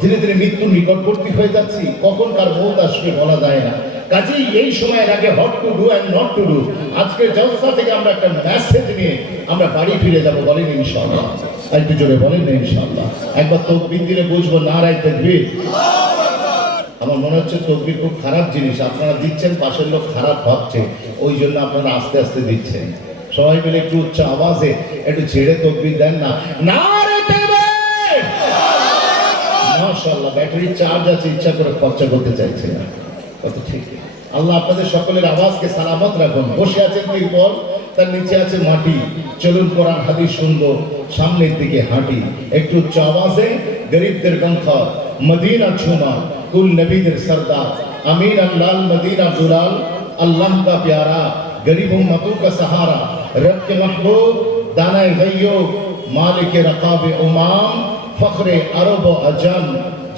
ধীরে ধীরে মৃত্যুর নিকটবর্তী হয়ে যাচ্ছি, কখন কার মৌত আসবে বলা যায় না। কাজেই এই সময়ের আগে hot to do and not to do, আজকের জলসা থেকে আমরা একটা মেসেজ নিয়ে আমরা বাড়ি ফিরে যাবো, বলেন ইনশাআল্লাহ। একটু জোরে বলেন না ইনশাআল্লাহ। একবার তাকবীর দিলে বুঝবো নারায়ে তাকবীর। আমার মনে হচ্ছে তাকবীর খুব খারাপ জিনিস, আপনারা দিচ্ছেন, পাশের লোক খারাপ ভাবছে, ওই জন্য আপনারা আস্তে আস্তে দিচ্ছেন। সবাই মিলে একটু উচ্চ আওয়াজে একটু ছেড়ে তাকবীর দেন না। নারায়ে তাকবীর। মাশাআল্লাহ, ব্যাটারি চার্জ আছে, ইচ্ছা করে খরচা করতে চাইছে না, কত ঠিক। আল্লাহ আপনাদের সকলের আওয়াজকে সালামত রাখুন। বসে আছেন তিরপল, তার নিচে আছে মাটি। চলুন কোরআন হাদিস শুনবো, সামনের দিকে হাঁটি। একটু উচ্চ আওয়াজে গরিবদের গমখর, মদিনা ঝুমা, কুল নবীদের সরদার, আমিন আল্লাহ মদিনা দুলাল, अल्लाह का प्यारा, गरीब उम्मतों का सहारा, रब के महबूब, दानाए गय्यो, मालिक रकाब उमाम, फख्रे अरब व अजम,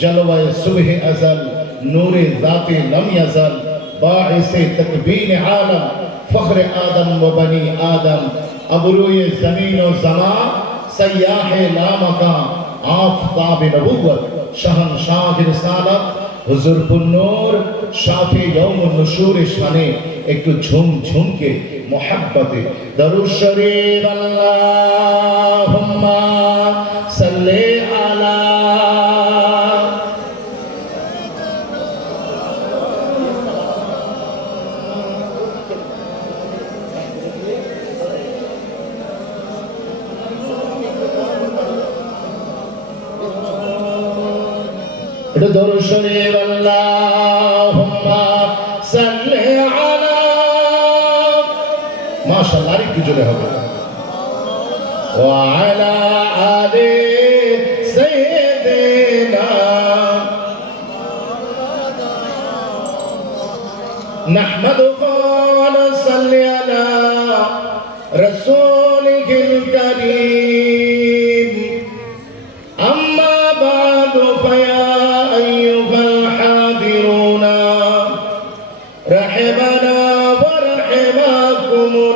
जलवाए सुबह अजल, नूरे ज़ाते लम यज़ल, बाइसे तकबीन आलम, फख्रे आदम व बनी आदम, अबरूए ज़मीन व ज़मा, सय्याहे लामका, आफ़ताब नबुव्वत, शहंशाह रिसालत, हुजूर पुन्नूर, शाफे यौम नुशूर शाने। একটু ঝুম ঝুমকে মোহাব্বতে দরুদ শরীফ আল্লাহুম্মা সাল্লি আলা। এটা দরুদ শরীফ আল্লাহুম্মা সাল্লি আলা। মাশাআল্লাহ, আর একটু জোরে হবে। ওয়া আলা আলি সাইয়্যিদিনা নাহমাদুহু ওয়া নুসাল্লি আলা রাসূলিহিল কারীম। আম্মা বা'দু ফায়া আইয়ুহাল হাদিরুনা রাহিবানা ওয়া রাহিমাকুমুল্লাহ।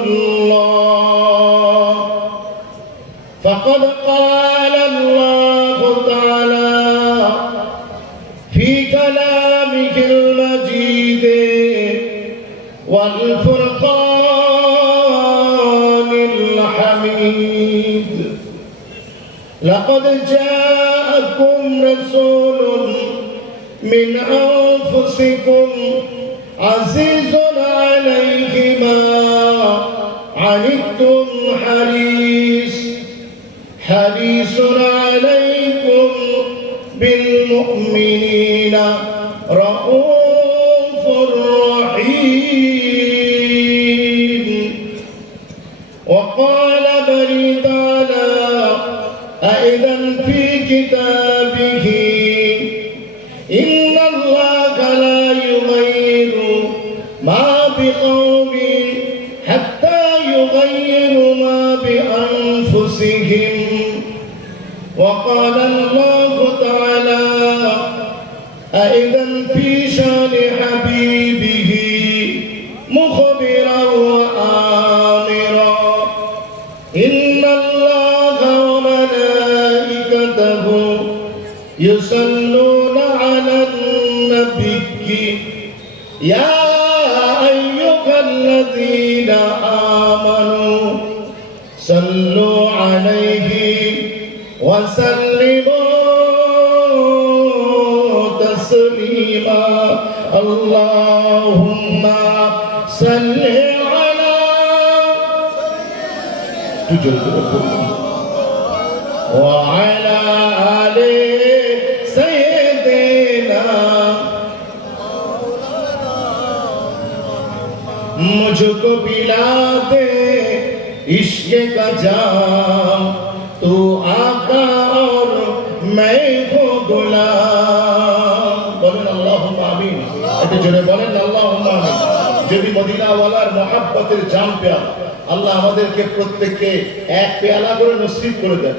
ফাকাদ ক্বালা আল্লাহু তাআলা ফি কালামিহিল মাজিদ ওয়াল ফুরকানিল হামিদ। লাকাদ জাআকুম রাসূলুন মিন আনফুসিকুম আজিজুন আলাইহি মা আনিতুম হারিসুন আলাইকুম বিল মুমিনিনা রাউফুর রহিম। وقال بني تعالى أيضا في كتابه إن الله لا يغير ما بقوم حتى يغيروا ما بأنفسهم. وقال الله تعالى أيضا في شان حبيبه مخبرا وآمرا إن الله وملائكته يصلون على النبي يا أيها الذين آمنوا صلوا عليه وسلموا تسليما. اللهم صل على وعلى آل سيدنا मुझको पिला दे इश्क का जाम, तू आका और मैं हो गुलाम। बोलें अल्लाहुम्मा आमीन। একটু জোরে বলেন আল্লাহুম্মা আমিন। যদি মদিনাওয়ালার মহব্বতের জাম পেয়া আল্লাহ আমাদেরকে প্রত্যেককে এক পেয়ালা করে নসিব করে দেন।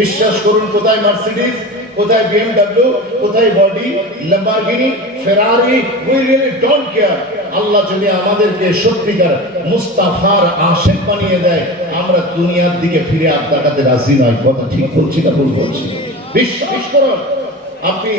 বিশ্বাস করুন, কোথায় মার্সিডিজ, কোথায় BMW, কোথায় body, Lamborghini, Ferrari, we really don't care. আল্লাহ যদি আমাদেরকে সত্যিকার মুস্তাফার আশিক বানিয়ে দেয়, আমরা দুনিয়ার দিকে ফিরে আর তাকাতে রাজি নয়। কথা ঠিক বলছি না ভুল বলছি? বিশ্বাস করুন, আপনি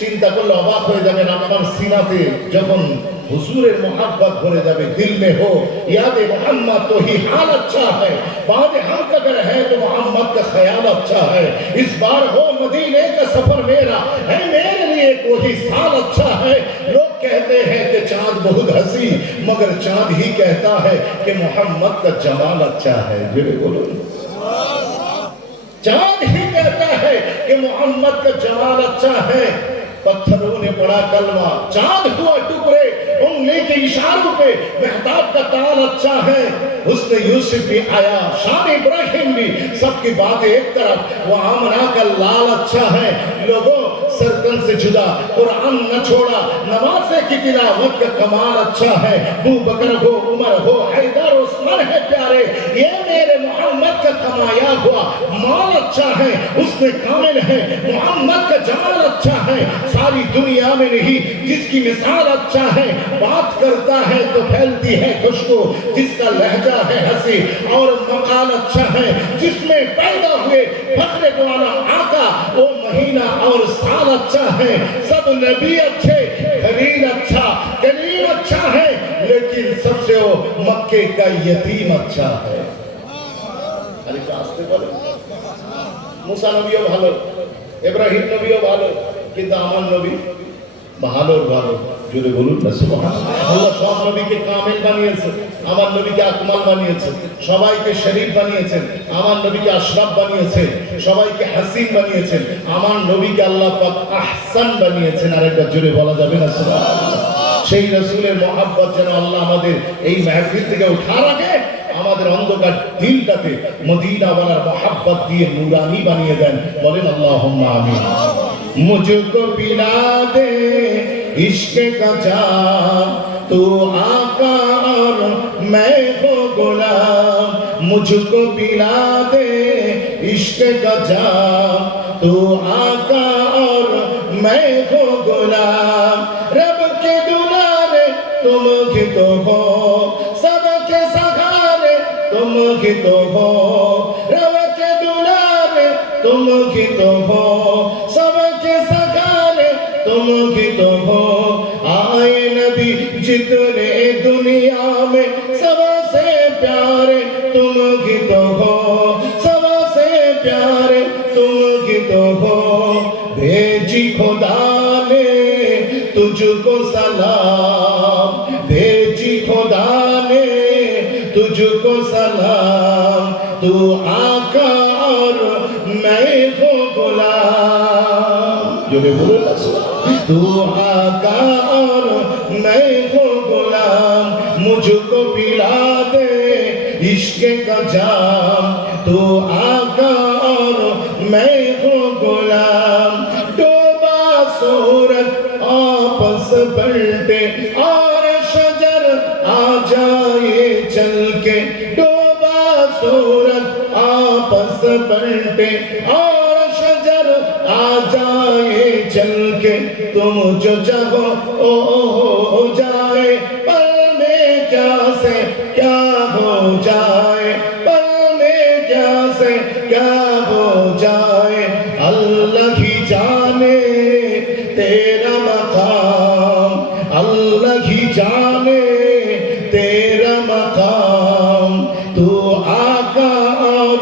চিন্তা করলে অবাক হয়ে যাবেন, আপনার সিনাতে যখন हुजूर मोहब्बत भरे जावे, दिल में हो याद मोहम्मद तो ही हाल अच्छा है, बाद हम अगर है तो मोहम्मद का ख्याल अच्छा है। इस बार हो मदीने का सफर मेरा है, मेरे लिए कोई साल अच्छा है। लोग कहते हैं कि चांद बहुत हंसी, मगर चांद ही कहता है कि मोहम्मद का जमाल अच्छा है। जो बोलो चांद ही कहता है कि मोहम्मद का जमाल अच्छा है। पत्थरों ने पड़ा कलमा, चांद हुआ टुकड़े, उंगली के इशारों पे मेहताब का ताल अच्छा है। उसने यूसुफ भी आया, शान इब्राहिम भी, सबकी बातें एक तरफ, वो आमना का लाल अच्छा है। लोगों सरकन से जुदा कुरान न छोड़ा, नमाज़े की तिलावत का कमाल अच्छा है। अबू बकर हो, उमर हो, हैदर, उस्मान है प्यारे, ये मेरे मोहम्मद का कमाया हुआ माल अच्छा है। उसने कामिल है, मोहम्मद का जमाल अच्छा है। सारी दुनिया में नहीं, जिसकी मिसाल अच्छा है, बात करता है तो फैलती है खुशबू, जिसका लहजा है हंसी और मकाल अच्छा है, जिसमें पैदा हुए फखरे वाला आका, वो महीना और साल अच्छा है। सब नबी अच्छे, खलील अच्छा, कलीम अच्छा है, लेकिन सबसे वो मक्के का यतीम अच्छा है। अरे आस्ते बोलो, मूसा नबीও ভালো, ইব্রাহিম নবীও ভালো, কিন্তু আমার নবী ভালোর ভালো। জোরে বলুন না সুবহানাল্লাহ। আল্লাহ সব নবীকে কামেল বানিয়েছে, আমার নবীকে আকমাল বানিয়েছে, সবাইকে শরীফ বানিয়েছেন, আমার নবীকে আশরাফ বানিয়েছেন, সবাইকে হাসিন বানিয়েছেন, আমার নবীকে আল্লাহ পাক আহসান বানিয়েছেন। আরেকবার জোরে বলা যাবে না সুবহানাল্লাহ। সেই রাসূলের মহব্বত যেন আল্লাহ আমাদের এই মাহফিল থেকে উঠা রাখে, আমাদের অন্ধকার দিলটাতে মদিনা ওয়ালার মহব্বত দিয়ে নূরানি বানিয়ে দেন। বলেন আল্লাহুম্মা আমিন। मुझको पिला दे इश्क का जाम, तू आका और मैं हो गुलाम। मुझको पिला दे इश्क का जाम, तू आका और मैं हो गुलाम। रब के दुलारे तुम ही तो हो, सबके सहारे तुम ही तो हो। रब के दुलारे तुम ही तो हो, तुम ही तो हो। आए नबी जितने दुनिया में, सबसे प्यारे तुम ही तो हो, सबसे प्यारे तुम ही तो हो। भेजी खुदा ने तुझको सलाम, भेजी खुदा ने तुझको सलाम। तू आका और मैं हो गुलाम। जो भी बोलो तू आका और मैं हो गुलाम। मुझको पिला दे इश्क का जाम, तू आका और मैं हो गुलाम। डूबा सूरज आपस पलटे और शजर आ जाए चल के, डूबा सूरज आपस पलटे और शजर आ जाए चल के। तुम जो चाहो ओ हो जाए, पल में क्या से क्या हो जाए, पल में क्या से क्या हो जाए। अल्लाह ही जाने तेरा मकाम, अल्लाह ही जाने तेरा मकाम। तू आका और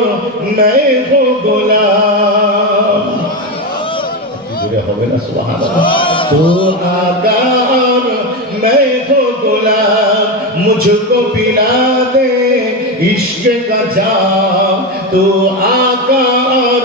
मैं हो गुलाम। হবে না সুবহানাল্লাহ। तू आका और मैं हो गुलाम। मुझको पिला दे इश्क का जाम, तू आका और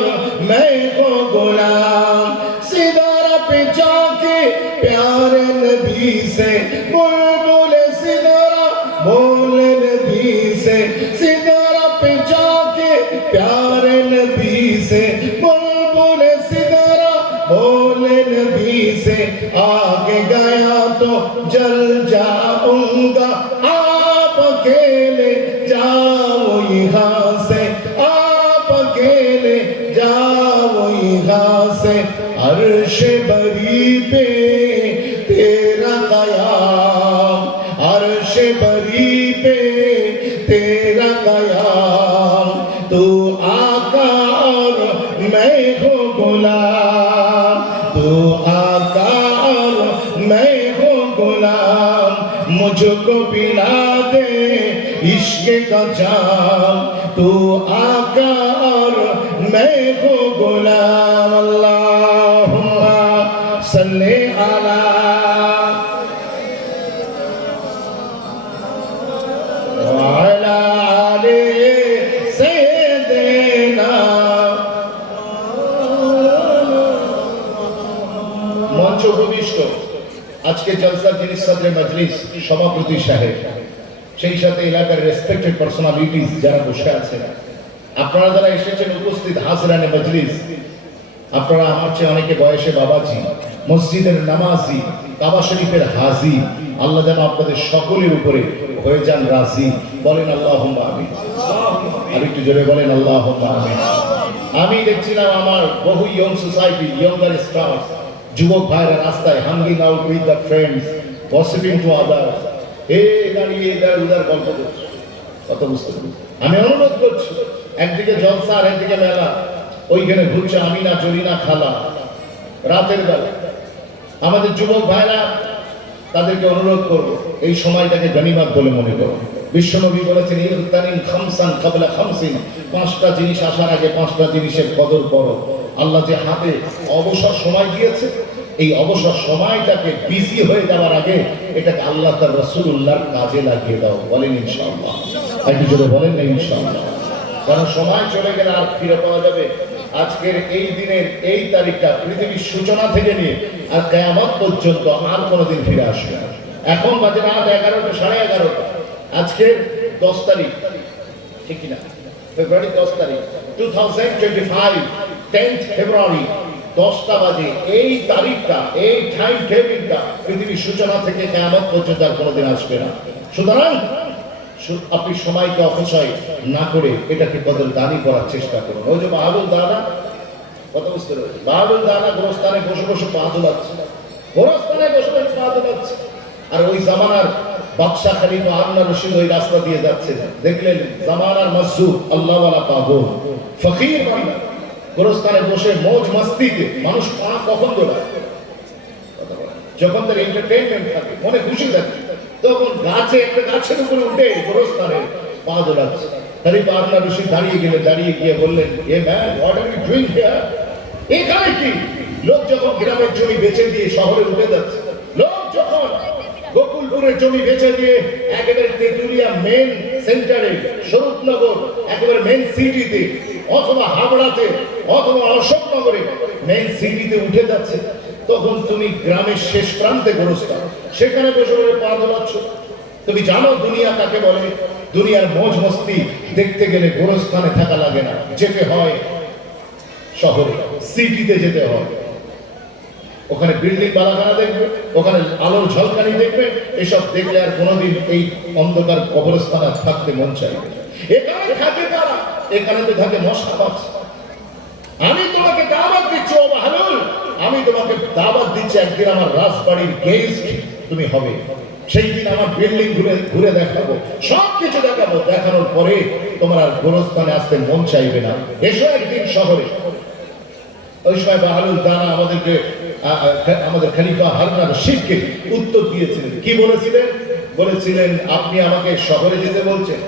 मैं हो गुलाम। सितारा पे जाके प्यारे नबी से बुलबुल सितारा बोले नबी से, सितारा पे जाके प्यारे नबी से बुलबुल सितारा बोले नबी से। आगे गया तो जल जाऊंगा, आप अकेले जाओ यहाँ से, आप अकेले जाओ यहाँ से। अर्श बरी पे तेरा कयाम, अर्श बरी पे तेरा कयाम। तू आका और मैं हो गुलाम, तू मुझको पिला दे इश्क का जाम तू आका और मैं हो गुलाम अल्लाहुम्मा सल्ले अला वाला आले सैयदना मंच उपविष्ट আজকে জলসার যিনি সদরে মজলিস সভাপতি সাহেব, সেই সাথে এলাকার রেসপেক্টেড পার্সোনালিটিস যারা বসে আছেন, আপনারা যারা এসেছেন উপস্থিত হাজরানে মজলিস, আপনারা আমার চেয়ে অনেকে বয়সে বাবাজি, মসজিদের নামাজি, কাবা শরীফের হাজি, আল্লাহ যেন আপনাদের সকলের উপরে হয়ে যান রাজি। বলেন আল্লাহুম্মা আমিন। আর একটু জোরে বলেন আল্লাহুম্মা আমিন। আমি দেখছিলাম আমার বহু ইয়ং সোসাইটি, ইয়ঙ্গার স্টার্স, যুবক ভাইরা রাস্তায় hanging out with the friends, gossiping to others, দাঁড়িয়ে এদার উদার গল্প করছে, কত বুঝতে পারি। আমি অনুরোধ করছি, একদিকে জলসা আর একদিকে মেলা, ওইখানে ঘুরছে আমি না চলি না খালা রাতের বেলা। আমাদের যুবক ভাইরা, তাদেরকে অনুরোধ করবো এই সময়টাকে গনিমত বলে মনে করো। বিশ্বনবী বলেছেন ইরতানিন খামসান ক্বাবলা খামসিন, পাঁচটা জিনিস আসার আগে পাঁচটা জিনিসের কদর করো। আল্লাহ যে হাতে অবসর সময় দিয়েছে, এই অবসর সময়টাকে বিজি হয়ে যাওয়ার আগে এটাকে আল্লাহ তার রাসূলুল্লাহর কাজে লাগিয়ে দাও। বলেন ইনশাআল্লাহ। একটু জোরে বলেন না ইনশাআল্লাহ। কারণ সময় চলে গেলে আর ফিরে পাওয়া যাবে। আজকের এই দিনের এই তারিখটা পৃথিবীর সূচনা থেকে নিয়ে আর কিয়ামত পর্যন্ত আর কোনোদিন ফিরে আসবে না। এখন বাজে রাত 11টা, 11:30। আজকের 10 তারিখ, ঠিক না? ফেব্রুয়ারি 10 তারিখ 2025, 10th ফেব্রুয়ারি 10টা বাজে। এই তারিখটা, এই টাইম টেবিলটা পৃথিবীর সূচনা থেকে কিয়ামত পর্যন্ত আর কোনোদিন আসবে না। সুতরাং আপনি সময়কে অপচয় না করে এটাকে কদরদানি করার চেষ্টা করুন। ওই যে বাহাদুর দাদা, কত বুঝতে পারছি, বাহাদুর দাদা গোরস্থানে বসে বসে পা দোলাচ্ছে, গোরস্থানে বসে বসে পা দোলাচ্ছে। আর ওই জামানার বাদশা খলিফা হারুন রশিদ ওই রাস্তা দিয়ে যাচ্ছে, দেখলেন জামানার মসজিদ আল্লাহওয়ালা পাগল ফকির বান্দা গোরস্থানে বসে মৌজ মস্তিতে মানুষ পা কখন দোলায়, যখন তার এন্টারটেইনমেন্ট থাকে, মনে খুশি থাকে, তখন গাছে একটা গাছের উপরে উঠে গোরস্থানে পা দোলাচ্ছে। খলিফা হারুন রশিদ দাঁড়িয়ে গেলেন, দাঁড়িয়ে গিয়ে বললেন, a man, what are you doing here? এখানে কি? লোক যখন গ্রামের জমি বেচে দিয়ে শহরে উঠে যাচ্ছে, লোক যখন গোকুলপুরের জমি বেচে দিয়ে একেবারে তেঁতুলিয়া মেন সেন্টারে, স্বরূপনগর একেবারে মেন সিটিতে, অথবা হাবড়াতে, অথবা অশোকনগরে মেন সিটিতে উঠে যাচ্ছে, তখন তুমি গ্রামের শেষ প্রান্তে গোরস্থান, সেখানে বসে বসে পা দোলাচ্ছ। তুমি জানো দুনিয়া কাকে বলে? দুনিয়ার মौज মস্তি দেখতে গেলে গোরস্থানে থাকা লাগে না, যেতে হয় শহরে, সিটিতে যেতে হয়। ওখানে বিল্ডিং বালাখানা দেখবে, ওখানে আলোর ঝলকানি দেখবে, এসব দেখলে আর কোনোদিন এই অন্ধকার কবরস্থানে থাকতে মন চাইবে। এখানে থাকে কারা? এখানে তো থাকে মশা মাছ। আমি তোমাকে দাওয়াত দিচ্ছি ও বাহালুল, আমি তোমাকে দাওয়াত দিচ্ছি, একদিন আমার রাজবাড়ির গেস্ট তুমি হবে। সেই দিন আমার বিল্ডিং ঘুরে ঘুরে দেখাবো, সবকিছু দেখাবো। দেখানোর পরে তোমার আর গোরস্থানে আসতে মন চাইবে না। এসো একদিন শহরে। ওই সময় বাহালুল দানা আমাদেরকে, আমাদের খলিফা হারুন রশিদকে উত্তর দিয়েছিলেন। কি বলেছিলেন? বলেছিলেন, আপনি আমাকে শহরে যেতে বলছেন,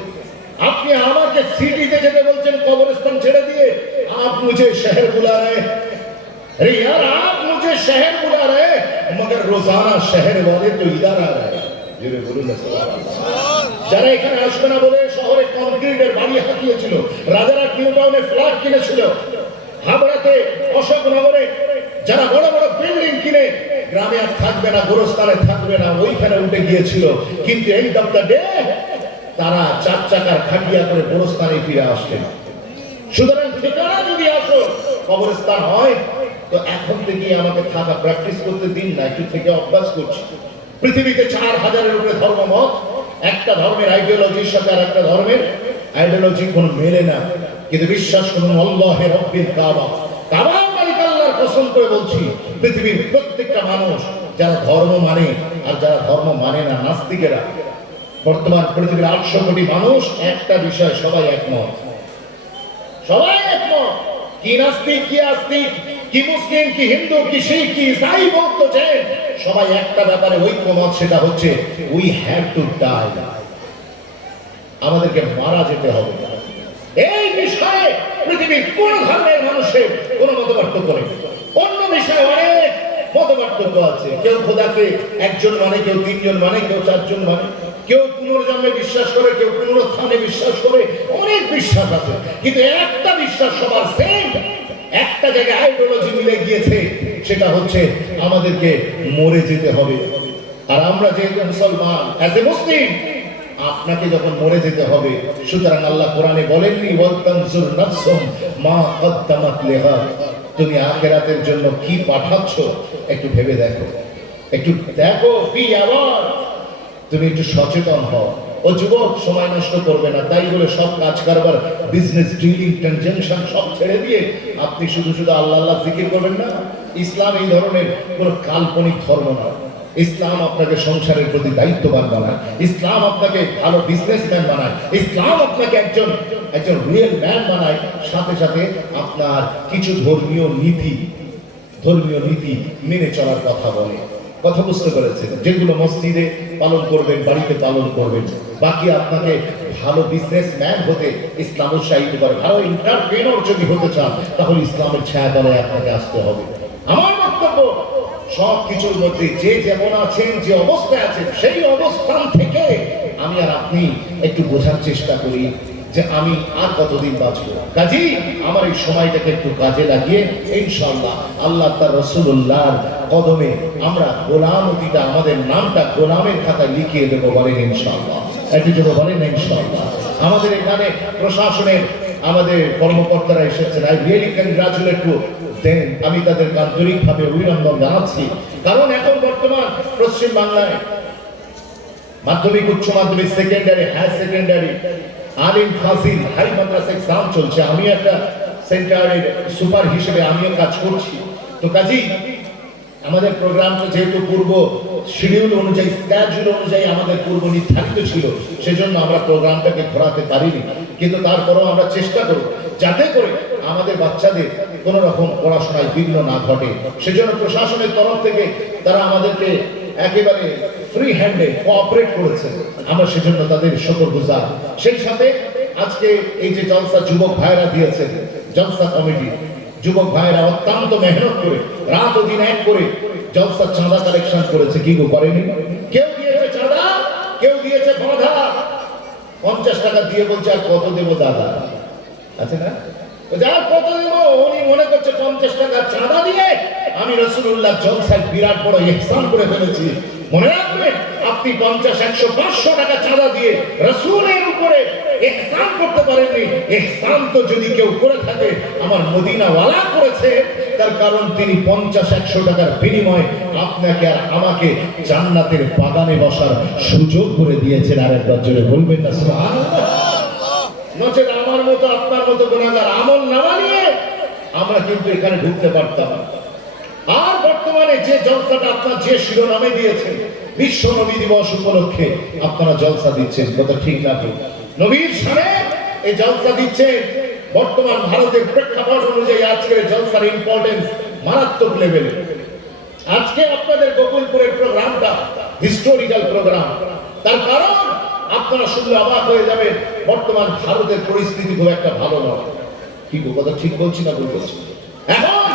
আপনি আমাকে সিটিতে যেতে বলছেন কবরস্থান ছেড়ে দিয়ে। आप मुझे शहर बुला रहे हैं, अरे यार आप मुझे शहर बुला रहे हैं, मगर रोजाना शहर वाले तो इधर आ रहे हैं। জোরে বলুন না সুবহানাল্লাহ। যারা এখানে আসবে না বলে শহরে কংক্রিটের বাড়ি হাতিয়েছিল, রাজারা নিউ টাউনে ফ্ল্যাট কিনেছিল, হাবড়াতে, অশোকনগরে যারা বড় বড় বিল্ডিং কিনে গ্রামে আর থাকবে না, গোরস্থানে থাকবে না, ওইখানে উঠে গিয়েছিল। কিন্তু এন্ড অফ দ্য ডে তারা 4 চাকার খাটিয়া করে গোরস্থানে ফিরে আসছে। সুতরাং ঠিকানা যদি আসো কবরস্থান হয়, তো এখন থেকে আমাকে থাকা প্র্যাকটিস করতে দিন না, একটু থেকে অভ্যাস করছি। পৃথিবীতে 4000-এর উপরে ধর্মমত, একটা ধর্মের আইডিওলজির সাথে আর একটা ধর্মের আইডিওলজি কোনো মেলে না। কিন্তু বিশ্বাস করুন, আল্লাহে রব্বিল কাবা, কাবার মালিক আল্লাহর কসম করে বলছি, পৃথিবীর প্রত্যেকটা মানুষ যারা ধর্ম মানে আর যারা ধর্ম মানে না, নাস্তিকেরা, বর্তমান পৃথিবীর 800 কোটি মানুষ একটা বিষয় সবাই একমত, সবাই একমত। কি নাস্তিক, কি আস্তিক, কি মুসলিম, কি হিন্দু, কি শিখ, কি ইসাই, বৌদ্ধ, জৈন, সবাই একটা ব্যাপারে ঐক্যমত, সেটা হচ্ছে উই হ্যাভ টু ডাই, আমাদেরকে মারা যেতে হবে। এই বিষয়ে পৃথিবীর কোন ধর্মের মানুষের কোন মতপার্থক্য নেই। অন্য বিষয়ে অনেক মতপার্থক্য আছে। কেউ খোদাকে একজন মানে, কেউ তিনজন মানে, কেউ চারজন মানে, কেউ পুনর্জন্মে বিশ্বাস করে, কেউ পুনরুত্থানে বিশ্বাস করে, অনেক বিশ্বাস আছে। কিন্তু একটা বিশ্বাস সবার সেম, একটা জায়গায় আইডিওলজি মিলে গিয়েছে, সেটা হচ্ছে আমাদেরকে মরে যেতে হবে। আর আমরা যেহেতু মুসলমান, অ্যাজ এ মুসলিম, আপনাকে যখন মরে যেতে হবে, সুতরাং আল্লাহ কোরআনে বলেননি ওয়ালতানজুর নাফসুম মা কদ্দামাত লিগাদ, তুমি আখিরাতের জন্য কি পাঠাচ্ছ একটু ভেবে দেখো, একটু দেখো, বি অ্যাওয়ার, তুমি একটু সচেতন হও। ও যুবক, সময় নষ্ট করবে না, তাই বলে সব কাজ কারবার, বিজনেস ডিলিং, ট্রানজাকশন সব ছেড়ে দিয়ে আপনি শুধু শুধু আল্লাহ আল্লাহ জিকির করবেন না। ইসলাম এই ধরনের কোনো কাল্পনিক ধর্ম নয়। ইসলাম আপনাকে সংসারের প্রতি দায়িত্ববান বানায়, ইসলাম আপনাকে ভালো বিজনেসম্যান বানায়, ইসলাম আপনাকে একজন রিয়েল ম্যান বানায়। সাথে সাথে আপনার কিছু ধর্মীয় নীতি মেনে চলার কথা বলে। কথা বুঝতে পেরেছেন? যেগুলো মসজিদে পালন করবেন, বাড়িতে পালন করবেন। বাকি আপনাকে ভালো বিজনেসম্যান হতে ইসলাম উৎসাহিত করে। ভালো এন্টারপ্রেনর যদি হতে চান, তাহলে ইসলামের ছায়াতলায় আপনাকে আসতে হবে। আমার বক্তব্য, সব কিছুর মধ্যে যে যেমন আছেন, যে অবস্থায় আছেন, সেই অবস্থান থেকে আমি আর আপনি একটু বোঝার চেষ্টা করি যে আমি আর কতদিন বাঁচবো। কাজেই আমার এই সময়টাকে একটু কাজে লাগিয়ে ইনশাআল্লাহ আল্লাহ তার রাসূলুল্লাহর কদমে আমরা গোলামতিটা, আমাদের নামটা গোলামের খাতায় লিখিয়ে দেবো। বলেন ইনশাআল্লাহ, একটু যদি বলেন ইনশাআল্লাহ। আমাদের এখানে প্রশাসনের আমাদের কর্মকর্তারা এসেছেন, আই রিয়েলি কংগ্রাচুলেট টু দেন। আমি তাদেরকে আন্তরিকভাবে অভিনন্দন জানাচ্ছি। কারণ এখন বর্তমান পশ্চিম বাংলায় মাধ্যমিক, উচ্চ মাধ্যমিক, সেকেন্ডারি, হায়ার সেকেন্ডারি, আলিম, ফাজিল, হাই মাদ্রাসা এক্সাম চলছে। আমি একটা সেন্টারের সুপার হিসেবে আমিও কাজ করছি। তো কাজেই আমাদের প্রোগ্রামটা যেহেতু পূর্ব শিডিউল অনুযায়ী, স্কেডিউল অনুযায়ী আমাদের পূর্ব নির্ধারিত ছিল, সেজন্য আমরা প্রোগ্রামটাকে ঘোরাতে পারিনি। কিন্তু তারপরেও আমরা চেষ্টা করব যাতে করে আমাদের বাচ্চাদের কোনো রকম পড়াশোনায় বিঘ্ন না ঘটে। সেজন্য প্রশাসনের তরফ থেকে তারা আমাদেরকে একেবারে ফ্রি হ্যান্ডে কোঅপারেট করেছে, আমরা সেজন্য তাদের শুকরগুজার। সেই সাথে আজকে এই যে জলসা যুবক ভাইরা দিয়েছেন, জলসা কমিটি যুবক ভাইরা অত্যন্ত মেহনত করে রাত ও দিন এক করে জলসা চাঁদা কালেকশন করেছে। কি গো করেনি? কেউ দিয়েছে চাঁদা, কেউ দিয়েছে বাঁধা। 50 টাকা দিয়ে বলছে আর কত দেবো দাদা, আছে না? যা কত দেবো, উনি মনে করছে 50 টাকা চাঁদা দিয়ে আমি রাসূলুল্লাহ জলসায় বিরাট বড় ইহসান করে ফেলেছি। মনে রাখবেন, আপনি 50, 100, 500 টাকা চাঁদা দিয়ে রাসূলের উপরে ইহসান করতে পারেননি। ইহসান তো যদি কেউ করে থাকে, আমার মদিনাওয়ালা করেছে। তার কারণ তিনি 50, 100 টাকার বিনিময়ে আপনাকে আর আমাকে জান্নাতের বাগানে বসার সুযোগ করে দিয়েছেন। আর একবার জোরে বলবেন না সুবহানাল্লাহ। নচেত আমার মতো, আপনার মতো গুনাহগার আমল নামা নিয়ে আমরা কিন্তু এখানে ঢুকতে পারতাম না। আর বর্তমানে যে জলসাটা আপনার যে শিরোনামে দিয়েছেন, বিশ্ব নবী দিবস উপলক্ষে আপনারা জলসা দিচ্ছেন, কথা ঠিক না? নবীর শানে এই জলসা দিচ্ছেন। বর্তমান ভারতের প্রেক্ষাপট অনুযায়ী আজকের জলসার ইম্পর্টেন্স মারাত্মক লেভেলে। আজকে আপনাদের গোকুলপুরের প্রোগ্রামটা হিস্টোরিক্যাল প্রোগ্রাম। তার কারণ আপনারা শুনলে অবাক হয়ে যাবেন, বর্তমান ভারতের পরিস্থিতি খুব একটা ভালো নয়। কি কথা ঠিক বলছি না ভুল বলছি? এখন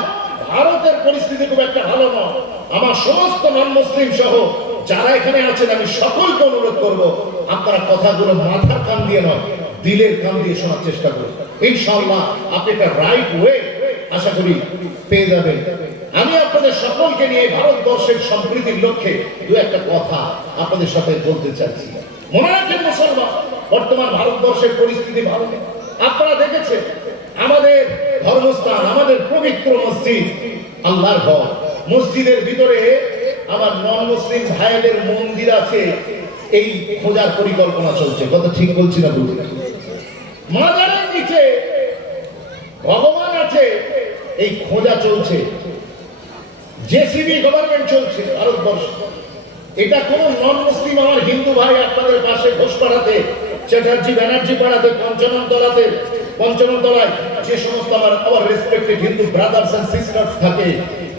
ভারতের পরিস্থিতি খুব একটা ভালো নয়। আমার সমস্ত নন মুসলিম সহ যারা এখানে আছেন, আমি সকলকে অনুরোধ করব, আপনারা কথাগুলো মাথার কান দিয়ে নয়, দিলের কান দিয়ে শোনার চেষ্টা করুন। ইনশাআল্লাহ আপনি একটা রাইট ওয়ে আশা করি পেয়ে যাবেন। আমি আপনাদের সকলকে নিয়ে ভারতবর্ষের সম্প্রীতির লক্ষ্যে দু একটা কথা আপনাদের সাথে বলতে চাচ্ছি। মনে রাখেন মুসলমান, বর্তমান ভারতবর্ষের পরিস্থিতি ভালো নেই। আপনারা দেখেছেন আমাদের ধর্মস্থান, আমাদের পবিত্র মসজিদ, আল্লাহর ঘর, মসজিদের ভিতরে আমার নন মুসলিম ভাইদের মন্দির আছে, এই খোঁজার পরিকল্পনা চলছে। কথা ঠিক বলছি না ভুল? মাজারের নিচে ভগবান আছে, এই খোঁজা চলছে। জেসিবি গভর্নমেন্ট চলছে ভারতবর্ষ। এটা কোন নন মুসলিম আমার হিন্দু ভাই আপনাদের পাশে ঘোষপাড়াতে, চ্যাটার্জি ব্যানার্জি পাড়াতে, পঞ্চনতলায় যে সমস্ত আমার respected Hindu brothers and sisters থাকে,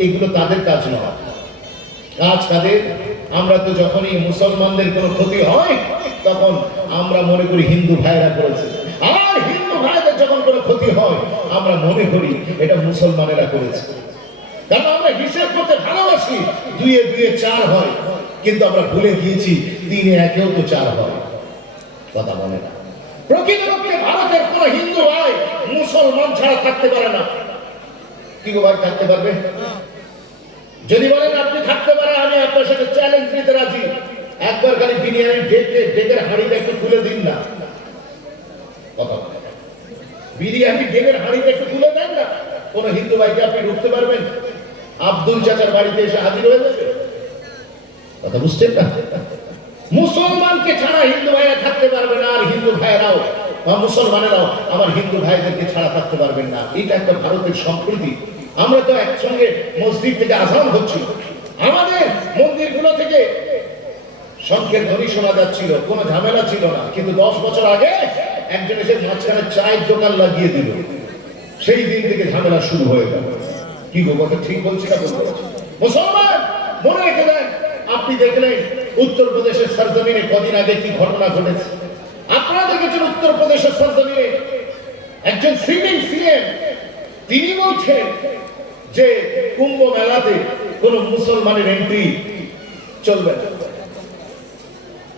এগুলো তাদের কাজ নয়। আজ কাদের আমরা তো যখনই মুসলমানদের কোনো ক্ষতি হয় তখন আমরা মনে করি হিন্দু ভাইরা করেছে, আর হিন্দু ভাইদের যখন কোনো ক্ষতি হয় আমরা মনে করি এটা মুসলমানেরা করেছে। কারণ আমরা হিসেব করতে ভালোবাসি, দুয়ে দুয়ে চার হয়, কিন্তু আমরা ভুলে গিয়েছি তিনে একেও তো চার হয়। কথা বলে না। প্রকৃতপক্ষে ভারতের কোন হিন্দু ভাই মুসলমান ছাড়া থাকতে পারে না। কি গো ভাই, থাকতে পারবে? যদি বলেন আপনি থাকতে পারে, আমি আপনার সাথে চ্যালেঞ্জ নিতে রাজি। একবার খালি বিরিয়ানি ডেকের হাঁড়িটা একটু তুলে দিন না। কথা বলে না। বিরিয়ানি ডেকের হাঁড়িটা একটু তুলে দেন না, কোন হিন্দু ভাইকে আপনি ঢুকতে পারবেন? আব্দুল চাচার বাড়িতে এসে হাজির হয়ে যাবে। কথা বুঝছেন না? মুসলমানকে ছাড়া হিন্দু ভাইরা থাকতে পারবে না, আর হিন্দু ভাইরাও বা মুসলমানেরাও আমার হিন্দু ভাইদেরকে ছাড়া থাকতে পারবেন না। এটা একটা ভারতের সম্প্রীতি। আমরা তো একসঙ্গে মসজিদ থেকে আজান হচ্ছিল, আমাদের মন্দিরগুলো থেকে শঙ্খের ধ্বনি শোনা যাচ্ছিল, কোনো ঝামেলা ছিল না। কিন্তু 10 বছর আগে একজন এসে মাঝখানে চায়ের দোকান লাগিয়ে দিল, সেই দিন থেকে ঝামেলা শুরু হয়ে গেল। কি গো, কথা ঠিক বলছি না? মুসলমান মনে রেখে দেন, আপনি দেখলেন উত্তরপ্রদেশের সরজমিনে কদিন আগে কি ঘটনা ঘটেছে। আপনারা দেখেছেন উত্তরপ্রদেশের সরজমিনে একজন সিটিং সিএম তিনি বলছেন যে কুম্ভ মেলাতে কোন মুসলমানের এন্ট্রি চলবে না।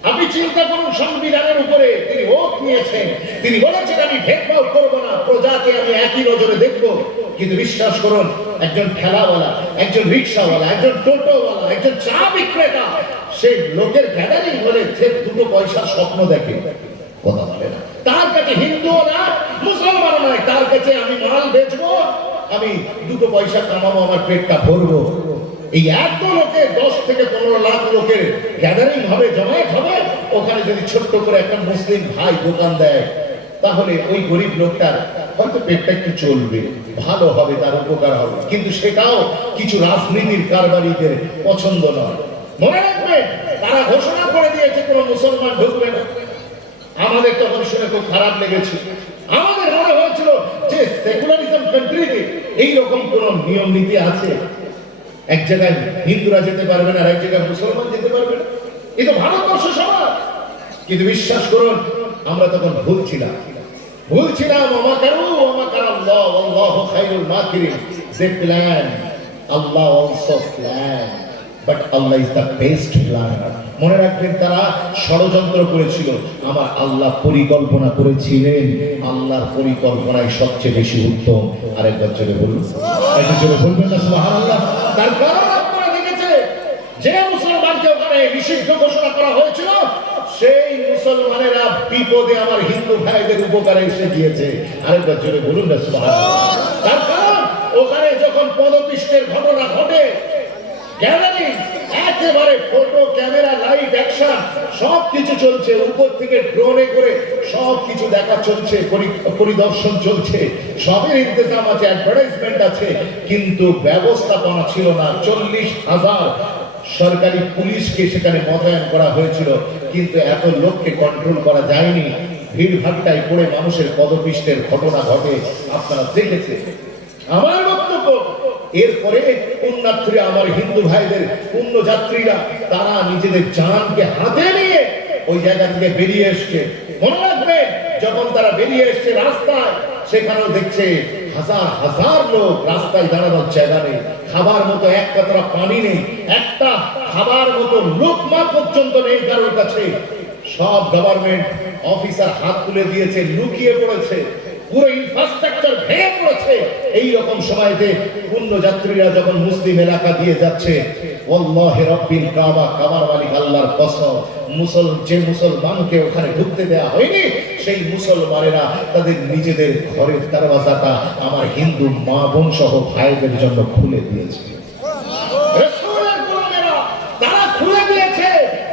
আপনি চিন্তা করুন, সংবিধানের উপরে তিনি ভোট নিয়েছেন, তিনি বলেছেন আমি ভেদভাব করব না, প্রজাকে আমি একই নজরে দেখব। কিন্তু বিশ্বাস করুন, একজন ঠেলাওয়ালা, একজন রিক্সাওয়ালা, একজন টোটোওয়ালা, একজন চা বিক্রেতা, সেই লোকের গ্যাদারিং হলে সে দুটো পয়সার স্বপ্ন দেখে। কথা বলে না। তার কাছে হিন্দু না মুসলমান নয়, তার কাছে আমি মাল বেচবো, আমি দুটো পয়সা কামাবো, আমার পেটটা ভরবো। এই এত লোকে 10 থেকে 15 লাখ লোকের গ্যাদারিং হবে, জমায়েত হবে, ওখানে যদি ছোট্ট করে একটা মুসলিম ভাই দোকান দেয়, তাহলে ওই গরিব লোকটার হয়তো পেটটা একটু চলবে, ভালো হবে, তার উপকার হবে। কিন্তু সেটাও কিছু রাজনীতির কারবারিদের পছন্দ নয়। মনে রাখবেন, তারা ঘোষণা করে দিয়েছে কোনো মুসলমান ঢুকবে না। আমাদের তখন শুনে খুব খারাপ লেগেছে। আমাদের মনে হয়েছিল যে সেকুলারিজম কান্ট্রিতে এইরকম কোন নিয়ম নীতি আছে, এক জায়গায় হিন্দুরা যেতে পারবে না আর এক জায়গায় মুসলমান যেতে পারবে না, এই তো ভারতবর্ষ সমাজ। কিন্তু বিশ্বাস করুন, আমরা তখন ভুলছিলাম। মনে রাখবেন, তারা ষড়যন্ত্র করেছিল, আমার আল্লাহ পরিকল্পনা করেছিলেন। আল্লাহর পরিকল্পনায় সবচেয়ে বেশি উত্তম। আরেকবার জোরে বলুন, বলবেন না সুবহানাল্লাহ? তার কারণ আপনারা দেখেছে, যে মুসলমানকে ওখানে নিষিদ্ধ ঘোষণা করা হয়েছিল, সেই মুসলমানেরা বিপদে আমার হিন্দু ভাইদের উপকারে এসে গিয়েছে। আরেকবার জোরে বলুন না সুবহানাল্লাহ? তার কারণ ওখানে যখন পদপিষ্টের ঘটনা ঘটে, গ্যালারি একেবারে ফটো, ক্যামেরা, লাইভ, অ্যাকশন সবকিছু চলছে, উপর থেকে ড্রোনে করে সবকিছু দেখা চলছে, পরিদর্শন চলছে, সবের ইন্তজাম আছে, অ্যাডভার্টাইজমেন্ট আছে, কিন্তু ব্যবস্থাপনা ছিল না। 40,000 সরকারি পুলিশকে সেখানে মোতায়েন করা হয়েছিল, কিন্তু এত লোককে কন্ট্রোল করা যায়নি। ভিড়ভাট্টায় পড়ে মানুষের পদপিষ্টের ঘটনা ঘটে, আপনারা দেখেছেন। আমার বক্তব্য, এরপরে পুণ্যার্থীরা, আমার হিন্দু ভাইদের পুণ্যযাত্রীরা, তারা নিজেদের জানকে হাতে নিয়ে ওই জায়গা থেকে বেরিয়ে এসছে। মনে রাখবেন, যখন তারা বেরিয়ে এসছে রাস্তায়, সেখানেও দেখছে হাজার হাজার লোক, রাস্তায় দাঁড়ানোর জায়গা নেই, খাবার মতো এক কাতরা পানি নেই, একটা খাবার মতো লোকমা পর্যন্ত নেই কারোর কাছে। সব গভর্নমেন্ট অফিসার হাত তুলে দিয়েছে, লুকিয়ে পড়েছে, পুরো ইনফ্রাস্ট্রাকচার ভেঙে পড়েছে। এই রকম সময়তে পুণ্যযাত্রীরা যখন মুসলিম এলাকা দিয়ে যাচ্ছে, ওয়াল্লাহি রাব্বিল কাবা, কাবার মালিক আল্লাহর কসম, যে মুসলমানকে ওখানে ঢুকতে দেয়া হয়নি, সেই মুসলমানেরা তাদের নিজেদের ঘরের দরওয়াজাটা আমার হিন্দু মা বোন সহ ভাইদের জন্য খুলে দিয়েছে। রাসূলের গোলামেরা তারা খুলে দিয়েছে,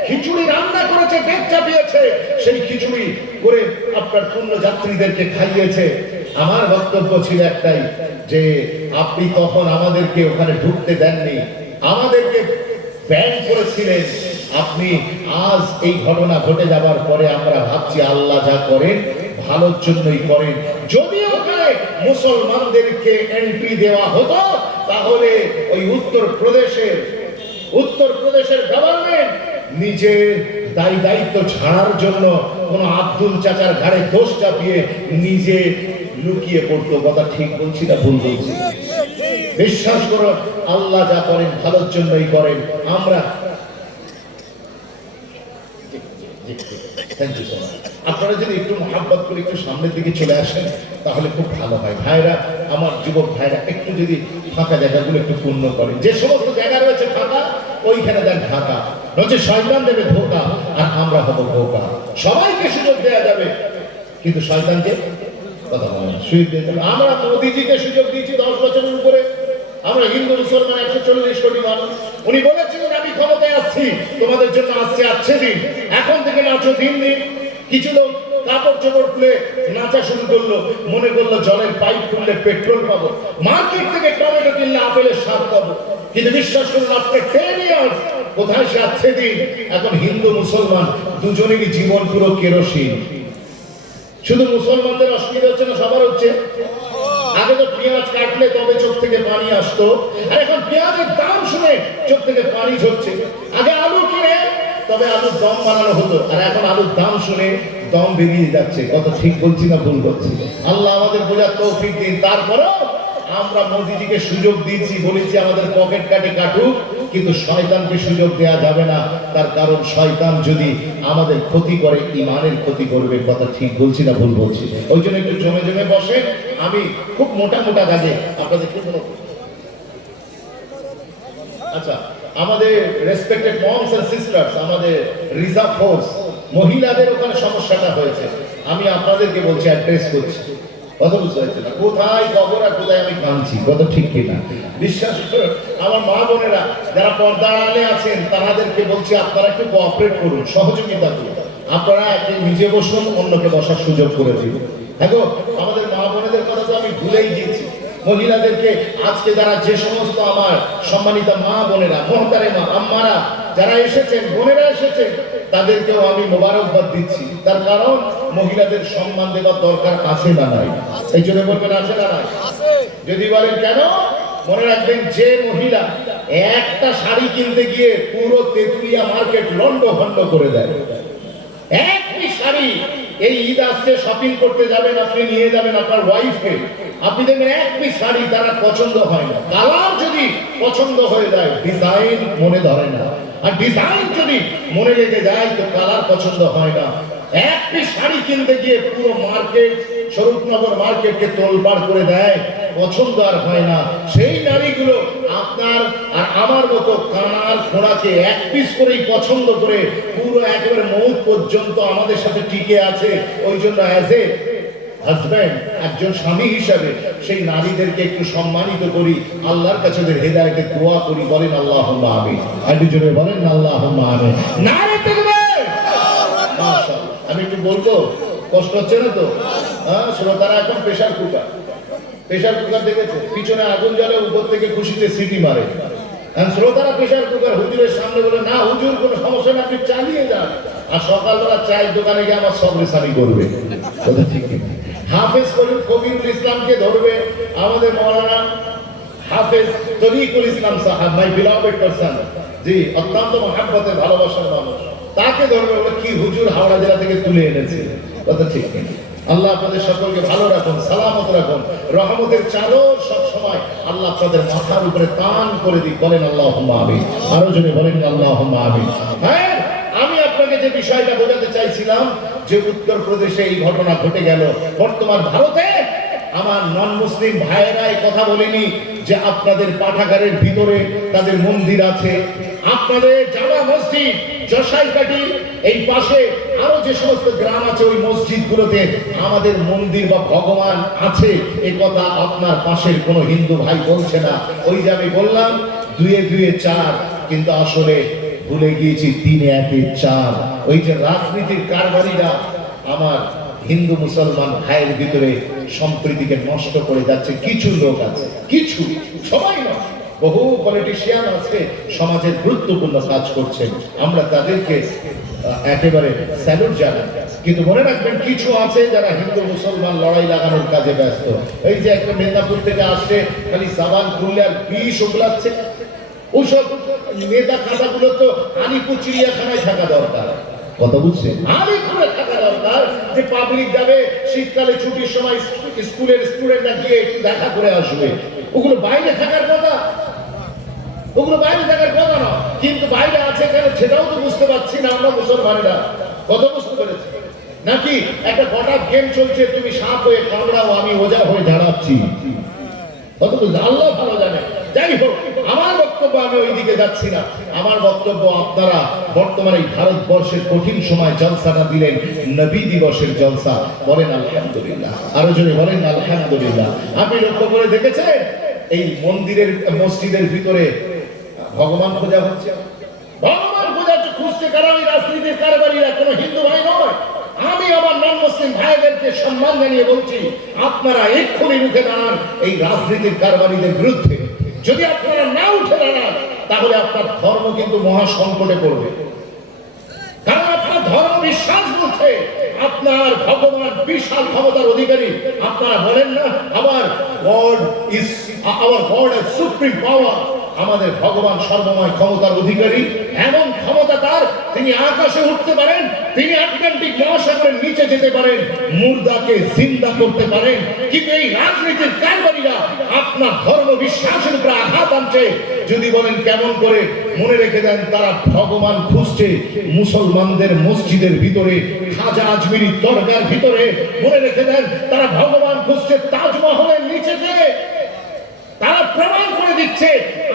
খিচুড়ি রান্না করেছে, পেট চাপিয়েছে, সেই খিচুড়ি করে আপনার পুণ্যযাত্রীদেরকে খাইয়েছে। আমার বক্তব্য ছিল একটাই, যে আপনি তখন আমাদেরকে ওখানে ঢুকতে দেননি, আমাদেরকে ব্যান করেছিলেন। আপনি আজ এই ঘটনা ঘটে যাবার পরে আমরা ভাবছি আল্লাহ যা করেন ভালোর জন্যই করেন। যদি ওখানে মুসলমানদেরকে এন্ট্রি দেওয়া হতো, তাহলে ওই উত্তর প্রদেশের উত্তরপ্রদেশের গভর্নমেন্ট নিজের দায়িত্ব ছাড়ার জন্য কোন আব্দুল চাচার ঘাড়ে দোষ চাপিয়ে নিজে লুকিয়ে পড়তো। কথা ঠিক বলছি না ভুল বলছি? বিশ্বাস করো, আল্লাহ যা করেন ভালোর জন্যই করেন। আমরা আপনারা যদি একটু মহাব্বত করে একটু সামনের দিকে চলে আসেন তাহলে খুব ভালো হয়। ভাইরা, আমার যুবক ভাইরা, একটু যদি ফাঁকা জায়গাগুলো একটু পূর্ণ করেন। যে সমস্ত জায়গা রয়েছে ফাঁকা, ওইখানে দেন ফাঁকা, নচে শয়তান দেবে ধোঁকা আর আমরা হব ধোঁকা। সবাইকে সুযোগ দেওয়া যাবে, কিন্তু শয়তানকে কথা বলে সুযোগ দিতে হবে। আমরা মোদিজিকে সুযোগ দিয়েছি 10 বছরের উপরে। আমরা হিন্দু মুসলমান 140 কোটি মানুষ। উনি বলেছিলেন আমি ক্ষমতায় আসছি, তোমাদের জন্য আসছে আচ্ছে দিন, এখন থেকে নাচো দিন দিন। কিছু লোক কাপড় চোপড় খুলে নাচা শুরু করলো, মনে করলো জলের পাইপ খুললে পেট্রোল পাবো, মার্কেট থেকে টমেটো কিনলে আপেলের স্বাদ পাবো। কিন্তু বিশ্বাস করুন, আপনার 10 ইয়ার্স কোথায় সে আচ্ছে দিন। এখন হিন্দু মুসলমান দুজনেরই জীবন পুরো কেরোসিন। শুধু মুসলমানদের অসুবিধা হচ্ছে না, সবার হচ্ছে। আগে তো পেঁয়াজ কাটলে তবে চোখ থেকে পানি আসতো, আর এখন পেঁয়াজের দাম শুনে চোখ থেকে পানি ঝরছে। আগে আলু কিনে তবে আলুর দম বানানো হতো, আর এখন আলুর দাম শুনে দম বেরিয়ে যাচ্ছে। কত ঠিক বলছি না ভুল বলছি? আল্লাহ আমাদের বোঝার তৌফিক দিন। তারপরেও আমরা মোদিজিকে সুযোগ দিয়েছি, বলেছি আমাদের পকেট কাটে কাটুক, কিন্তু শয়তানকে সুযোগ দেওয়া যাবে না। তার কারণ শয়তান যদি আমাদের ক্ষতি করে, ইমানের ক্ষতি করবে। কথা ঠিক বলছি না ভুল বলছি? ওই জন্য একটু জমে জমে বসে। আমি খুব মোটা মোটা দাগে আপনাদের আচ্ছা, আমাদের রেসপেক্টেড মমস এন্ড সিস্টার্স, আমাদের রিজার্ভ ফোর্স মহিলাদের ওখানে সমস্যাটা হয়েছে। আমি আপনাদেরকে বলছি, অ্যাড্রেস করছি। কথা বুঝতে পারছি না কোথায় কবর আর কোথায় আমি কাঁদছি। কথা ঠিক কিনা? বিশ্বাস করুন, আমার মা বোনেরা যারা পর্দা আড়ালে আছেন তাদেরকে বলছি, আপনারা একটু কোঅপারেট করুন, সহযোগিতা করুন। আপনারা নিজে বসুন, অন্যকে বসার সুযোগ করে দিন। দেখো, আমাদের মা বোনেদের কথা তো আমি ভুলেই গিয়েছি। মহিলাদেরকে আজকে যারা, যে সমস্ত আমার সম্মানিত মা বোনেরা, মোহতারেমা আম্মারা যারা এসেছেন, বোনেরা এসেছেন, তাদেরকেও আমি মোবারকবাদ দিচ্ছি। তার কারণ মহিলাদের সম্মান দেওয়ার দরকার আছে না নাই? এই জন্য বলবেন আছে না নাই? যদি বলেন কেন, মনে রাখবেন, যে মহিলা একটা শাড়ি কিনতে গিয়ে পুরো তেতুলিয়া মার্কেট লন্ড ভন্ড করে দেয়, একটি শাড়ি, এই ঈদ আসছে শপিং করতে যাবেন, আপনি নিয়ে যাবেন আপনার ওয়াইফকে, আপনি দেখবেন এক পিস শাড়ি তারা পছন্দ হয় না। কালার যদি পছন্দ হয়ে যায়, ডিজাইন মনে ধরে না, আর ডিজাইন যদি মনে লেগে যায় তো কালার পছন্দ হয় না। এক পিস শাড়ি কিনতে গিয়ে পুরো মার্কেট, স্বরূপনগর মার্কেটকে তোলপাড় করে দেয়, পছন্দ আর হয় না। সেই নারীগুলো আপনার আর আমার মতো কানার খোঁড়াকে এক পিস করেই পছন্দ করে পুরো একেবারে মৌত পর্যন্ত আমাদের সাথে টিকে আছে। ওই জন্য অ্যাজ এ হাজব্যান্ড, একজন স্বামী হিসাবে সেই নারীদেরকে একটু সম্মানিত করি, আল্লাহর কাছে ওদের হেদায়েতে দোয়া করি। বলেন আল্লাহুম্মা আমিন। একটু জোরে বলেন আল্লাহুম্মা আমিন। নারে তাকবীর। মাশাআল্লাহ। আমি একটু বলবো, কষ্ট হচ্ছে না তো? হ্যাঁ, শ্রোতারা এখন প্রেসার কুকার দেখেছে, পিছনে আগুন জ্বলে, উপর থেকে খুশিতে সিটি মারে। শ্রোতারা প্রেসার কুকার হুজুরের সামনে বলে, না হুজুর কোনো সমস্যা না, আপনি চালিয়ে যান। আর সকালবেলা চায়ের দোকানে গিয়ে আমার সবরেসানি করবে। ঠিক হাফেজ কবিরুল ইসলামকে ধরবে, আমাদের মৌলানা হাফেজ তরিকুল ইসলাম সাহেব, মাই বিলভেড পারসন, জি, অত্যন্ত মহাব্বতের ভালোবাসার মানুষ, তাকে ধরবে, বলে কি হুজুর হাওড়া জেলা থেকে তুলে এনেছে। কথা ঠিক কিনা? আল্লাহ আপনাদের সকলকে ভালো রাখুন, সালামত রাখুন, রহমতের চাদর সব সময় আল্লাহ আপনাদের মাথার উপরে তান করে দিক। বলেন আল্লাহুম্মা আমিন। আরো জোরে বলেন আল্লাহুম্মা আমিন। হ্যাঁ, আমি আপনাকে যে বিষয়টা বোঝাতে চাইছিলাম, যে উত্তরপ্রদেশে এই ঘটনা ঘটে গেল, বর্তমান ভারতে আমার নন মুসলিম ভাইয়েরা এই কথা বলেনি যে আপনাদের পাঠাগারের ভিতরে তাদের মন্দির আছে, আপনাদের জামা মসজিদ জশাইকাটি এই পাশে আরো যে সমস্ত গ্রাম আছে, ওই মসজিদগুলোতে আমাদের মন্দির বা ভগবান আছে, এই কথা আপনার পাশের কোনো হিন্দু ভাই বলছে না। ওই যে আমি বললাম 2 2 4, কিন্তু আসলে ভুলে গিয়েছি 3 1 4। ওই যে রাজনীতির কারবারিরা আমার হিন্দু মুসলমান ভাইয়ের ভিতরে সম্প্রীতিকে নষ্ট করে যাচ্ছে। কিছু লোক আছে, কিছু, সবাই নয়, বহু পলিটিশিয়ান আছে সমাজের গুরুত্বপূর্ণ কাজ করছেন, আমরা তাদেরকে একেবারে স্যালুট জানাই। কিন্তু মনে রাখবেন, কিছু আছে যারা হিন্দু মুসলমান লড়াই লাগানোর কাজে ব্যস্ত। এই যে একটা মেদিনীপুর থেকে আসছে, খালি সাবান খুললে আর বিষ ওগলাচ্ছে, ওইসব নেতা খাতাগুলো তো আলিপুর চিড়িয়াখানায় থাকা দরকার। কথা বুঝছে? আলিপুরে থাকা দরকার, যে পাবলিক যাবে শীতকালে ছুটির সময় স্কুলের স্টুডেন্টরা গিয়ে একটু দেখা করে আসবে। ওগুলো বাইরে থাকার কথা, ওগুলো বাইরে থাকার কথা না। কিন্তু বাইরে আছে কেন সেটাও তো বুঝতে পারছি না আমরা মুসলমানেরা। কত বুঝতে পেরেছি নাকি? একটা হঠাৎ গেম চলছে, তুমি সাপ হয়ে কামড়াও, আমি ওজা হয়ে দাঁড়াচ্ছি। কত বুঝতে, আল্লাহ ভালো জানে। যাই হোক, আমার বক্তব্য, আমি ওই দিকে যাচ্ছি না। আমার বক্তব্য, আপনারা বর্তমানে ভারতবর্ষের কঠিন সময় জলসাটা দিলেন, নবী দিবসের জলসা। বলেন আলহামদুলিল্লাহ, আরো জোরে বলেন আলহামদুলিল্লাহ। আপনি লক্ষ্য করে দেখেছেন এই মন্দিরের মসজিদের ভিতরে ভগবান খোঁজা হচ্ছে। ভগবান খোঁজা খুঁজতে কারা? ওই রাজনীতির কারবারিরা, কোনো হিন্দু ভাই নয়। আমি আমার নন মুসলিম ভাইদেরকে সম্মান জানিয়ে বলছি, আপনারা এক্ষুনি রুখে দাঁড়ান এই রাজনীতির কারবারিদের বিরুদ্ধে। যদি আপনারা না উঠে দাঁড়ান তাহলে আপনার ধর্ম কিন্তু মহা সংকটে পড়বে। কারণ আপনার ধর্ম বিশ্বাস বলছে আপনার ভগবান বিশাল ক্ষমতার অধিকারী। আপনারা বলেন না আবার God is our God as supreme power. আমাদের ভগবান সর্বময় ক্ষমতার অধিকারী। এমন ক্ষমতা তার, তিনি আকাশে উঠতে পারেন, তিনি আটলান্টিক মহাসাগরের নিচে যেতে পারেন, মুর্দাকে জিন্দা করতে পারেন। কিন্তু এই রাজনীতির কারবারিরা আপনার ধর্ম বিশ্বাসের উপরে আঘাত আনছে। যদি বলেন কেমন করে, মনে রেখে দেন তারা ভগবান খুঁজছে মুসলমানদের মসজিদের ভিতরে, খাজা আজমিরি দরগার ভিতরে। মনে রেখে দেন তারা ভগবান খুঁজছে তাজমহলের নিচেতে। তারা প্রমাণ করে দিচ্ছে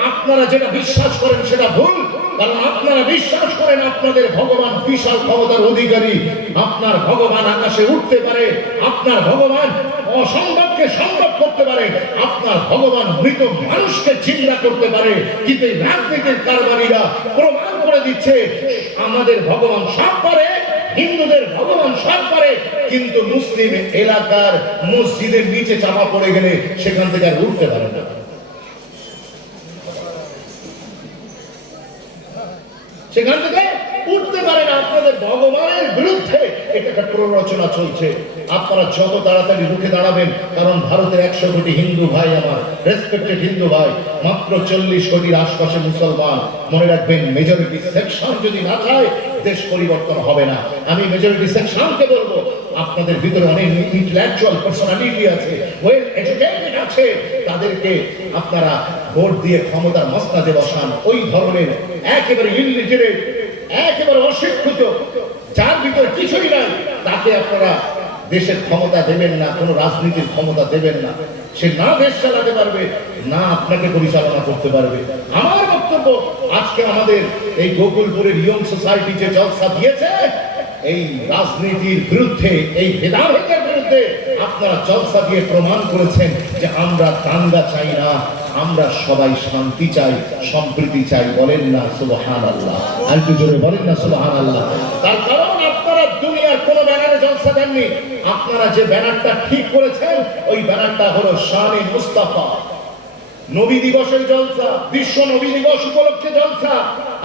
আপনারা যেটা বিশ্বাস করেন সেটা ভুল। কারণ আপনারা বিশ্বাস করেন আপনাদের ভগবান বিশাল ক্ষমতার অধিকারী, আপনার ভগবান আকাশে উঠতে পারে, আপনার ভগবান অসম্ভবকে সম্ভব করতে পারে, আপনার ভগবান মৃত মানুষকে জিন্দা করতে পারে। কিন্তু এই রাজনীতির কারবারিরা প্রমাণ করে দিচ্ছে আমাদের ভগবান সব পারে, হিন্দুদের ভগবান সব পারে, কিন্তু মুসলিম এলাকার মসজিদের নিচে চাপা পড়ে গেলে সেখান থেকে আর উঠতে পারে না। সেখান থেকে উঠতে পারে না। আপনাদের ভগবানের বিরুদ্ধে এটা একটা প্ররোচনা চলছে। আপনারা যত তাড়াতাড়ি রুখে দাঁড়াবেন, কারণ ভারতের 100 কোটি হিন্দু ভাই, আমার রেসপেক্টেড হিন্দু ভাই, মাত্র 40 কোটির আশপাশে মুসলমান। মনে রাখবেন, মেজরিটি সেকশন যদি না চায় দেশ পরিবর্তন হবে না। আমি মেজরিটি সেকশনকে বলবো, আপনাদের ভিতরে অনেক ইন্টেলেকচুয়াল পার্সোনালিটি আছে, ওয়েল এডুকেটেড আছে, তাদেরকে আপনারা ভোট দিয়ে ক্ষমতার মসনদে বসান। ওই ধরনের একেবারে ইলিটারেট, একেবারে অশিক্ষিত, যার ভিতরে কিছুই নাই, তাকে আপনারা দেশের ক্ষমতা দেবেন না, কোনো রাজনীতির ক্ষমতা দেবেন না। সে না দেশ চালাতে পারবে, না আপনাকে পরিচালনা করতে পারবে। আমার বক্তব্য, আজকে আমাদের এই গোকুলপুরের ইয়ং সোসাইটি যে জলসা দিয়েছে, এই রাজনীতির বিরুদ্ধে, এই ভেদাভেদের বিরুদ্ধে আপনারা জলসা দিয়ে প্রমাণ করেছেন যে আমরা দাঙ্গা চাই না, আমরা সবাই শান্তি চাই, সম্প্রীতি চাই। বলেন না সুবহানাল্লাহ, আর একটু জোরে বলেন না সুবহানাল্লাহ। তার কারণ আপনারা দুনিয়ার কোন ব্যানারে জলসা দেননি। আপনারা যে ব্যানারটা ঠিক করেছেন, ওই ব্যানারটা হলো শানে মুস্তাফা, নবী দিবসের জলসা, বিশ্ব নবী দিবস উপলক্ষে জলসা।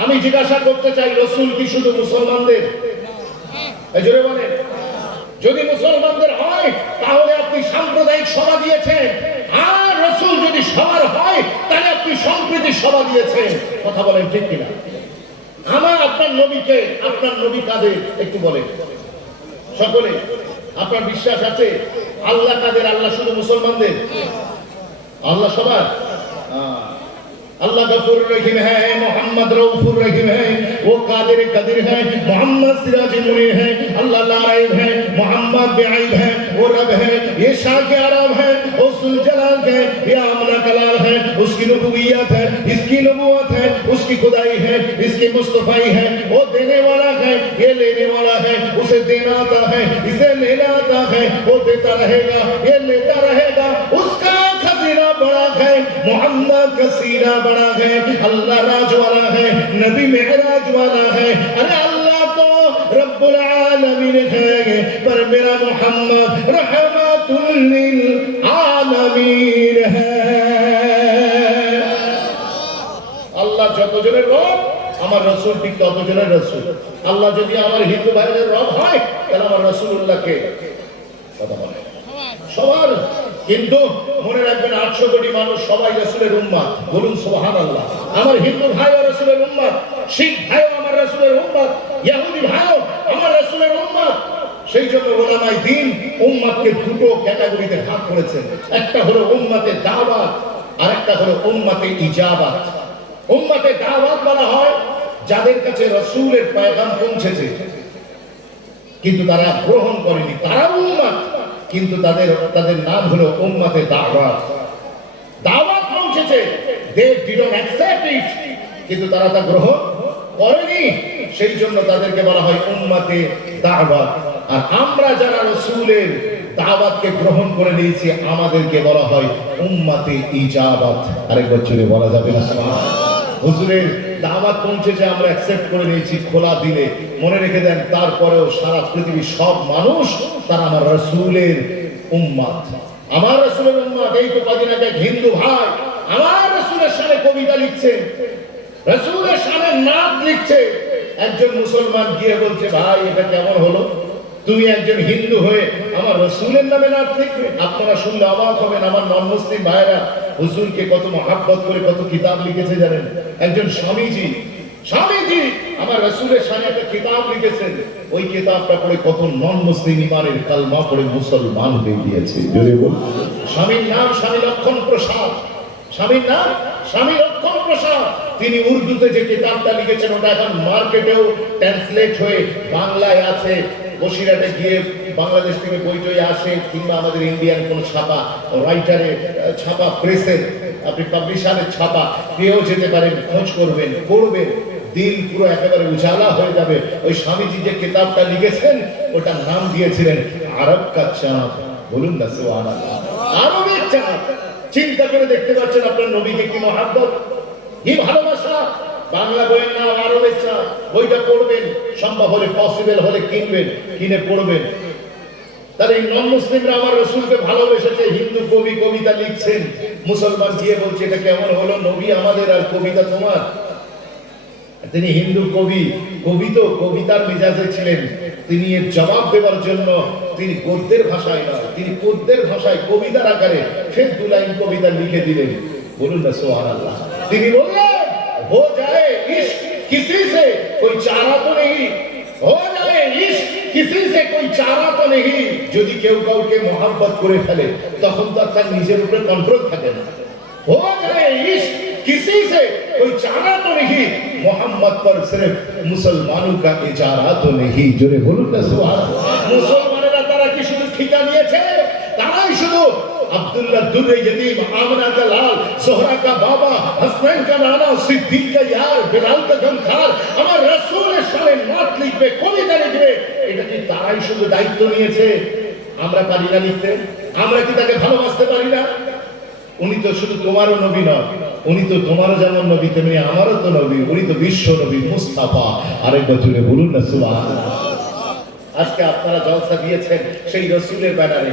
আমি জিজ্ঞাসা করতে চাই, রসুল কি শুধু মুসলমানদের? জোরে বলেন। যদি মুসলমানদের হয় তাহলে আপনি সাম্প্রদায়িক সভা দিয়েছেন, আর রসুল যদি সবার হয় তাহলে আপনি সম্প্রীতির সভা দিয়েছেন। কথা বলেন ঠিক কিনা? আমার আপনার নবীকে, আপনার নবী কাদের একটু বলেন সকলে। আপনার বিশ্বাস আছে আল্লাহ কাদের? আল্লাহ শুধু মুসলমানদের? আল্লাহ সবার? अल्लाह गफूर रहीम है, मोहम्मद रऊफुर रहीम है, वो कादिर कदीर है, मोहम्मद सिराज मुनीर है, अल्लाह लाइब है, मोहम्मद बेअईब है, वो रब है, ये शाके अरब है, वो सुल जलाल है, ये आमना कलाल है, उसकी नबुवियत है, इसकी नबुवत है, उसकी खुदाई है, इसकी मुस्तफाई है, वो देने वाला है, ये लेने वाला है, उसे देना आता है, इसे लेना आता है, वो देता रहेगा, ये लेता रहेगा, उसका खजीना बड़ा है, मोहम्मद का सीना बड़ा है, अल्लाह राज वाला है, नबी मेहराज वाला है। अरे अल्लाह तो रब्बुल आलमीन है, पर मेरा मोहम्मद रहमतुल लिल आलमीन है। अल्लाह যত জনের রব, আমার রাসূল ঠিক তত জনের রাসূল। আল্লাহ যদি আমার হিন্দু ভাইদের রব হয়, তাহলে আমার রাসূলুল্লাহকে কথা বলে সবার কিন্তু মনে রাখবেন 800 কোটি মানুষ সবাই রাসূলের উম্মত, বলুন সুবহানাল্লাহ। আমার হিন্দু ভাইও রাসূলের উম্মত, শিখ ভাইও আমার রাসূলের উম্মত, ইহুদি ভাইও আমার রাসূলের উম্মত। সেই জন্য উলামায়ে দ্বীন উম্মতকে দুটো ক্যাটাগরিতে ভাগ করেছেন, একটা হলো উম্মতে দাওয়াত আর একটা হলো উম্মতে ইজাবাত। উম্মতে দাওয়াত বলা হয় যাদের কাছে রাসূলের পয়গাম পৌঁছেছে কিন্তু তারা গ্রহণ করেনি, তারা উম্মত, কিন্তু তাদের নাম হলো উম্মতে দাওয়াত। দাওয়াত পৌঁছেছে, they didn't accept it, কিন্তু তারা তা গ্রহণ করেনি, সেই জন্য তাদেরকে বলা হয় উম্মতে দাওয়াত। আর আমরা যারা রাসূলের দাওয়াতকে গ্রহণ করে নিয়েছি আমাদেরকে বলা হয় উম্মতে ইজাবাত। আরেকবার জোরে বলা যাবে না সুবহানাল্লাহ। হুজুরের দাওয়াত পৌঁছেছে, আমরা অ্যাকসেপ্ট করে নিয়েছি খোলা দিলে। মনে রেখে দেন, তারপরেও সারা পৃথিবীর সব মানুষ তারা আমার রাসূলের উম্মত, আমার রাসূলের উম্মত। এই তো কদিন আগে হিন্দু ভাই আমার রাসূলের শানে কবিতা লিখছে, রাসূলের শানে নাত লিখছে। একজন মুসলমান গিয়ে বলছে, ভাই এটা কেমন হলো, তুমি একজন হিন্দু হয়ে আমার রাসূলের নামে নাত লিখবে? আপনারা শুনলে অবাক হবেন, আমার নন মুসলিম ভাইরা হুজুরকে কত মহব্বত করে কত কিতাব লিখেছে জানেন। একজন স্বামীজি আমার রাসূলের শানে একটা কিতাব লিখেছেন, ওই কিতাবটা পড়ে কত নন মুসলিম ইমানের কালমা পড়ে মুসলমান হয়ে গিয়েছে। জোরে বলুন। স্বামীর নাম স্বামী লক্ষণ প্রসাদ, স্বামীর নাম স্বামী লক্ষণ প্রসাদ। তিনি উর্দুতে যে কিতাবটা লিখেছেন ওটা এখন মার্কেটেও ট্রান্সলেট হয়ে বাংলায় আছে। বসিরহাটে গিয়ে বাংলাদেশ থেকে বইটই আসে, কিংবা আমাদের ইন্ডিয়ান কোন ছাপা রাইটারে ছাপা, প্রেসের আপনি পাবলিশারের ছাপা পেয়েও যেতে পারেন, খোঁজ করবেন, পড়বেন, দিল পুরো একেবারে উজালা হয়ে যাবে। ওই স্বামীজি যে কিতাবটা লিখেছেন ওটার নাম দিয়েছিলেন আরব কা চাঁদ। বলুন না সুবহানাল্লাহ। আরবের চাঁদ। চিন্তা করে দেখতে পাচ্ছেন আপনার নবীকে কি মহব্বত, কি ভালোবাসা। বাংলা বইয়ের নাম আরবের চাঁদ। বইটা পড়বেন, সম্ভব হলে পসিবল হলে কিনবেন, কিনে পড়বেন। তাহলে এই নন মুসলিমরা আমার রাসূলকে ভালোবেসেছে, হিন্দু কবি কবিতা লিখছেন, মুসলমান গিয়ে বলছে এটা কেমন হলো, নবী আমাদের আর কবিতা তোমার। তিনি হিন্দু কবি, কবি তো কবিতার মেজাজে ছিলেন, তিনি এর জবাব দেওয়ার জন্য তিনি গদ্যের ভাষায় না, তিনি পদ্যের ভাষায় কবিতার আকারে ফের 2 লাইন কবিতা লিখে দিলেন। বলুন না সুবহানাল্লাহ। তিনি বললেন, हो जाए इश्क किसी से कोई चारा तो नहीं, हो जाए इश्क किसी से कोई चारा तो नहीं। যদি কেউ কাউকে মহব্বত করে ফেলে তখন তো তার নিজের উপরে কন্ট্রোল থাকে না। हो जाए इश्क किसी से कोई चारा तो नहीं, मोहम्मद पर सिर्फ मुसलमानों का इजारा तो नहीं। জোরে বলুন না সুবহানাল্লাহ। মুসলমানেরা তারা কি শুধু ঠিকা নিয়েছে? তারাই শুধু अब्दुल्ला दुर्रे यतीम, आमना का लाल, सोहरा का बाबा, हसनैन का नाना, सिद्दीक का यार, बिलाल का गमखार, আমার রাসূলের শানে নাত লিখবে, কবিতা লিখবে, এটা কি তারাই শুধু দায়িত্ব নিয়েছে? আমরা পারি না লিখতে? আমরা কি তাকে ভালোবাসতে পারি না? উনি তো শুধু তোমারও নবী নয়, উনি তো তোমারও যেমন নবী তেমনি আমারও তো নবী, উনি তো বিশ্ব নবী মুস্তাফা। আরেকবার জুড়ে বলুন না সুবহানাল্লাহ। আজকে আপনারা জলসা দিয়েছেন সেই রাসূলের ব্যানারে,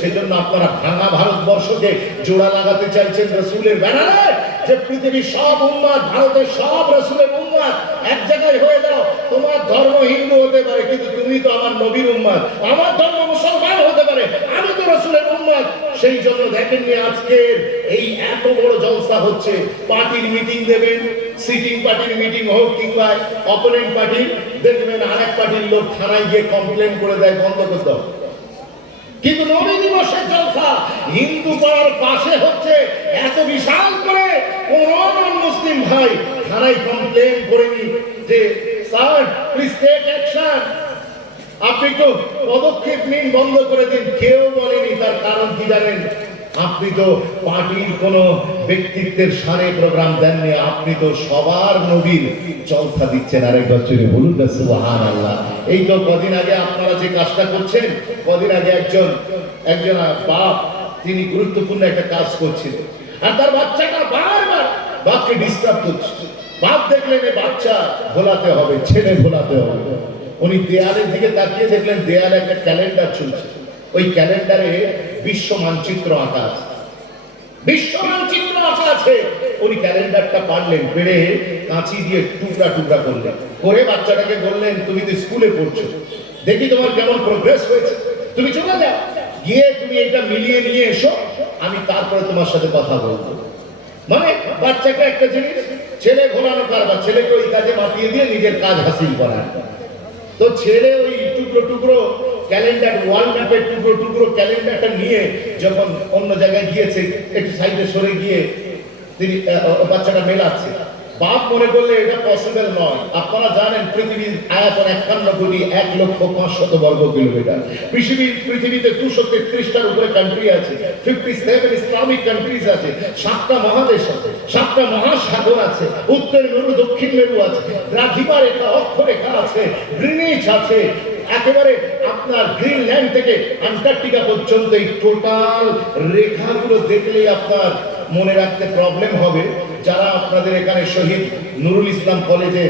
সেজন্য আপনারা ভাঙা ভারতবর্ষকে জোড়া লাগাতে চাইছেন রাসূলের ব্যানারে, যে পৃথিবীর সব উম্মত, ভারতের সব রাসূলের উম্মত এক জায়গায় হয়ে যাও। তোমার ধর্ম হিন্দু হতে পারে কিন্তু তুমি তো আমার নবীর উম্মত, আমার ধর্ম মুসলমান হতে পারে, আমি তো রাসূলের উম্মত। সেই জন্য দেখেননি আজকে এই এত বড় জলসা হচ্ছে। পার্টির মিটিং দেবেন, সিটিং পার্টির মিটিং হোক কিংবা অপোনেন্ট পার্টির, দেখবেন আরেক পার্টির লোক থানায় গিয়ে কমপ্লেন করে দেয় বন্ধ করে দাও। কিন্তু নবী দিবসের জলসা হিন্দু পাড়ার পাশে হচ্ছে, এত বিশাল করে কোন নন মুসলিম ভাই থানায় কমপ্লেন করেনি যে স্যার প্লিজ টেক অ্যাকশন, আপনি তো পদক্ষেপ নিন, বন্ধ করে দিন। কেউ বলেনি। তার কারণ কি জানেন? আপনি তো পার্টির কোন ব্যক্তিত্বের শানে প্রোগ্রাম দেননি, আপনি তো সবার নবীর জলসা দিচ্ছেন। আরেকবার জোরে বলুন না সুবহানাল্লাহ। এই তো কদিন আগে আপনারা যে কাজটা করছেন, কদিন আগে একজন বাপ তিনি গুরুত্বপূর্ণ একটা কাজ করছিলেন, আর তার বাচ্চাটা বারবার বাপকে ডিস্টার্ব করছে। বাপ দেখলেন এই বাচ্চা ভোলাতে হবে, ছেলে ভোলাতে হবে। উনি দেয়ালের দিকে তাকিয়ে দেখলেন দেয়ালে একটা ক্যালেন্ডার চলছে, ওই ক্যালেন্ডারে বিশ্ব মানচিত্র আঁকা আছে, বিশ্ব মানচিত্র আঁকা আছে। উনি ক্যালেন্ডারটা পারলেন, পেড়ে কাঁচি দিয়ে টুকরা টুকরা করলেন, করে বাচ্চাটাকে বললেন তুমি তো স্কুলে পড়ছো, দেখি তোমার কেমন প্রোগ্রেস হয়েছে, তুমি চলে যাও, গিয়ে তুমি এটা মিলিয়ে নিয়ে এসো, আমি তারপরে তোমার সাথে কথা বলবো। মানে বাচ্চাকে একটা জিনিস, ছেলে ঘোরানো কারবার, ছেলেকে ওই কাজে মাতিয়ে দিয়ে নিজের কাজ হাসিল করা। তো ছেলে ওই টুকরো টুকরো ক্যালেন্ডার, ওয়াল ম্যাপের টুকরো টুকরো ক্যালেন্ডারটা নিয়ে যখন অন্য জায়গায় গিয়েছে, একটু সাইডে সরে গিয়ে তিনি বাচ্চাটা মেলাচ্ছে। বাপ মনে করলে এটা পসিবল নয়। আপনারা জানেন পৃথিবীর আয়তন 51 কোটি 1,05,00,000 বর্গ কিলোমিটার। পৃথিবীতে 233টার উপরে কান্ট্রি আছে, 57 ইসলামিক কান্ট্রিজ আছে, 7টা মহাদেশ আছে, 7টা মহাসাগর আছে, উত্তর মেরু দক্ষিণ মেরু আছে, দ্রাঘিমা রেখা অক্ষরেখা আছে, গ্রিনিচ আছে, একেবারে আপনার গ্রিনল্যান্ড থেকে অ্যান্টার্কটিকা পর্যন্ত এই টোটাল রেখাগুলো দেখলেই আপনার মনে রাখতে প্রবলেম হবে। যারা আপনাদের এখানে শহীদ নুরুল ইসলাম কলেজে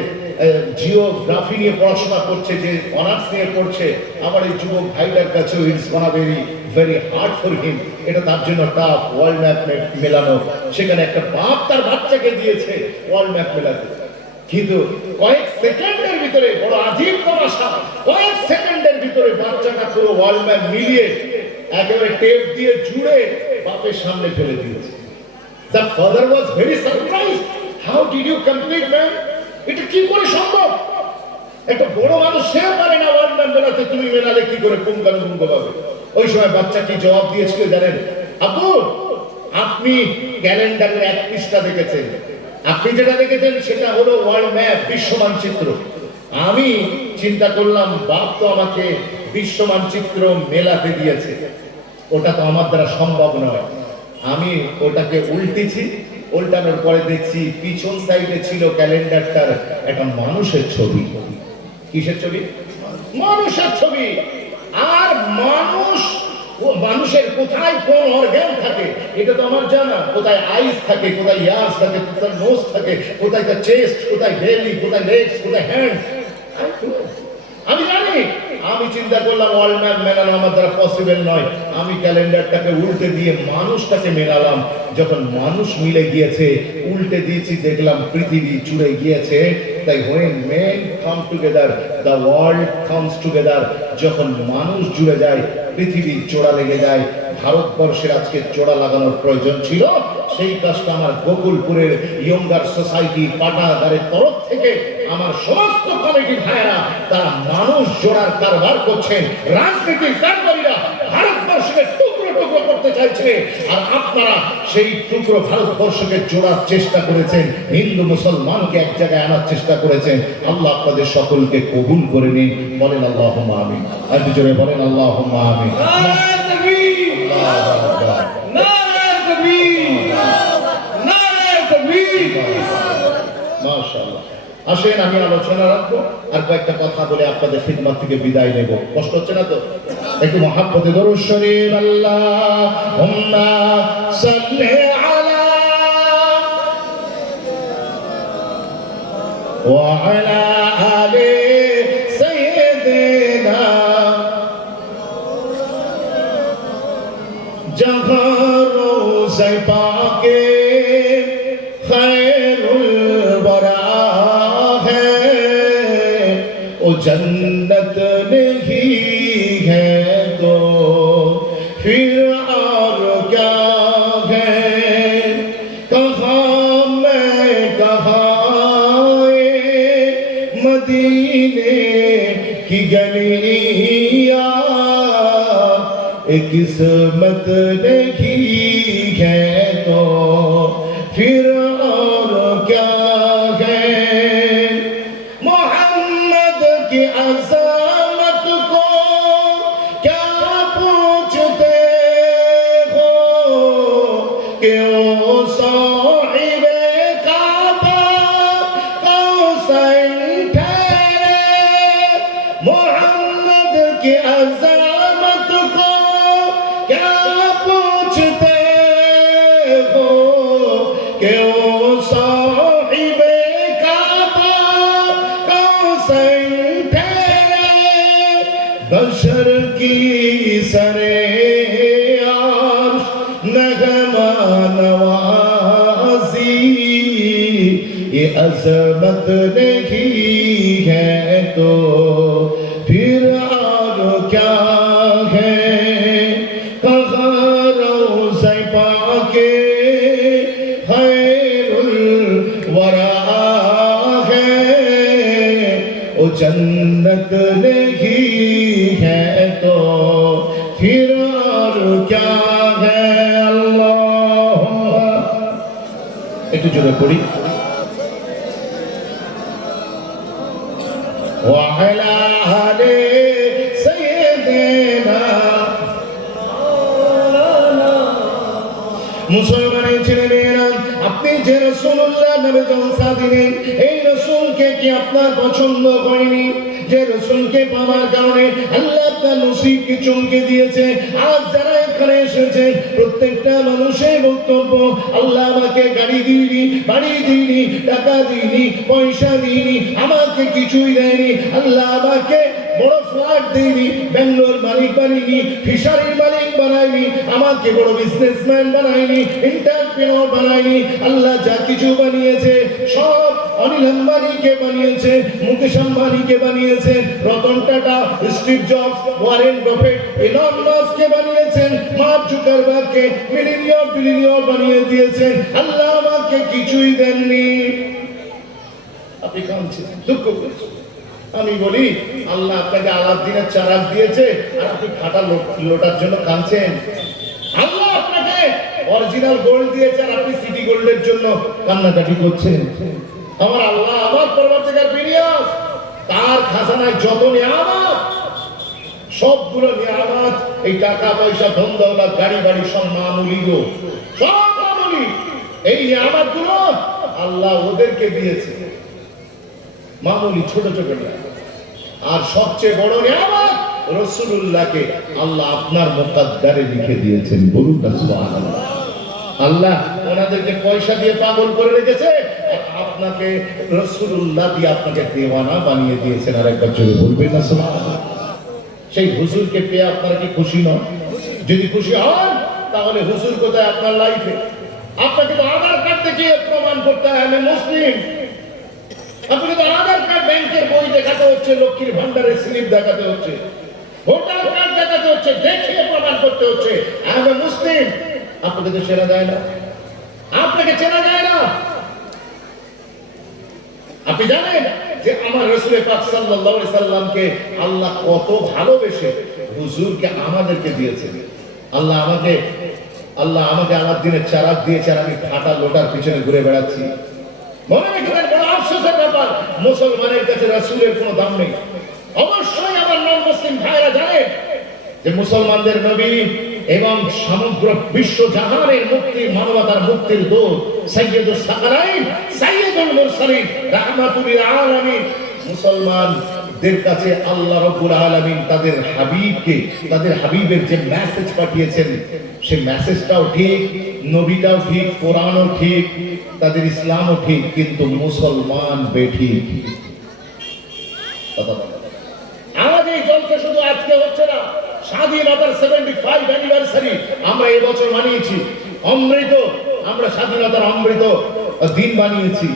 জিওগ্রাফি নিয়ে পড়াশোনা করছে, যে অনার্স নিয়ে পড়ছে, আমার এই যুবক ভাইটার কাছেও it's gonna very hard for him. এটা তার জন্য টাফ, ওয়ার্ল্ড ম্যাপ মেলানো। সেখানে একটা বাপ তার বাচ্চাকে দিয়েছে ওয়ার্ল্ড ম্যাপ মেলাতে, কিন্তু কয়েক সেকেন্ডের ভিতরে, বড় আজীব তামাশা, কয়েক সেকেন্ডের ভিতরে বাচ্চাটা পুরো ওয়ার্ল্ড ম্যাপ মিলিয়ে একেবারে টেপ দিয়ে জুড়ে বাপের সামনে ফেলে দিয়েছে। The father was very surprised. How did you complete, man? এটা কি করে সম্ভব? একটা বড় মানুষ সেও পারে না ওয়ার্ল্ড ম্যাপ মেলাতে, তুমি মেলালে কি করে পুঙ্খানুপুঙ্খ পাবে? ওই সময় বাচ্চা কি জবাব দিয়েছিল জানেন? আব্বু, আপনি ক্যালেন্ডারের 1 পৃষ্ঠা দেখেছেন, আপনি যেটা দেখেছেন সেটা হলো ওয়ার্ল্ড ম্যাপ, বিশ্ব মানচিত্র। আমি চিন্তা করলাম, বাপ তো আমাকে বিশ্ব মানচিত্র মেলাতে দিয়েছে, ওটা তো আমার দ্বারা সম্ভব নয়। আমি ওটাকে উল্টেছি, উল্টানোর পরে দেখছি পিছন সাইডে ছিল ক্যালেন্ডারটার একটা মানুষের ছবি। কিসের ছবি? মানুষের ছবি। আর মানুষের কোথায় কোন অর্গান থাকে এটা তো আমার জানা। কোথায় আইস থাকে, কোথায় ইয়ার্স থাকে, কোথায় নোজ থাকে, কোথায় তার চেস্ট, কোথায় বেলি, কোথায় লেগস, কোথায় হ্যান্ড, আমি জানি। আমি চিন্তা করলাম ওয়ার্ল্ড ম্যাপ মেলানো আমার দ্বারা পসিবল নয়। আমি ক্যালেন্ডারটাকে উল্টে দিয়ে মানুষটাকে মেলালাম। যখন মানুষ মিলে গিয়েছে, উল্টে দিয়েছি, দেখলাম পৃথিবী জুড়ে গিয়েছে। তাই when men come together, the world comes together। যখন মানুষ জুড়ে যায়, পৃথিবীর জোড়া লেগে যায়। ভারতবর্ষের আজকে জোড়া লাগানোর প্রয়োজন ছিল, সেই কাজটা আমার গোকুলপুরের ইয়ঙ্গার সোসাইটি পাটাগারের তরফ থেকে আমার সমস্ত কমিটির ভাইয়েরা তারা মানুষ জোড়ার কারবার করছেন। রাজনীতির কারবারীরা ভারতবর্ষকে টুকরো টুকরো করতে চাইছে, আর আপনারা সেই টুকরো ভারতবর্ষকে জোড়ার চেষ্টা করেছেন, হিন্দু মুসলমানকে এক জায়গায় আনার চেষ্টা করেছেন। আল্লাহ আপনাদের সকলকে কবুল করে নিন, বলেন আল্লাহুম্মা আমিন। আর জোরে বলেন আল্লাহুম্মা আমিন। মাশাআল্লাহ। আসেন আমি আলোচনা রাখবো, আর কয়েকটা কথা বলে আপনাদের খিদমত থেকে বিদায় নেব। কষ্ট হচ্ছে না তো? একটু মহাব্বতে দরুদ শরীফ। আল্লাহুম্মা সাল্লি আলা ওয়া আলা আলি সাইয়্যিদিনা जहाँ रोज़े पाके खैरुल वरा है, वो जन्नत नहीं है तो फिर और क्या है। कहाँ मैं कहाँ मदीने की गलियाँ, किस्मत नहीं है तो फिर और क्या है। मोहम्मद की अज़मत को क्या पूछते हो कि वो साहिबे काबा कौसैन ठहरे। मोहम्मद की अज़मत को क्या पूछते हो कि वो साहिबे काबा कौसैन ठहरे। बशर की सरे आर्श नगमा नवाज़ी, ये अज़मत नहीं है तो फिर और क्या है। जन्नत नहीं है तो फिर और क्या है अल्लाह একটু জোরে পড়ি وعلى آل سيدنا মুসলমানের ছেলেমেয়েরা আপনি যে রাসূলুল্লাহ নামে জলসা দিলেন এই রাসূলকে কি আপনার পছন্দ হয়নি যে রাসূলকে পাওয়ার কারণে আল্লাহ আপনার নসিবকে চমকে দিয়েছে আজ যারা এখানে এসেছে প্রত্যেকটা মানুষের বক্তব্য আল্লাহ আমাকে গাড়ি দিইনি বাড়ি দিইনি টাকা দিইনি পয়সা দিইনি আমাকে কিছুই দেয়নি আল্লাহ আমাকে বড় ফ্ল্যাট দিইনি ব্যাঙ্গালোর মালিক বানাইনি ফিশারির মালিক বানাইনি আমাকে বড় বিজনেসম্যান বানাইনি এন্টারপ্রেনার বানাইনি আল্লাহ যা কিছু বানিয়েছে সব অনিল আম্বানিকে বানিয়েছে মুকেশ আম্বানিকে বানিয়েছে Ratan Tata Steve Jobs Warren Buffett Elon মাস্ককে বানিয়েছেন মার্ক জুকারবার্গকে বিলিয়নিয়র বানিয়ে দিয়েছেন আল্লাহ আমাকে কিছুই দেননি আপনি কাঁদছেন দুঃখ করছেন আমি বলি আল্লাহ আপনাকে আলাদিনের চারাক দিয়েছে আর আপনি ফাটা লোটার জন্য কাঁদছেন আল্লাহ আপনাকে অরিজিনাল গোল্ড দিয়েছে আর আপনি সিটি গোল্ডের জন্য কান্নাকাটি করছেন আমার আল্লাহ আমার পরবর্তীকার পিরিয়ড তার খাজানায় যত নিয়ামত সবগুলো নিয়ামত এই টাকা পয়সা ধন দৌলত গাড়ি বাড়ি সব মামুলি গো সব মামুলি এই নিয়ামত গুলো আল্লাহ ওদেরকে দিয়েছে মামুলি ছোট ছোট আর সবচেয়ে বড় নিয়ামত রাসূলুল্লাহকে আল্লাহ আপনার মুকদ্দারে লিখে দিয়েছেন বলুন না সুবহানাল্লাহ আল্লাহ ওনাদেরকে পয়সা দিয়ে পাগল করে রেখেছে আপনাকে রাসূলুল্লাহ দিয়ে আপনাকে দেওয়ানা বানিয়ে দিয়েছেন আর একবার জোরে বলবেন না সুবহানাল্লাহ সেই হুজুরকে পেয়ে আপনারা কি খুশি নন যদি খুশি হন তাহলে হুজুর কোথায় আপনার লাইফে আপনাকে তো আধার কার্ড দেখিয়ে প্রমাণ করতে হয় আমি মুসলিম আপনাকে তো আধার কার্ড ব্যাংকের বই দেখাতে হচ্ছে লক্ষ্মীর ভান্ডারের স্লিপ দেখাতে হচ্ছে ভোটার কার্ড দেখাতে হচ্ছে দেখিয়ে প্রমাণ করতে হচ্ছে আমি মুসলিম আপনাকে তো চেনা যায় না আপনাকে চেনা যায় না আপনি জানেন যে আমার রাসূল পাক সাল্লাল্লাহু আলাইহি সাল্লামকে আল্লাহ কত ভালোবেসে হুজুরকে আমাদেরকে দিয়েছেন আল্লাহ আমাকে আলাদিনের চারাক দিয়েছে আর আমি ফাটা লোটার পিছনে ঘুরে বেড়াচ্ছি মনে রাখবেন বড় আফসোসের ব্যাপার মুসলমানের কাছে রাসূলের কোনো দাম নেই অবশ্যই আমার নন মুসলিম ভাইরা জানেন যে মুসলমানদের নবী এবং সমগ্র বিশ্ব জাহানের মুক্তি মানবতার মুক্তির দূত সাইয়্যিদুস সাকারাইন সাইয়্যিদুল মুরসালিন রাহমাতুল লিল আলামিন মুসলমানদের কাছে আল্লাহ রাব্বুল আলামিন তাদের হাবিবের যে মেসেজ পাঠিয়েছেন সেই মেসেজটাও ঠিক নবীটাও ঠিক কোরআনও ঠিক তাদের ইসলামও ঠিক কিন্তু মুসলমান বেঠিক আমাদের এই জলসা শুধু আজকে হচ্ছে না স্বাধীনতার 75 অ্যানিভার্সারি আমরা এবছর মানিয়েছি অমৃত আমরা স্বাধীনতার অমৃত দিন বানিয়েছি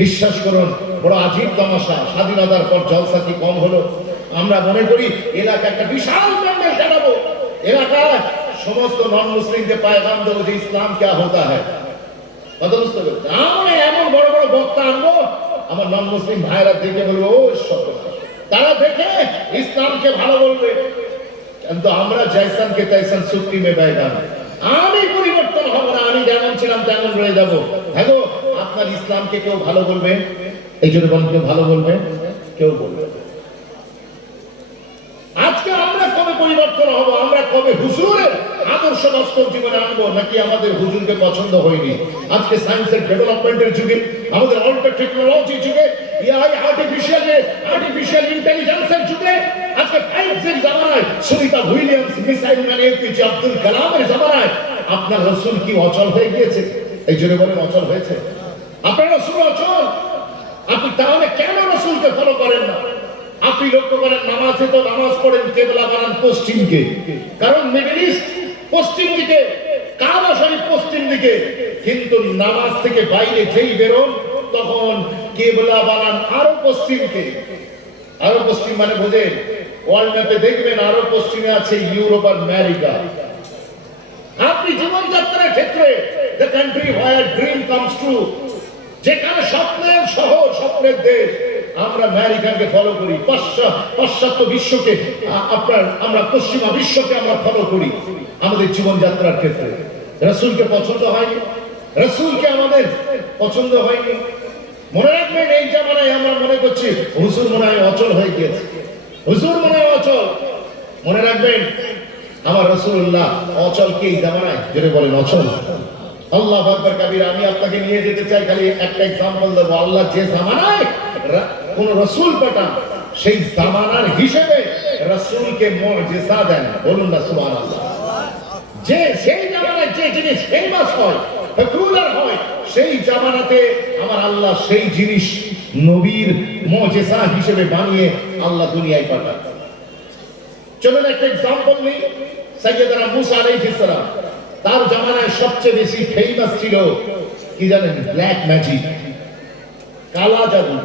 বিশ্বাস করুন বড় আজীব তামাশা স্বাধীনতার পর জলসা কি কম হলো আমরা মনে করি এলাকা একটা বিশাল প্যান্ডেল চালাবো এলাকায় সমস্ত নন মুসলিমকে পায়গাম দেবো যে ইসলাম क्या होता है কথা বুঝতে পারছেন আমরা এমন বড় বড় বক্তা আনবো আমার নন মুসলিম ভাইরা দেখে বলবে ও সব তারা দেখে ইসলামকে ভালো বলবে কিন্তু আমরা জয়সানকে তাইসান সুক্তি মে বাইগান আমি পরিবর্তন হব না আমি যেমন ছিলাম তেমন রয়ে যাব দেখো আপনার ইসলামকে কেউ ভালো বলবে এই জন্য বলেন কেউ ভালো বলবে কেউ বলবে আজকে আমরা কবে পরিবর্তন হব আমরা কবে হুজুরের আদর্শ বাস্তব জীবনে আনবো নাকি আমাদের হুজুরকে পছন্দ হয়নি আজকে সায়েন্সের ডেভেলপমেন্টের যুগে আমাদের অল্টার টেকনোলজি যুগে এআই আর্টিফিশিয়াল ইন্টেলিজেন্সের যুগে আজকে 5G এর জামানায় Sunita Williams missile man APJ Abdul কালামের জামানায় আপনার রাসূল কি অচল হয়ে গিয়েছে এই জন্য বলেন অচল হয়েছে আপনার রাসূল অচল আপনি তাহলে কেন রাসূলকে ফলো করেন না আপনি লক্ষ্য করেন নামাজে তো নামাজ পড়েন কিবলা বানান পশ্চিমকে কারণ মিডল ইস্ট পশ্চিম দিকে কাবা শরীফ পশ্চিম দিকে কিন্তু নামাজ থেকে বাইরে যেই বেরোন তখন কিবলা বানান আরো পশ্চিমকে আরো পশ্চিম মানে বোঝেন ওয়ার্ল্ড ম্যাপে দেখবেন আরো পশ্চিমে আছে ইউরোপ আর আমেরিকা আপনি জীবনযাত্রার ক্ষেত্রে the country where dream comes true যেখানে স্বপ্নের শহর স্বপ্নের দেশ আমরা আমেরিকানকে ফলো করি, পাশ্চাত্য বিশ্বকে আমরা পশ্চিমা বিশ্বকে আমরা ফলো করি আমাদের জীবনযাত্রার ক্ষেত্রে। রাসূলকে পছন্দ হয়নি, রাসূলকে আমাদের পছন্দ হয়নি। মনে রাখবেন, এই জামানায় আমরা মনে করছি হুজুর মনে হয় অচল হয়ে গিয়েছে, হুজুর মনে হয় অচল। মনে রাখবেন, আমার রাসূলুল্লাহ অচল কি এই জামানায়? যদি বলেন অচল। আল্লাহু আকবার কাবীর। আমি আপনাকে নিয়ে যেতে চাই, খালি একটা एग्जांपल দেব। আল্লাহ যে জামানায় কোন রাসূল পাঠান, সেই জামানার হিসেবে রাসূলকে মুজিজা দেন। বলুন না সুবহানাল্লাহ। যে সেই জামানায় যে জিনিস ফেমাস হয়, পপুলার হয়, সেই জামানাতে আমার আল্লাহ সেই জিনিস নবীর মুজিজা হিসেবে বানিয়ে আল্লাহ দুনিয়ায় পাঠান। চলুন একটা एग्जांपल নিই। সাইয়েদনা মুসা আলাইহিস সালাম, তার জামানায় সবচেয়ে বেশি ফেমাস ছিল কি জানেন? ব্ল্যাক ম্যাজিক, কালা জাদু।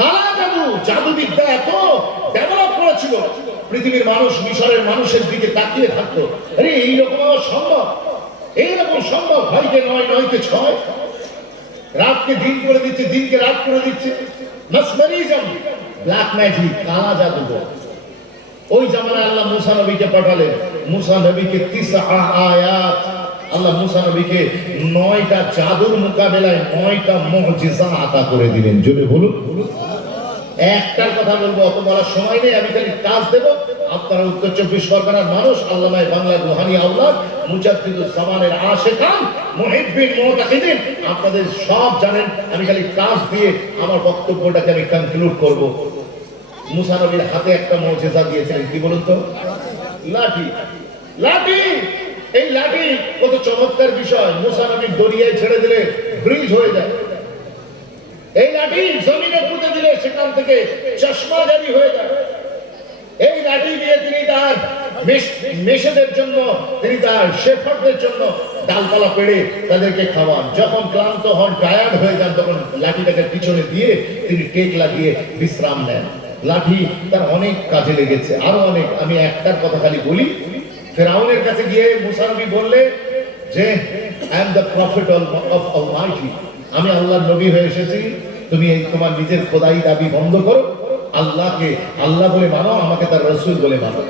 কালা জাদু, জাদুবিদ্যা এত ডেভেলপ করেছিল, পৃথিবীর মানুষ মিশরের মানুষের দিকে তাকিয়ে থাকতো, আরে এইরকম সম্ভব, এইরকম সম্ভব? হয়কে নয়, নয়কে ছয়, রাতকে দিন করে দিচ্ছে, দিনকে রাত করে দিচ্ছে। মাসমারিজম, ব্ল্যাক ম্যাজিক, কালা জাদু। ওই জামানায় আল্লাহ মুসা নবীকে পাঠালেন। মুসা নবীকে 9 আয়াত, আল্লাহ মুসা নবীকে 9টা জাদুর মোকাবেলায় 9টা মুজিজা আতা করে দিলেন। জোরে বলুন। একটার কথা বলবো, অত বলার সময় নেই, আমি খালি কাজ দেব। আপনারা উত্তর 24 পরগনার মানুষ, আল্লামায়ে বাংলার রুহানি আওলাদ, মুজাদ্দিদুজ জামানের আশিকান, মুহিব্বিন, মুতাকিদিন, আপনাদের সব জানেন। আমি খালি কাজ দিয়ে আমার বক্তব্যটাকে আমি কনক্লুড করব। মুসা নবীর হাতে একটা মুজিজা দিয়েছিলেন, কি বলুন তো? লাঠি। লাঠি, এই লাঠি কত চমৎকার বিষয়। মুসা নবী দরিয়ায় ছেড়ে দিলে ব্রিজ হয়ে যায়। এই লাঠি জমিনে পুঁতে দিলে সেখান থেকে চশমা জারি হয়ে যায়। এই লাঠি দিয়ে তিনি তার মেষেদের জন্য, তিনি তার শেফার্ডদের জন্য ডালপালা পেড়ে তাদেরকে খাওয়ান। যখন ক্লান্ত হন, টায়ার্ড হয়ে যান, তখন লাঠিটাকে পিছনে দিয়ে তিনি টেক লাগিয়ে বিশ্রাম নেন। লাঠি তার অনেক কাজে লেগেছে, আরো অনেক। আমি একটার কথা খালি বলি। ফেরাউনের কাছে গিয়ে মুসা নবী বললে যে I am the prophet of Almighty, আমি আল্লাহর নবী হয়ে এসেছি, তুমি এই তোমার নিজের খোদাই দাবি বন্ধ করো, আল্লাহকে আল্লাহ বলে মানো, আমাকে তার রাসূল বলে মানো।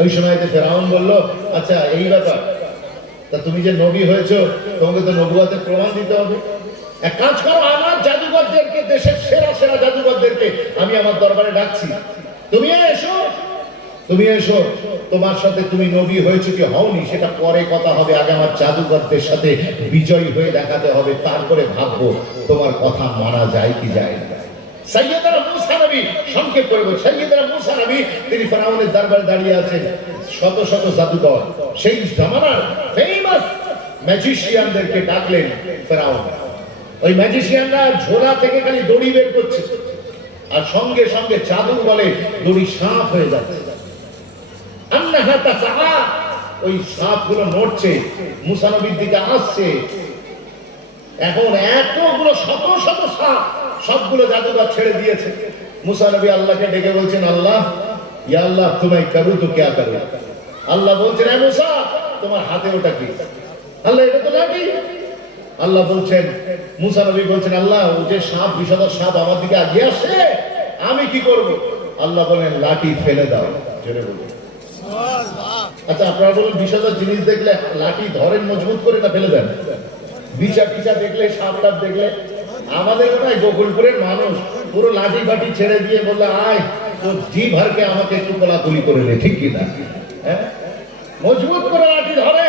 ওই সময়তে ফেরাউন বলল, আচ্ছা এই ব্যাপার, তা তুমি যে নবী হয়েছো, তোমাকে তো নবুয়তের প্রমাণ দিতে হবে। এক কাজ করো, আমার জাদুঘরদেরকে, দেশের সেরা সেরা জাদুঘরদেরকে আমি আমার দরবারে ডাকছি, তুমি এসো, তুমি এসো। তোমার সাথে তুমি নবী হয়েছে কি হওনি সেটা পরে কথা হবে, আগে আমার জাদুঘরদের সাথে বিজয়ী হয়ে দেখাতে হবে, তারপরে ভাববো তোমার কথা মানা যায় কি যায় না। সাইয়েদনা মুসা নবী, সংক্ষেপ করে বলি, সাইয়েদনা মুসা নবী তিনি ফেরাউনের দরবারে দাঁড়িয়ে আছেন, শত শত জাদুকর, সেই জামানার ফেমাস ম্যাজিশিয়ানদেরকে ডাকলেন ফেরাউন। ওই ম্যাজিশিয়ানরা ঝোলা থেকে খালি দড়ি বের করছে, আর সঙ্গে সঙ্গে জাদু বলে দড়ি সাপ হয়ে যাচ্ছে। ওই সাপগুলো নড়ছে, মুসা নবীর দিকে আসছে। এখন এতগুলো শত শত সাপ, সবগুলো জাদুঘর ছেড়ে দিয়েছে। মুসা নবী আল্লাহকে ডেকে বলছেন, আল্লাহ, ইয়া আল্লাহ তোমায় করু তো কে করু। আল্লাহ বলছেন, এ মুসা তোমার হাতে ওটা কি? আল্লাহ, এটা তো লাঠি। আল্লাহ বলছেন, মুসা নবী বলছেন, আল্লাহ ও যে সাপ, বিষধর সাপ আমার দিকে আগিয়ে আসছে, আমি কি করব? আল্লাহ বলেন, লাঠি ফেলে দাও। জোরে বলুন। আচ্ছা আপনারা বলুন, বিষধর জিনিস দেখলে লাঠি ধরেন মজবুত করে, না ফেলে দেন? বিছা পিছা দেখলে, সাপ টাপ দেখলে, আমাদের ওটাই গোকুলপুরের মানুষ পুরো লাঠি ফাটি ছেড়ে দিয়ে বললে, আয় তো জি ভরকে আমাকে একটু কোলাকুলি করে দে, ঠিক কিনা? হ্যাঁ, মজবুত করে লাঠি ধরে।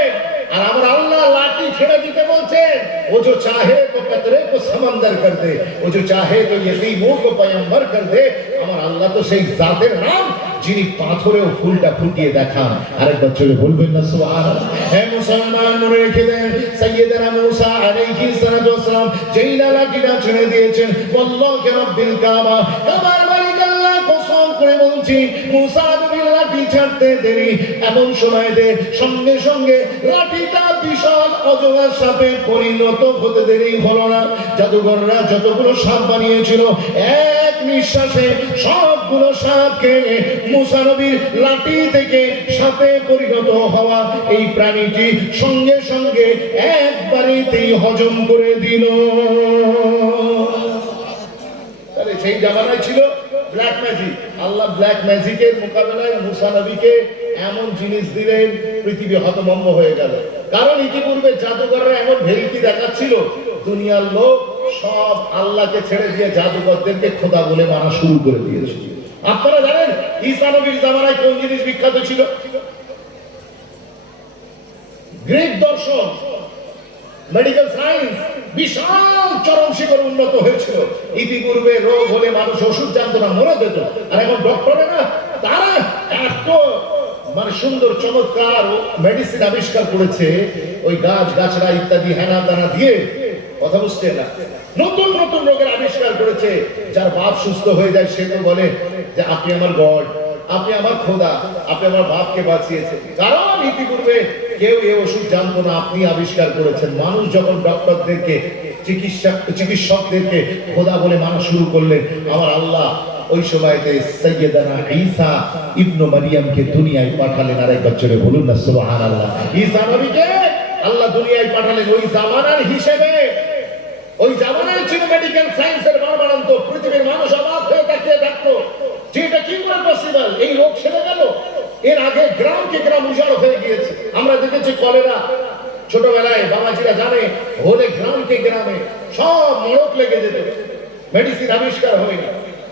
আর আমার আল্লাহ লাঠি ছেড়ে দিতে বলছেন, ও जो चाहे तो कतरे को समंदर कर दे, वो जो चाहे तो यतीमों को पैगंबर कर दे। আমার আল্লাহ তো সেই জাতের নাম যিনি পাথরেও ফুলটা ফুটিয়ে দেখান। আরেকবার চলে বলবেন না সুবহানাল্লাহ। হে মুসলমান, মনে রেখে দেন, সাইয়েদনা মুসা আলাইহিস সালাতু ওয়াস সালাম যেই লাঠিটা ছেড়ে দিয়েছেন, আল্লাহু রাব্বিল কাবা, কাবার মালিক আল্লাহ কসম করে বলছি, মুসা নবী লাঠি ছাড়তে দেরি, এমন সময়তে সঙ্গে সঙ্গে লাঠিটা বিশাল অজগর সাপে পরিণত হতে দেরি হলো না। জাদুঘররা যতগুলো সাপ বানিয়েছিল, এক নিঃশ্বাসে সবগুলো সাপকে মুসা নবীর লাঠি থেকে সাপে পরিণত হওয়া এই প্রাণীটি সঙ্গে সঙ্গে একবারেতেই হজম করে দিল। সেই জামানায় ছিল ব্ল্যাক ম্যাজিক। আল্লাহ ব্ল্যাক ম্যাজিকের মোকাবেলায় মুসা নবীকে এমন জিনিস দিলেন, পৃথিবী হতভম্ব হয়ে গেল। কারণ ইতিপূর্বে জাদুকররা এমন ভেলকি দেখাচ্ছিল, দুনিয়ার লোক সব আল্লাহকে ছেড়ে দিয়ে জাদুকরদেরকে খোদা বলে মানা শুরু করে দিয়েছে। আপনারা জানেন ঈসা নবীর জামানায় কোন জিনিস বিখ্যাত ছিল? গ্রিক দর্শন, মেডিকেল সায়েন্স বিশাল চরম শিখরে উন্নত হয়েছিল। ইতিপূর্বে রোগ হলে মানুষ ওষুধ জানতো না, মরে যেত। আর এখন ডক্টরেরা তারা এত সুন্দর চমৎকার মেডিসিন আবিষ্কার করেছে, ওই গাছ গাছড়া ইত্যাদি হেনা দানা দিয়ে, কথা বুঝতে না, নতুন নতুন রোগের আবিষ্কার করেছে। যার বাপ সুস্থ হয়ে যায় সে তো বলে যে আপনি আমার গড, আপনি আমার খোদা, আপনি আমার বাপকে বাঁচিয়েছেন। কারণ ইতিপূর্বে কেউ এই ওষুধ জানতো না, আপনি আবিষ্কার করেছেন। মানুষ যখন ডক্টরদেরকে চিকিৎসকদেরকে খোদা বলে মানা শুরু করলেন, আমার আল্লাহ ওই সময়তে সাইয়্যিদানা ঈসা ইবনে মারইয়ামকে দুনিয়ায় পাঠালেন। আর একবার জোরে বলুন না সুবহানাল্লাহ। ঈসা নবীকে আল্লাহ দুনিয়ায় পাঠালেন ওই জামানার হিসেবে। ওই জামানায় ছিল মেডিকেল সায়েন্সের বাড়বাড়ন্ত, পৃথিবীর মানুষ অবাক হয়ে তাকিয়ে থাকতো যে এটা কি করে পসিবল, এই রোগ সেরে গেল। এর আগে গ্রামকে গ্রাম উজাড় হয়ে গিয়েছে। আমরা দেখেছি কলেরা, ছোটবেলায় বাবাজিরা জানে, হলে গ্রামকে গ্রামে সব মড়ক লেগে যেত, মেডিসিন আবিষ্কার হয়নি।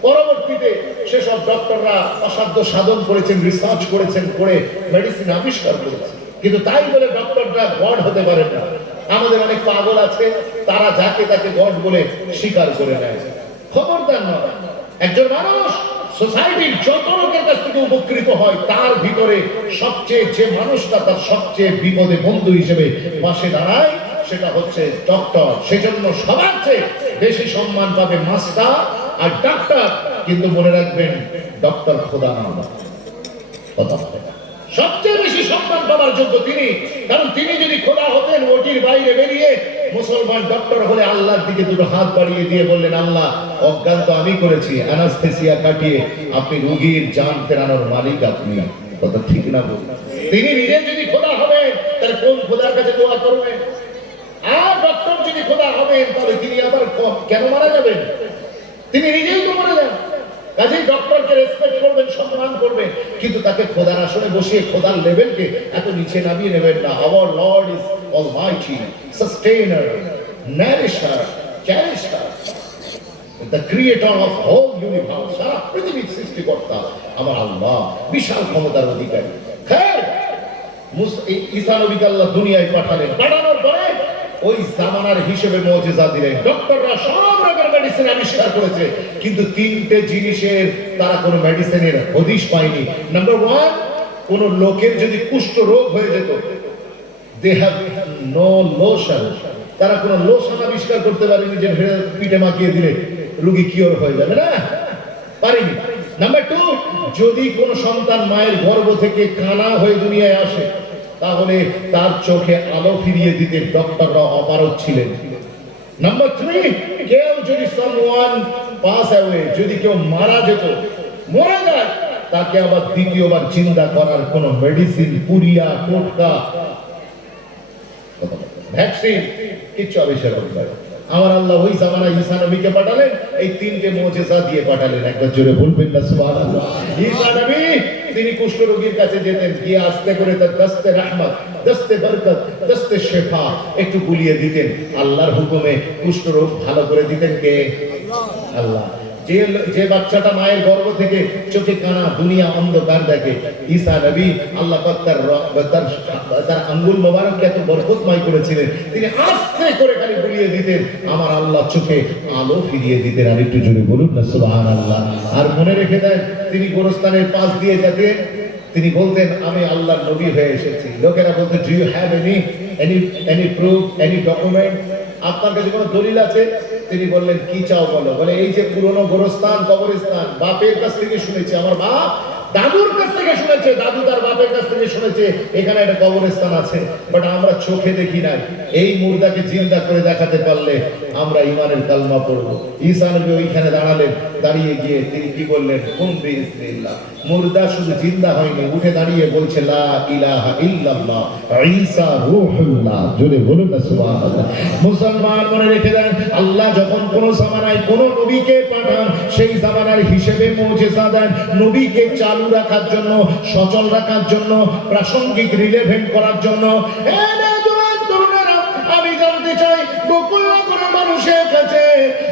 পরবর্তীতে সেসব ডক্টররা অসাধ্য সাধন করেছেন, রিসার্চ করেছেন, করে মেডিসিন আবিষ্কার করেছেন। কিন্তু তাই বলে ডক্টররা গড হতে পারেন না। আমাদের অনেক পাগল আছে, তারা যাকে তাকে গড বলে স্বীকার করে নেয়। খবরদার নয়। একজন মানুষ সোসাইটির যত লোকের কাছ থেকে উপকৃত হয়, তার ভিতরে সবচেয়ে যে মানুষটা তার সবচেয়ে বিপদে বন্ধু হিসেবে পাশে দাঁড়ায় সেটা হচ্ছে ডক্টর। সেজন্য সবার চেয়ে বেশি সম্মান পাবে মাস্টার আর ডাক্তার। কিন্তু মনে রাখবেন, ডক্টর খোদা না, কথা হবে না। সবচেয়ে বেশি সম্মান পাওয়ার যোগ্য তিনি, কারণ তিনি যদি খোদা হতেন, ওটির বাইরে বেরিয়ে মুসলমান ডক্টর হলে আল্লাহর দিকে দুটো হাত বাড়িয়ে দিয়ে বললেন, আল্লাহ অজ্ঞান তো আমি করেছি, অ্যানাস্থেসিয়া কাটিয়ে আপনি রোগীর জান ফেরানোর মালিক আপনি, কথা ঠিক না বলুন? তিনি নিজে যদি খোদা হবেন তাহলে কোন খোদার কাছে দোয়া করবেন? আর ডক্টর যদি খোদা হবেন তাহলে তিনি আবার কেন মারা যাবেন? তিনি নিজেই তো মারা যান। কাজেই ডক্টরকে রেসপেক্ট করবেন, সম্মান করবেন, কিন্তু তাকে খোদার আসনে বসিয়ে খোদার লেভেলকে এত নিচে নামিয়ে নেবেন না। Our lord is almighty, sustainer, nourisher, cherisher, the creator of whole universe. সারা পৃথিবীর সৃষ্টিকর্তা আমার আল্লাহ, বিশাল ক্ষমতার অধিকারী। খের ঈসা নবীকে আল্লাহ দুনিয়ায় পাঠালেন। পাঠানোর পরে ওই জামানার হিসেবে মুজিজা দিলেন। ডক্টররা সব রকমের মেডিসিন আবিষ্কার করেছে, কিন্তু তিনটে জিনিসের তারা কোনো মেডিসিনের হদিশ পায়নি। নাম্বার ওয়ান, কোন লোকের যদি কুষ্ঠ রোগ হয়ে যেত, দে হ্যাভ নো লোশন, তারা কোনো লোশন আবিষ্কার করতে পারেনি যে পিঠে মাখিয়ে দিলে রোগী কিওর হয়ে যাবে, না, পারেনি। নাম্বার টু, যদি কোন সন্তান মায়ের গর্ভ থেকে কানা হয়ে দুনিয়ায় আসে, তাহলে তার চোখে আলো ফিরিয়ে দিতে ডক্টররা অপারগ ছিলেন। নাম্বার থ্রি, কেউ যদি সামওয়ান পাস অ্যাওয়ে, যদি কেউ মারা যেত, মরে যায়, তাকে আবার দ্বিতীয়বার জিন্দা করার কোন মেডিসিন, পুরিয়া, টোটকা, ভ্যাকসিন কিচ্ছু আবিষ্কার করতে পারে। আমার আল্লাহ ওই জামানায় ঈসা নবীকে পাঠালেন, এই তিনটে মুজিজা দিয়ে পাঠালেন। একবার জোরে বলবেন না সুবহানাল্লাহ। ঈসা নবী তিনি কুষ্ঠ রোগীর কাছে যেতেন, গিয়ে আস্তে করে তার দস্তে রহমত, দস্তে বরকত, দস্তে শেফা একটু বুলিয়ে দিতেন। আল্লাহর হুকুমে কুষ্ঠ রোগ ভালো করে দিতেন কে? আল্লাহ। যে বাচ্চাটা মায়ের গর্ভ থেকে চোখে কানা, দুনিয়া অন্ধকার দেখে, ঈসা নবী আল্লাহ পাক তার আঙ্গুল মোবারক এত বরকতময় করেছিলেন, তিনি আস্তে করে খালি বুলিয়ে দিতেন, আমার আল্লাহ চোখে আলো ফিরিয়ে দিতেন। আর একটু জোরে বলুন না সুবহানাল্লাহ। আর মনে রেখে দেন, তিনি গোরস্থানের পাশ দিয়ে যেতেন, তিনি বলতেন, আমি আল্লাহর নবী হয়ে এসেছি। লোকেরা বলতো, do you have any proof, any document, আপনার কাছে কোনো দলিল আছে? তিনি বললেন, কি চাও বলো। বলে, এই যে পুরনো গোরস্থান, কবরস্থান, বাপের কাছ থেকে শুনেছি, আমার বাপ দাদুর কাছ থেকে শুনেছে, দাদু তার বাপের কাছ থেকে শুনেছে এখানে একটা কবরস্থান আছে, বাট আমরা চোখে দেখি নাই। এই মুর্দাকে জিন্দা করে দেখাতে পারলে আমরা ইমানের কালমা পড়বো। ঈসা নবী ওইখানে দাঁড়ালেন, দাঁড়িয়ে গিয়ে তিনি কি বললেন, কুম বিইজনিল্লাহ। মুর্দা শুধু জিন্দা হয়নি, উঠে দাঁড়িয়ে বলছে লা ইলাহা ইল্লাল্লাহ ঈসা রূহুল্লাহ। জোরে বলুন না সুবহানাল্লাহ। মুসলমান মনে রেখে দেন, আল্লাহ যখন কোন জামানায় কোন নবীকে পাঠান, সেই জামানার হিসেবে মুজিজা দেন, নবীকে চালু রাখার জন্য, সচল রাখার জন্য, প্রাসঙ্গিক রিলেভেন্ট করার জন্য। আমি জানতে চাই, গোকুল নগরের মানুষের কাছে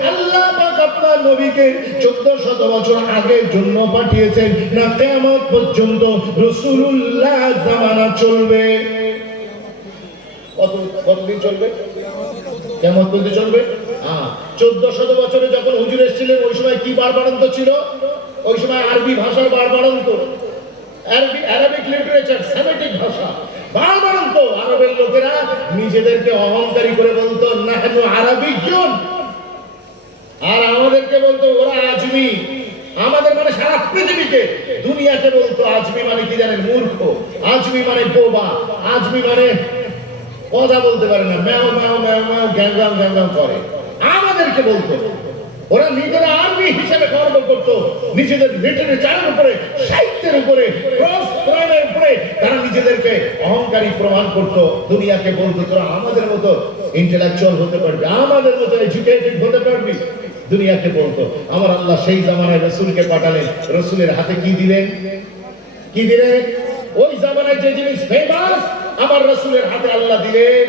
আল্লাহ পাক আপনার নবীকে 1400 বছর আগের জন্য পাঠিয়েছেন, না কিয়ামত পর্যন্ত রাসূলুল্লাহ জামানা চলবে? কতদিন চলবে? কিয়ামত পর্যন্ত চলবে। 1400 বছরে যখন হুজুর এসেছিলেন, ওই সময় কি বাড়বাড়ন্ত ছিল? ওই সময় আরবি ভাষার বাড়বাড়ন্ত, আরবিক লিটারেচার, সেমেটিক ভাষা বাড়বাড়ন্ত। আরবের লোকেরা নিজেদেরকে অহংকারী করে বলতো নাহনু আরাবিয়্যুন, আর আমাদেরকে বলতো ওরা আজমি। আমাদের মানে সারা পৃথিবীকে, দুনিয়াকে বলতো আজমি মানে কি জানেন? মূর্খ। আজমি মানে বোবা। আজমি মানে কথা বলতে পারে না, ম্যাও ম্যাও ম্যাও ম্যাও গ্যাংগাম গ্যাংগাম করে। আমাদেরকে বলতো, ওরা নিজেরা আরবি হিসেবে গর্ব করতো, নিজেদের লিটারেচারের উপরে, সাহিত্যের উপরে, প্রাণের উপরে তারা নিজেদেরকে অহংকারী প্রমাণ করতো। দুনিয়াকে বলতো তোরা আমাদের মতো ইন্টেলেকচুয়াল হতে পারবি, আমাদের মতো এডুকেটেড হতে পারবি। দুনিয়াকে বলতো। আমার আল্লাহ সেই জামানায় রাসূলকে পাঠালেন, রাসূলের হাতে কি দিলেন? কি দিলেন? ওই জামানায় যে জিনিস ফেমাস, আমার রাসূলের হাতে আল্লাহ দিলেন,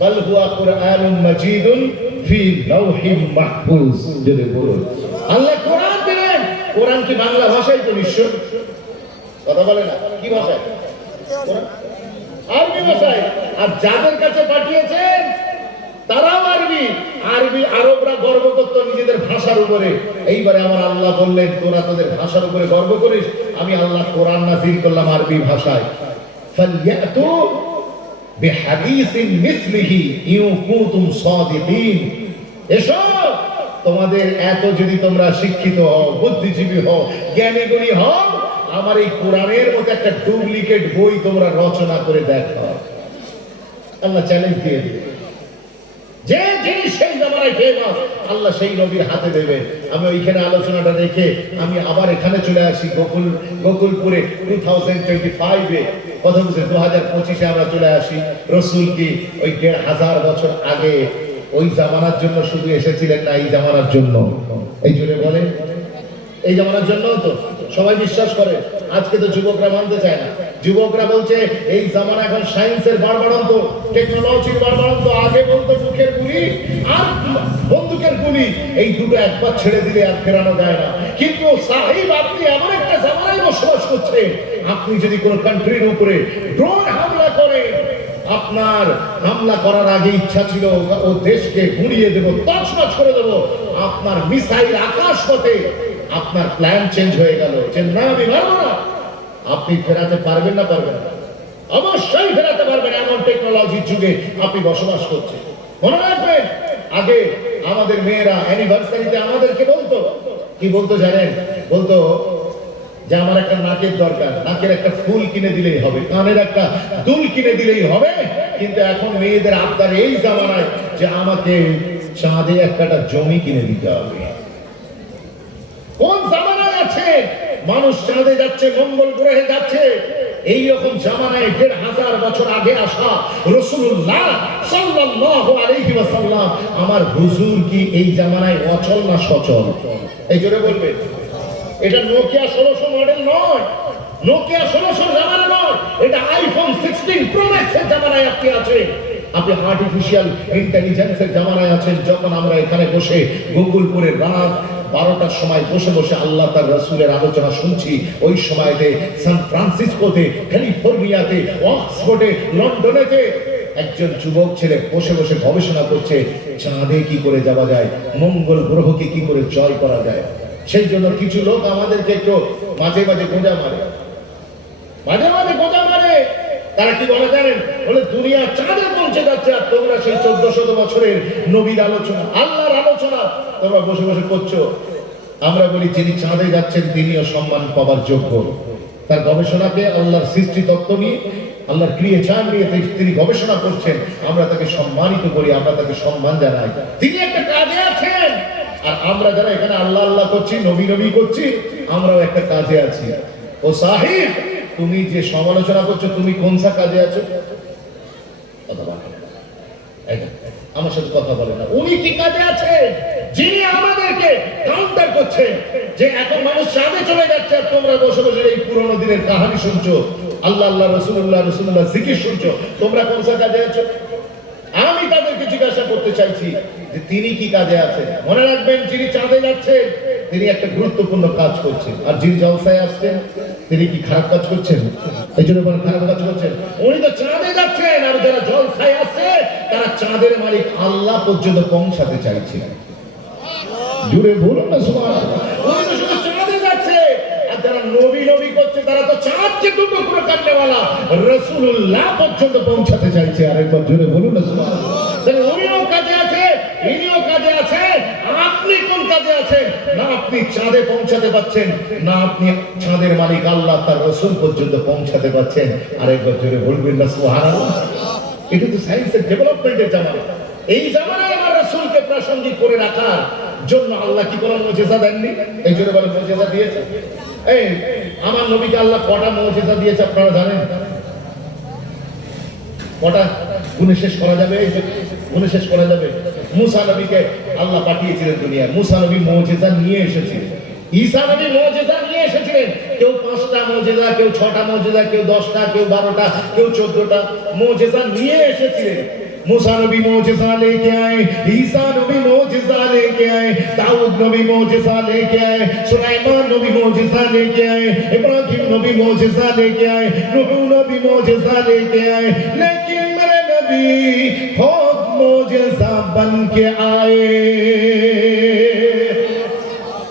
বাল হুয়া কুরআনুন মাজিদুন ফি লাওহিম মাহফুজ। যদি বলুন আল্লাহ কোরআন দিলেন। কোরআন কি বাংলা ভাষায়? তো নিশ্চয়। কথা বলে না, কি ভাষায়? কোরআন আরবি ভাষায়। আর যাদের কাছে পাঠিয়েছেন তারাও আরবি। আরবি আরবরা গর্ব করত নিজেদের ভাষার উপরে। এইবারে আমার আল্লাহ বললেন, তোরা তোদের ভাষার উপরে গর্ব করিস, আমি আল্লাহ কোরআন নাযিল করলাম আরবি ভাষায়। ফালইয়াতু বিহাদিসিন মিসলিহি ইন কুনতুম সাদিকিন। এসো, তোমাদের এত যদি তোমরা শিক্ষিত হও, বুদ্ধিজীবী হও, জ্ঞানী গুণী হও, আমার এই কোরআনের মতো একটা ডুপ্লিকেট বই তোমরা রচনা করে দেখাও। আল্লাহ চ্যালেঞ্জ দিয়ে দিবে। যে জিনিস সেই জামানায় ফেমাস, আল্লাহ সেই নবীর হাতে দেবে। আমি ওইখানে আলোচনাটা রেখে আমি আবার এখানে চলে আসি, গোকুলপুরে 2025-এ, কথা বলছে 2025-এ আমরা চলে আসি। রাসূল কি ওই 1500 বছর আগে ওই জামানার জন্য শুধু এসেছিলেন না, এই জামানার জন্য? এই জন্য বলেন, এই জামানার জন্য তো সবাই বিশ্বাস করে। আজকে তো যুবকরা মানতে চায় না। যুবকরা বলছে এই জামানা এখন সায়েন্সের বাড়বাড়ন্ত, টেকনোলজির বাড়বাড়ন্ত। আগে বলতো মুখের গুলি আর বন্দুকের গুলি, এই দুটো একবার ছেড়ে দিলে আর ফেরানো যায় না। কিন্তু সাহিব, আপনি এমন একটা জামানায় বসবাস করছেন, আপনি যদি কোনো কান্ট্রির উপরে ড্রোন হামলা করেন, আপনার হামলা করার আগে ইচ্ছা ছিল ও দেশকে গুঁড়িয়ে দেব, তছনছ করে দেব, আপনার মিসাইল আকাশপথে, আপনার প্ল্যান চেঞ্জ হয়ে গেল যে না আমি মারবো না। আপনি ফেরাতে পারবেন না? পারবেন না, অবশ্যই ফেরাতে পারবেন। এমন টেকনোলজির যুগে আপনি বসবাস করছেন। মনে রাখবেন, আগে আমাদের মেয়েরা অ্যানিভার্সারিতে আমাদেরকে বলতো, কি বলতো জানেন? বলতো যে আমার একটা নাকের দরকার, নাকের একটা ফুল কিনে দিলেই হবে, কানের একটা দুল কিনে দিলেই হবে। কিন্তু এখন মেয়েদের আবদার এই জামানায় যে আমাকে চাঁদে একটা জমি কিনে দিতে হবে। কোন জামানায় আছে? মানুষ চাঁদে যাচ্ছে, মঙ্গল গ্রহে যাচ্ছে। এই রকম জামানায় 1500 বছর আগে আসা রাসূলুল্লাহ সাল্লাল্লাহু আলাইহি ওয়াসাল্লাম আমার হুজুর কি এই জামানায় অচল না সচল? এই জোরে বলবেন। এটা নোকিয়া 1600 মডেল নয়, নোকিয়া 1600 জামানা নয়, এটা আইফোন 16 প্রো ম্যাক্সের জামানায় আপনি আছেন। আপনি আর্টিফিশিয়াল ইন্টেলিজেন্সের জামানায় আছেন। যখন আমরা এখানে বসে গোকুলপুরে রাত 12টার সময় বসে বসে আল্লাহ তার রাসূলের আলোচনা শুনছি, ওই সময়তে সান ফ্রান্সিসকোতে, ক্যালিফোর্নিয়াতে, অক্সফোর্ডে, লন্ডনেতে একজন যুবক ছেলে বসে বসে গবেষণা করছে চাঁদে কি করে যাওয়া যায়, মঙ্গল গ্রহকে কি করে জয় করা যায়। সেই জন্য কিছু লোক আমাদেরকে একটু মাঝে মাঝে গোঁজা মারে, মাঝে মাঝে গোঁজা মারে। তারা কি বলে জানেন? বলে দুনিয়া চাঁদে পৌঁছে যাচ্ছে, আর তোমরা সেই 1400 বছরের নবীর আলোচনা, আল্লাহর আলোচনা তোমরা বসে বসে করছো। আমরা বলি যিনি চাঁদে যাচ্ছেন তিনিও সম্মান পাওয়ার যোগ্য। তার গবেষণাকে আল্লাহর সৃষ্টি তত্ত্ব নিয়ে, আল্লাহর ক্রিয়েচার নিয়ে তিনি গবেষণা করছেন, আমরা তাকে সম্মানিত করি, আমরা তাকে সম্মান জানাই। তিনি একটা কাজে আছেন, আর আমরা যারা এখানে আল্লাহ আল্লাহ করছি, নবী নবী করছি, আমরাও একটা কাজে আছি। ও সাহিব, তুমি যে সমালোচনা করছো, তুমি কোন সা কাজে আছো? আমার সাথে কথা বলে না। উনি কি কাজে আছে যিনি আমাদেরকে কাউন্টার করছেন যে এখন মানুষ চাঁদে চলে যাচ্ছে, আর তোমরা বসে বসে এই পুরোনো দিনের কাহিনী শুনছো, আল্লাহ আল্লাহ রসুল্লাহ জিকির শুনছো, তোমরা কোন সা কাজে আছো? আমি তাদেরকে জিজ্ঞাসা করতে চাইছি যে তিনি কি কাজে আছেন। মনে রাখবেন, যিনি চাঁদে যাচ্ছেন তিনি একটা গুরুত্বপূর্ণ কাজ করছেন, আর যিনি জলসায় আসছেন তিনি কি খারাপ কাজ করছেন? এই জন্য বলেন খারাপ কাজ করছেন। উনি তো চাঁদে যাচ্ছেন, আর যারা জলসায় আসছে তারা চাঁদের মালিক আল্লাহ পর্যন্ত পৌঁছাতে চাইছেন। জুড়ে বলুন না সুবহানাল্লাহ। উনি তো শুধু চাঁদে যাচ্ছে, আর যারা নবী নবী করছে তারা তো চাঁদকে দুটো করে কাটনেওয়ালা রাসূলুল্লাহ পর্যন্ত পৌঁছাতে চাইছে। আরেকবার জুড়ে বলুন না সুবহানাল্লাহ। তাহলে উনিও কাজে আছে, ইনিও কাজে আছে। আপনি কোন কাজে আছেন? না আপনি চাঁদে পৌঁছাতে পারছেন, না আপনি চাঁদের মালিক আল্লাহ তার রাসূল পর্যন্ত পৌঁছাতে পারছেন। আরেকবার জুড়ে বলবেন না সুবহানাল্লাহ। এটা তো সায়েন্সের ডেভেলপমেন্টের জামানা। এই জামানায় আমার রাসূলকে প্রাসঙ্গিক করে রাখার জন্য আল্লাহ কি কোনো মুজিজা দেননি? এই জন্য বলে মুজিজা দিয়েছে। এই আমার নবীকে আল্লাহ কটা মুজিজা দিয়েছে আপনারা জানেন? কটা? গুণে শেষ করা যাবে? গুণে শেষ করা যাবে? মুসা নবীকে আল্লাহ পাঠিয়েছিলেন দুনিয়ায়, মুসা নবী মুজিজা নিয়ে এসেছিলেন। ঈসা নবী মুজিজা নিয়ে এসেছিলেন। কেউ 5টা মুজিজা, কেউ 6টা মুজিজা, কেউ 10টা, কেউ 12টা, কেউ 14টা মুজিজা নিয়ে এসেছিলেন। मूसा नबी मोजिज़ा लेके आए, ईसा नबी मोजिज़ा लेके आए, दाऊद नबी मोजिज़ा लेके आए, सुलाइमान नबी मोजिज़ा लेके आए, इब्राहिम नबी मोजिज़ा लेके आए, नूह नबी मोजिज़ा लेके आए, लेकिन मेरे नबी खुद मोजिज़ा बन के आए।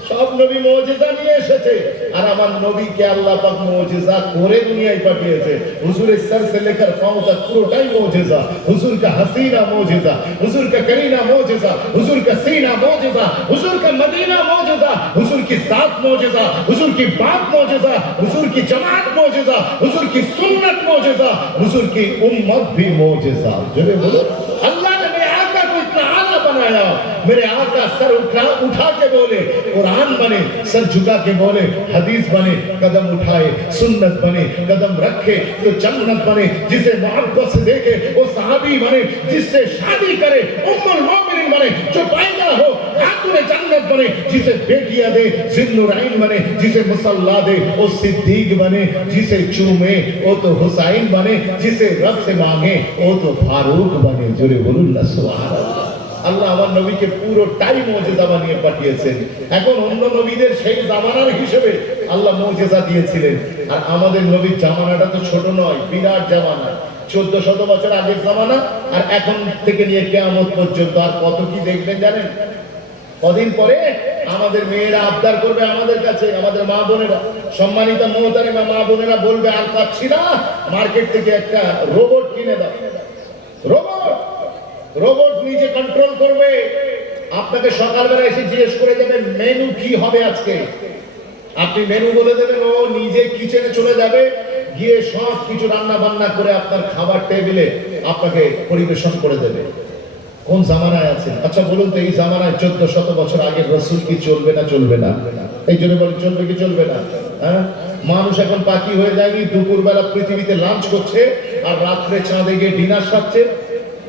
सब नबी मोजिज़ा নিয়ে এসেছে, আর আমার নবীকে আল্লাহ পাক মুজিজা করে দুনিয়ায় পাঠিয়েছে। হুজুরের सर से लेकर पांव तक পুরোটাই মুজিজা। হুজুর का हसीना मुजिजा, हुजूर का करीना मुजिजा, हुजूर का सीना मुजिजा, हुजूर का मदीना मुजिजा, हुजूर की जात मुजिजा, हुजूर की बात मुजिजा, हुजूर की जमात मुजिजा, हुजूर की सुन्नत मुजिजा, हुजूर की उम्मत भी मुजिजा। जरे बोलो, अल्लाह ने मेरे आका को इतना आला बनाया, मेरे आका सर उठा के बोले कुरान बने, सर झुका के बोले हदीस बने, कदम उठाए सुन्नत बने, कदम रखे तो जन्नत बने, जिसे मोहब्बत से देखे वो सहाबी बने, जिससे शादी करे उम्मुल मोमिनीन बने, जो पैदा हो खातूने जन्नत बने, जिसे बेटियां दे जिन्नुरैन बने, जिसे मुसल्ला दे वो सिद्दीक बने, जिसे चूमे वो तो हुसैन बने, जिसे रब से मांगे वो तो फारूक बने। जोरे बोलुन ना सुभान अल्लाह। আল্লাহ আমার নবীকে পুরোটাই মুজিজা বানিয়ে পাঠিয়েছেন। এখন অন্য নবীদের সেই জামানার হিসেবে আল্লাহ মুজিজা দিয়েছিলেন, আর আমাদের নবীর জামানাটা তো ছোট নয়, বিরাট জামানা। 1400 বছর আগের জামানা, আর এখন থেকে নিয়ে কিয়ামত পর্যন্ত আর কত কি দেখবেন জানেন? কদিন পরে আমাদের মেয়েরা আবদার করবে আমাদের কাছে, আমাদের মা বোনেরা, সম্মানিত মোহতারেমা মা বোনেরা বলবে আর পাচ্ছি না, মার্কেট থেকে একটা রোবট কিনে দাও। রোবট নিজে কন্ট্রোল করবে, আপনাকে সকালবেলা এসে জিজ্ঞেস করে দেবে মেনু কি হবে আজকে, আপনি মেনু বলে দেবেন, ও নিজে কিচেনে চলে যাবে, গিয়ে সব কিছু রান্না বান্না করে আপনার খাবার টেবিলে আপনাকে পরিবেশন করে দেবে। কোন জামানায় আছেন? আচ্ছা বলুন তো, এই জামানায় 1400 বছর আগের রাসূল কি চলবে না চলবে না? এই জন্য বলি চলবে কি চলবে না? হ্যাঁ, মানুষ এখন পাখি হয়ে যায়নি, দুপুরবেলা পৃথিবীতে লাঞ্চ করছে আর রাত্রে চাঁদে গিয়ে ডিনার সারছে।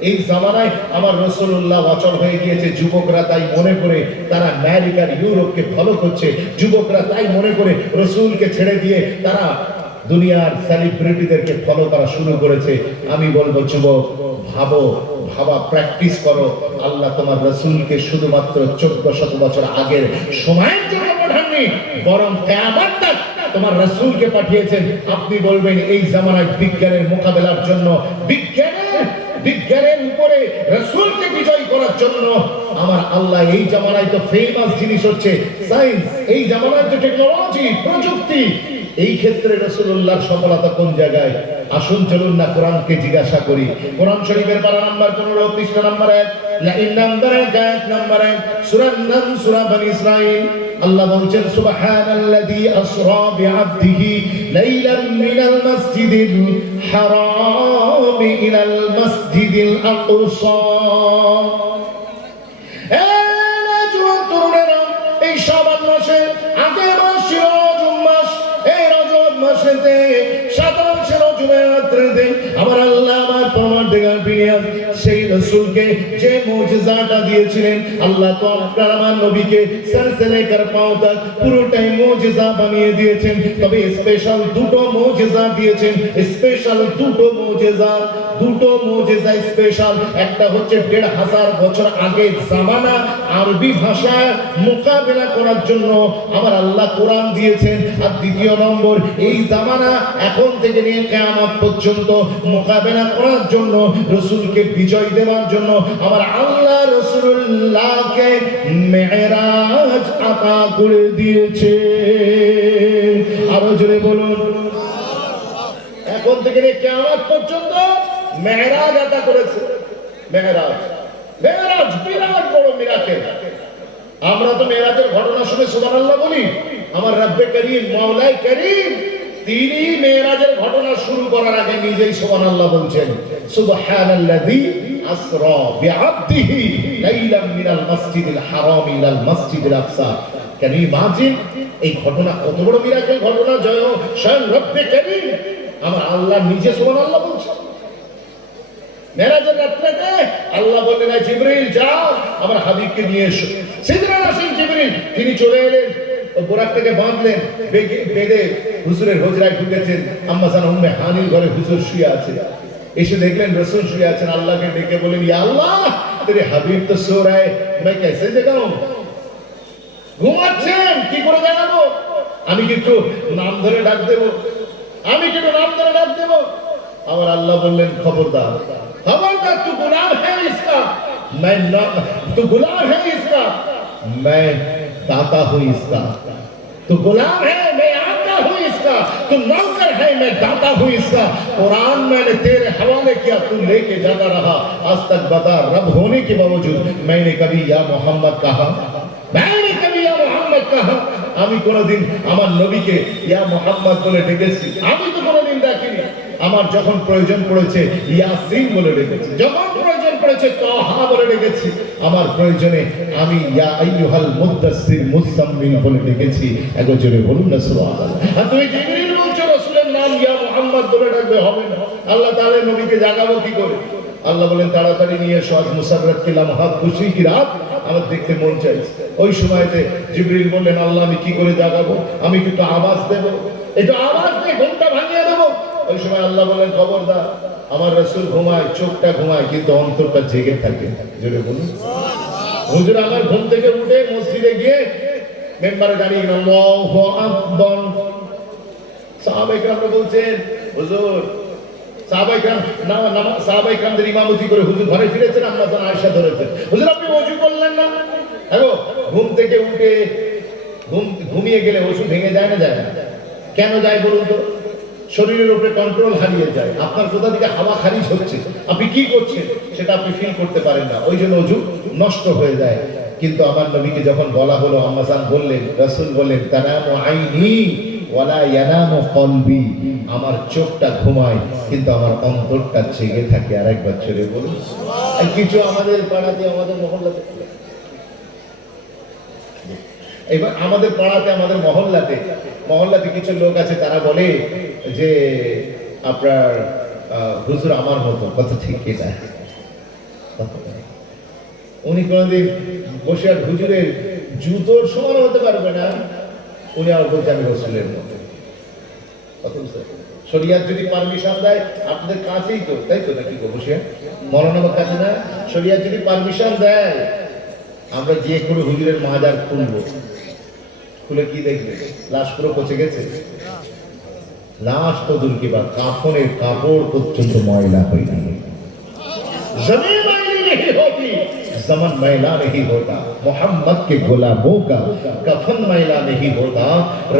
এই জামানায় আমার রাসূলুল্লাহ অচল হয়ে গিয়েছে। যুবকরা তাই মনে করে তারা আমেরিকার ইউরোপকে ফলো করছে, যুবকরা তাই মনে করে রাসূলকে ছেড়ে দিয়ে তারা দুনিয়ার সেলিব্রিটিদেরকে ফলো করা শুরু করেছে। আমি বলবো যুবক, ভাবা প্র্যাকটিস করো। আল্লাহ তোমার রাসূলকে শুধুমাত্র 1400 বছর আগের সময়ের জন্য পাঠাননি, বরং কিয়ামত তক তোমার রাসূলকে পাঠিয়েছেন। আপনি বলবেন এই জামানায় বিজ্ঞানের মোকাবেলার জন্য, বিজ্ঞানের উপরে রাসূলকে বিজয় করার জন্য আমার আল্লাহ এই জামানায় তো ফেমাস জিনিস হচ্ছে সায়েন্স, এই জামানায় তো টেকনোলজি প্রযুক্তি, এই ক্ষেত্রে রাসূলুল্লাহর সফলতা কোন জায়গায়? আসুন চলুন না কোরআনকে জিজ্ঞাসা করি। কোরআন শরীফের পারা নাম্বার 15 পৃষ্ঠা নাম্বার 1 লাইন নাম্বার 1 নাম্বার 1 সূরা নাম সূরা বনী ইসরাঈল। আল্লাহ বলছেন সুবহানাল্লাযী আসরা বিআবদিহি লাইলাম মিনাল মাসজিদিল হারাম ইলাল মাসজিদিল আকসা। এই শাবান মাসে আগে মাস ছিল রজব মাস, এই রজব মাসেতে সাধারণ ছিল জুমার রাত্রিতে আমার আল্লাহ আমার পরমার্থিকার পিরিয়ড সেই রাসূলকে যে মুজিজাটা দিয়েছিলেন, আল্লাহ তো আপনার আমার নবীকে সর সে লেকর পাঁও তক পুরোটাই মুজিজা বানিয়ে দিয়েছেন। তবে স্পেশাল দুটো মুজিজা দিয়েছেন, স্পেশাল দুটো মুজিজা স্পেশাল। একটা হচ্ছে 1500 বছর আগে জামানা আরবি ভাষা মোকাবেলা করার জন্য আমার আল্লাহ কোরআন দিয়েছেন। আর দ্বিতীয় নম্বর, এই জামানা এখন থেকে নিয়ে কিয়ামত পর্যন্ত মোকাবেলা করার জন্য রাসূলকে বিজয় দেওয়ার জন্য আমার আল্লাহ রাসূলুল্লাহকে মেরাজ আতা করে দিয়েছে। আরো জোরে বলুন, এখন থেকে নিয়ে কিয়ামত পর্যন্ত মেরাজ আতা করেছে। মেরাজ বিরাট বড় মিরাকেল। আমরা তো মেরাজের ঘটনা শুনে সুবহানাল্লাহ বলি। আমার রব্বে করিম মাওলাই করিম তিনি মেরাজের ঘটনা শুরু করার আগে নিজেই সুবহানাল্লাহ বলছেন সুবহানাল্লাযী আসরা বিআবদিহি লাইলাম মিনাল মাসজিদিল হারাম ইলাল মাসজিদিল আকসা। ক্যান ইউ ইমাজিন এই ঘটনা কত বড় মিরাকেল ঘটনা? জয় স্বয়ং রব্বে করিম আমার আল্লাহ নিজে সুবহানাল্লাহ বলছেন। মেরাজের রাত্রিতে আল্লাহ বললেন জিবরিল যাও আমার হাবিবকে নিয়ে এসো। সিদরা রাসূল জিবরিল তিনি চলে এলেন, বোরাকটাকে বাঁধলেন, বেঁধে হুজুরের হুজরায় ঢুকেছেন। আম্মা জান উম্মে হানির ঘরে হুজুর শুয়ে আছে। এসে দেখলেন রাসূল শুয়ে আছেন। আল্লাহকে ডেকে বলেন ইয়া আল্লাহ তেরে হাবিব তো সো রहा है मैं कैसे जगाऊं? ঘুমাচ্ছেন, কি করে জাগাবো? আমি কি একটু নাম ধরে ডাক দেব? আমার আল্লাহ বললেন খবরদার तू गुलाम है इसका, तू गुलाम है इसका, मैं दाता हूं इसका। तू गुलाम है मैं आता हूं इसका, तू नौकर है मैं दाता हूं इसका। कुरान मैंने तेरे हवाले किया, तू लेके जाता रहा। आज तक बता रब होने के बावजूद मैंने कभी या मोहम्मद कहा? मैंने कभी या मोहम्मद कहा? আমি কোনদিন আমার নবীকে ইয়া মুহাম্মদ বলে ডেকেছি? আমি তো কোনদিন ডাকিনি। আমার যখন প্রয়োজন পড়েছে ইয়াসিন বলে ডেকেছি, যখন প্রয়োজন পড়েছে তাহা বলে ডেকেছি। আমার প্রয়োজনে আমি ইয়া আইয়ুহাল মুদাসসির মুসাম্মিল বলে ডেকেছি। একবার জোরে বলুন না সুবহানাল্লাহ। আর তুমি জিবরিল বলছো রাসূলের নাম ইয়া মুহাম্মদ বলে ডাকবে, হবে না। আল্লাহ তাআলা নবীকে জাগাবো কি করে? আল্লাহ বলেন তাড়াতাড়ি নিয়ে এসো, আজ মুসাররাত কি লামহাত খুশি কি রাত, আমার দেখতে মন চাইছে। ওই সময়তে জিবরিল বললেন আল্লাহ আমি কি করে জাগাবো? আমি কি একটু আওয়াজ দেব? একটু আওয়াজ দিয়ে ঘুমটা ভাঙিয়ে দেবো? ওই সময় আল্লাহ বলেন খবরদার, আমার রাসূল ঘুমায়, চোখটা ঘুমায় কিন্তু অন্তরটা জেগে থাকে। জোরে বলুন। হুজুর আমার ঘুম থেকে উঠে মসজিদে গিয়ে মেম্বারে দাঁড়িয়ে আল্লাহু আকবার। সাহাবায়ে কেরামরা বলছেন হুজুর, সাহাবায়ে কেরাম সাহাবায়ে কেরামদের ইমামতি করে হুজুর ঘরে ফিরেছেন। আম্মা জান আয়েশা ধরেছেন হুজুর আপনি ওযু করলেন না? দেখো ঘুম থেকে উঠে ঘুমিয়ে গেলে ওযু ভেঙে যায় না? যায় না। কেন যায় বলুন তো? শরীরের উপরে কন্ট্রোল হারিয়ে যায়। আপনার কোথা থেকে হাওয়া খারিজ হচ্ছে, আপনি কি করছেন সেটা আপনি ফিল করতে পারেন না, ওই জন্য ওযু নষ্ট হয়ে যায়। কিন্তু আমার নবীকে যখন বলা হলো, আম্মা জান বললেন, রাসূল বললেন তানামু আইনি ওয়ালা ইয়ানামু কলবি, আমার চোখটা ঘুমায় কিন্তু আমার অন্তরটা জেগে থাকে। আরেকবার ছেড়ে বলুন। আর কিছু আমাদের পাড়াতে আমাদের মহল্লাতে, এবার আমাদের পাড়াতে আমাদের মহল্লাতে কিছু লোক আছে তারা বলে যে আপনার হুজুর আমার মতো। কথা ঠিক কিনা? উনি কোনদিন বসে আর হুজুরের জুতোর সমান হতে পারবে না, উনি আর বলছে আমি রাসূলের মতো। শরিয়াত যদি পারমিশন দেয়, আপনাদের কাছেই তো, তাই তো নাকি গো বসে মরণাবার কাছে না? শরিয়াত যদি পারমিশন দেয় আমরা গিয়ে করে হুজুরের মাজার খুলবো। খুলে কি দেখবে? লাশ পুরো পচে গেছে। লাশ তো দূর কি বাত, কাফনের কাপড় পর্যন্ত ময়লা হয়ে গেছে। জমিন ময়লা नहीं होती, ज़मन मैला नहीं होता, मोहम्मद के গোলামों का कफन मैला नहीं होता।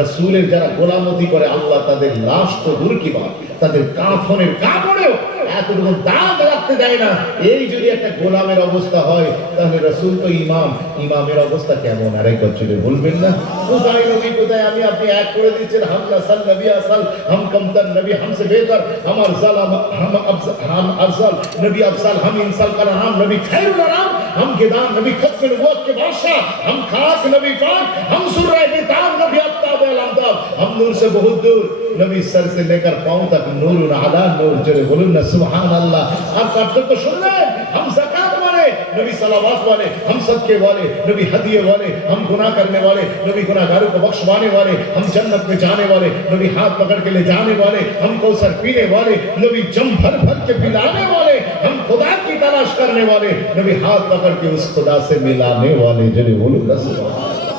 রাসূলের যারা গোলামতি করে আল্লাহ তাদের লাশ তো দূর কি বাত, তাদের কাফনের কাপড়েও এতটুকু দাগ রাখতে দেয় না। এই যদি একটা গোলামের অবস্থা হয় তাহলে রাসূল তো ইমাম, ইমামের অবস্থা কেমন আরেকবার চলে বলবেন না? কোথায় নবী কোথায় আমি আপনি এক করে দিচ্ছেন, হাম নাসাল নবী আসল, হাম কমতর নবী हमसे बेहतर, हम अफजल हम अफजल नबी अफजल, हम इंसान का नाम नबी खैरुल अनाम, हम गिदान नबी खत्म नबूवत के बादशाह, हम खाक नबी पाक, हम सुर्रा बेताब नबी आफ्ताब अलमदाब, हम नूर से बहुत दूर, नबी सर से लेकर पांव तक नूर अला नूर। चले बोलूं ना सुभान अल्लाह। आप तब तो सुन रहे हैं, हम ज़कात वाले, नबी सलावत वाले, हम सदके वाले, नबी हदिये वाले, हम गुनाह करने वाले, नबी गुनाहगारों को बख्शवाने वाले, हम जन्नत में जाने वाले, नबी हाथ पकड़ के ले जाने वाले, हम कौसर पीने वाले, नबी जम भर भर के पिलाने वाले, हम खुदा की तलाश करने वाले, नबी हाथ पकड़ के उस खुदा से मिलाने वाले। चले बोलूं ना सुभान अल्लाह।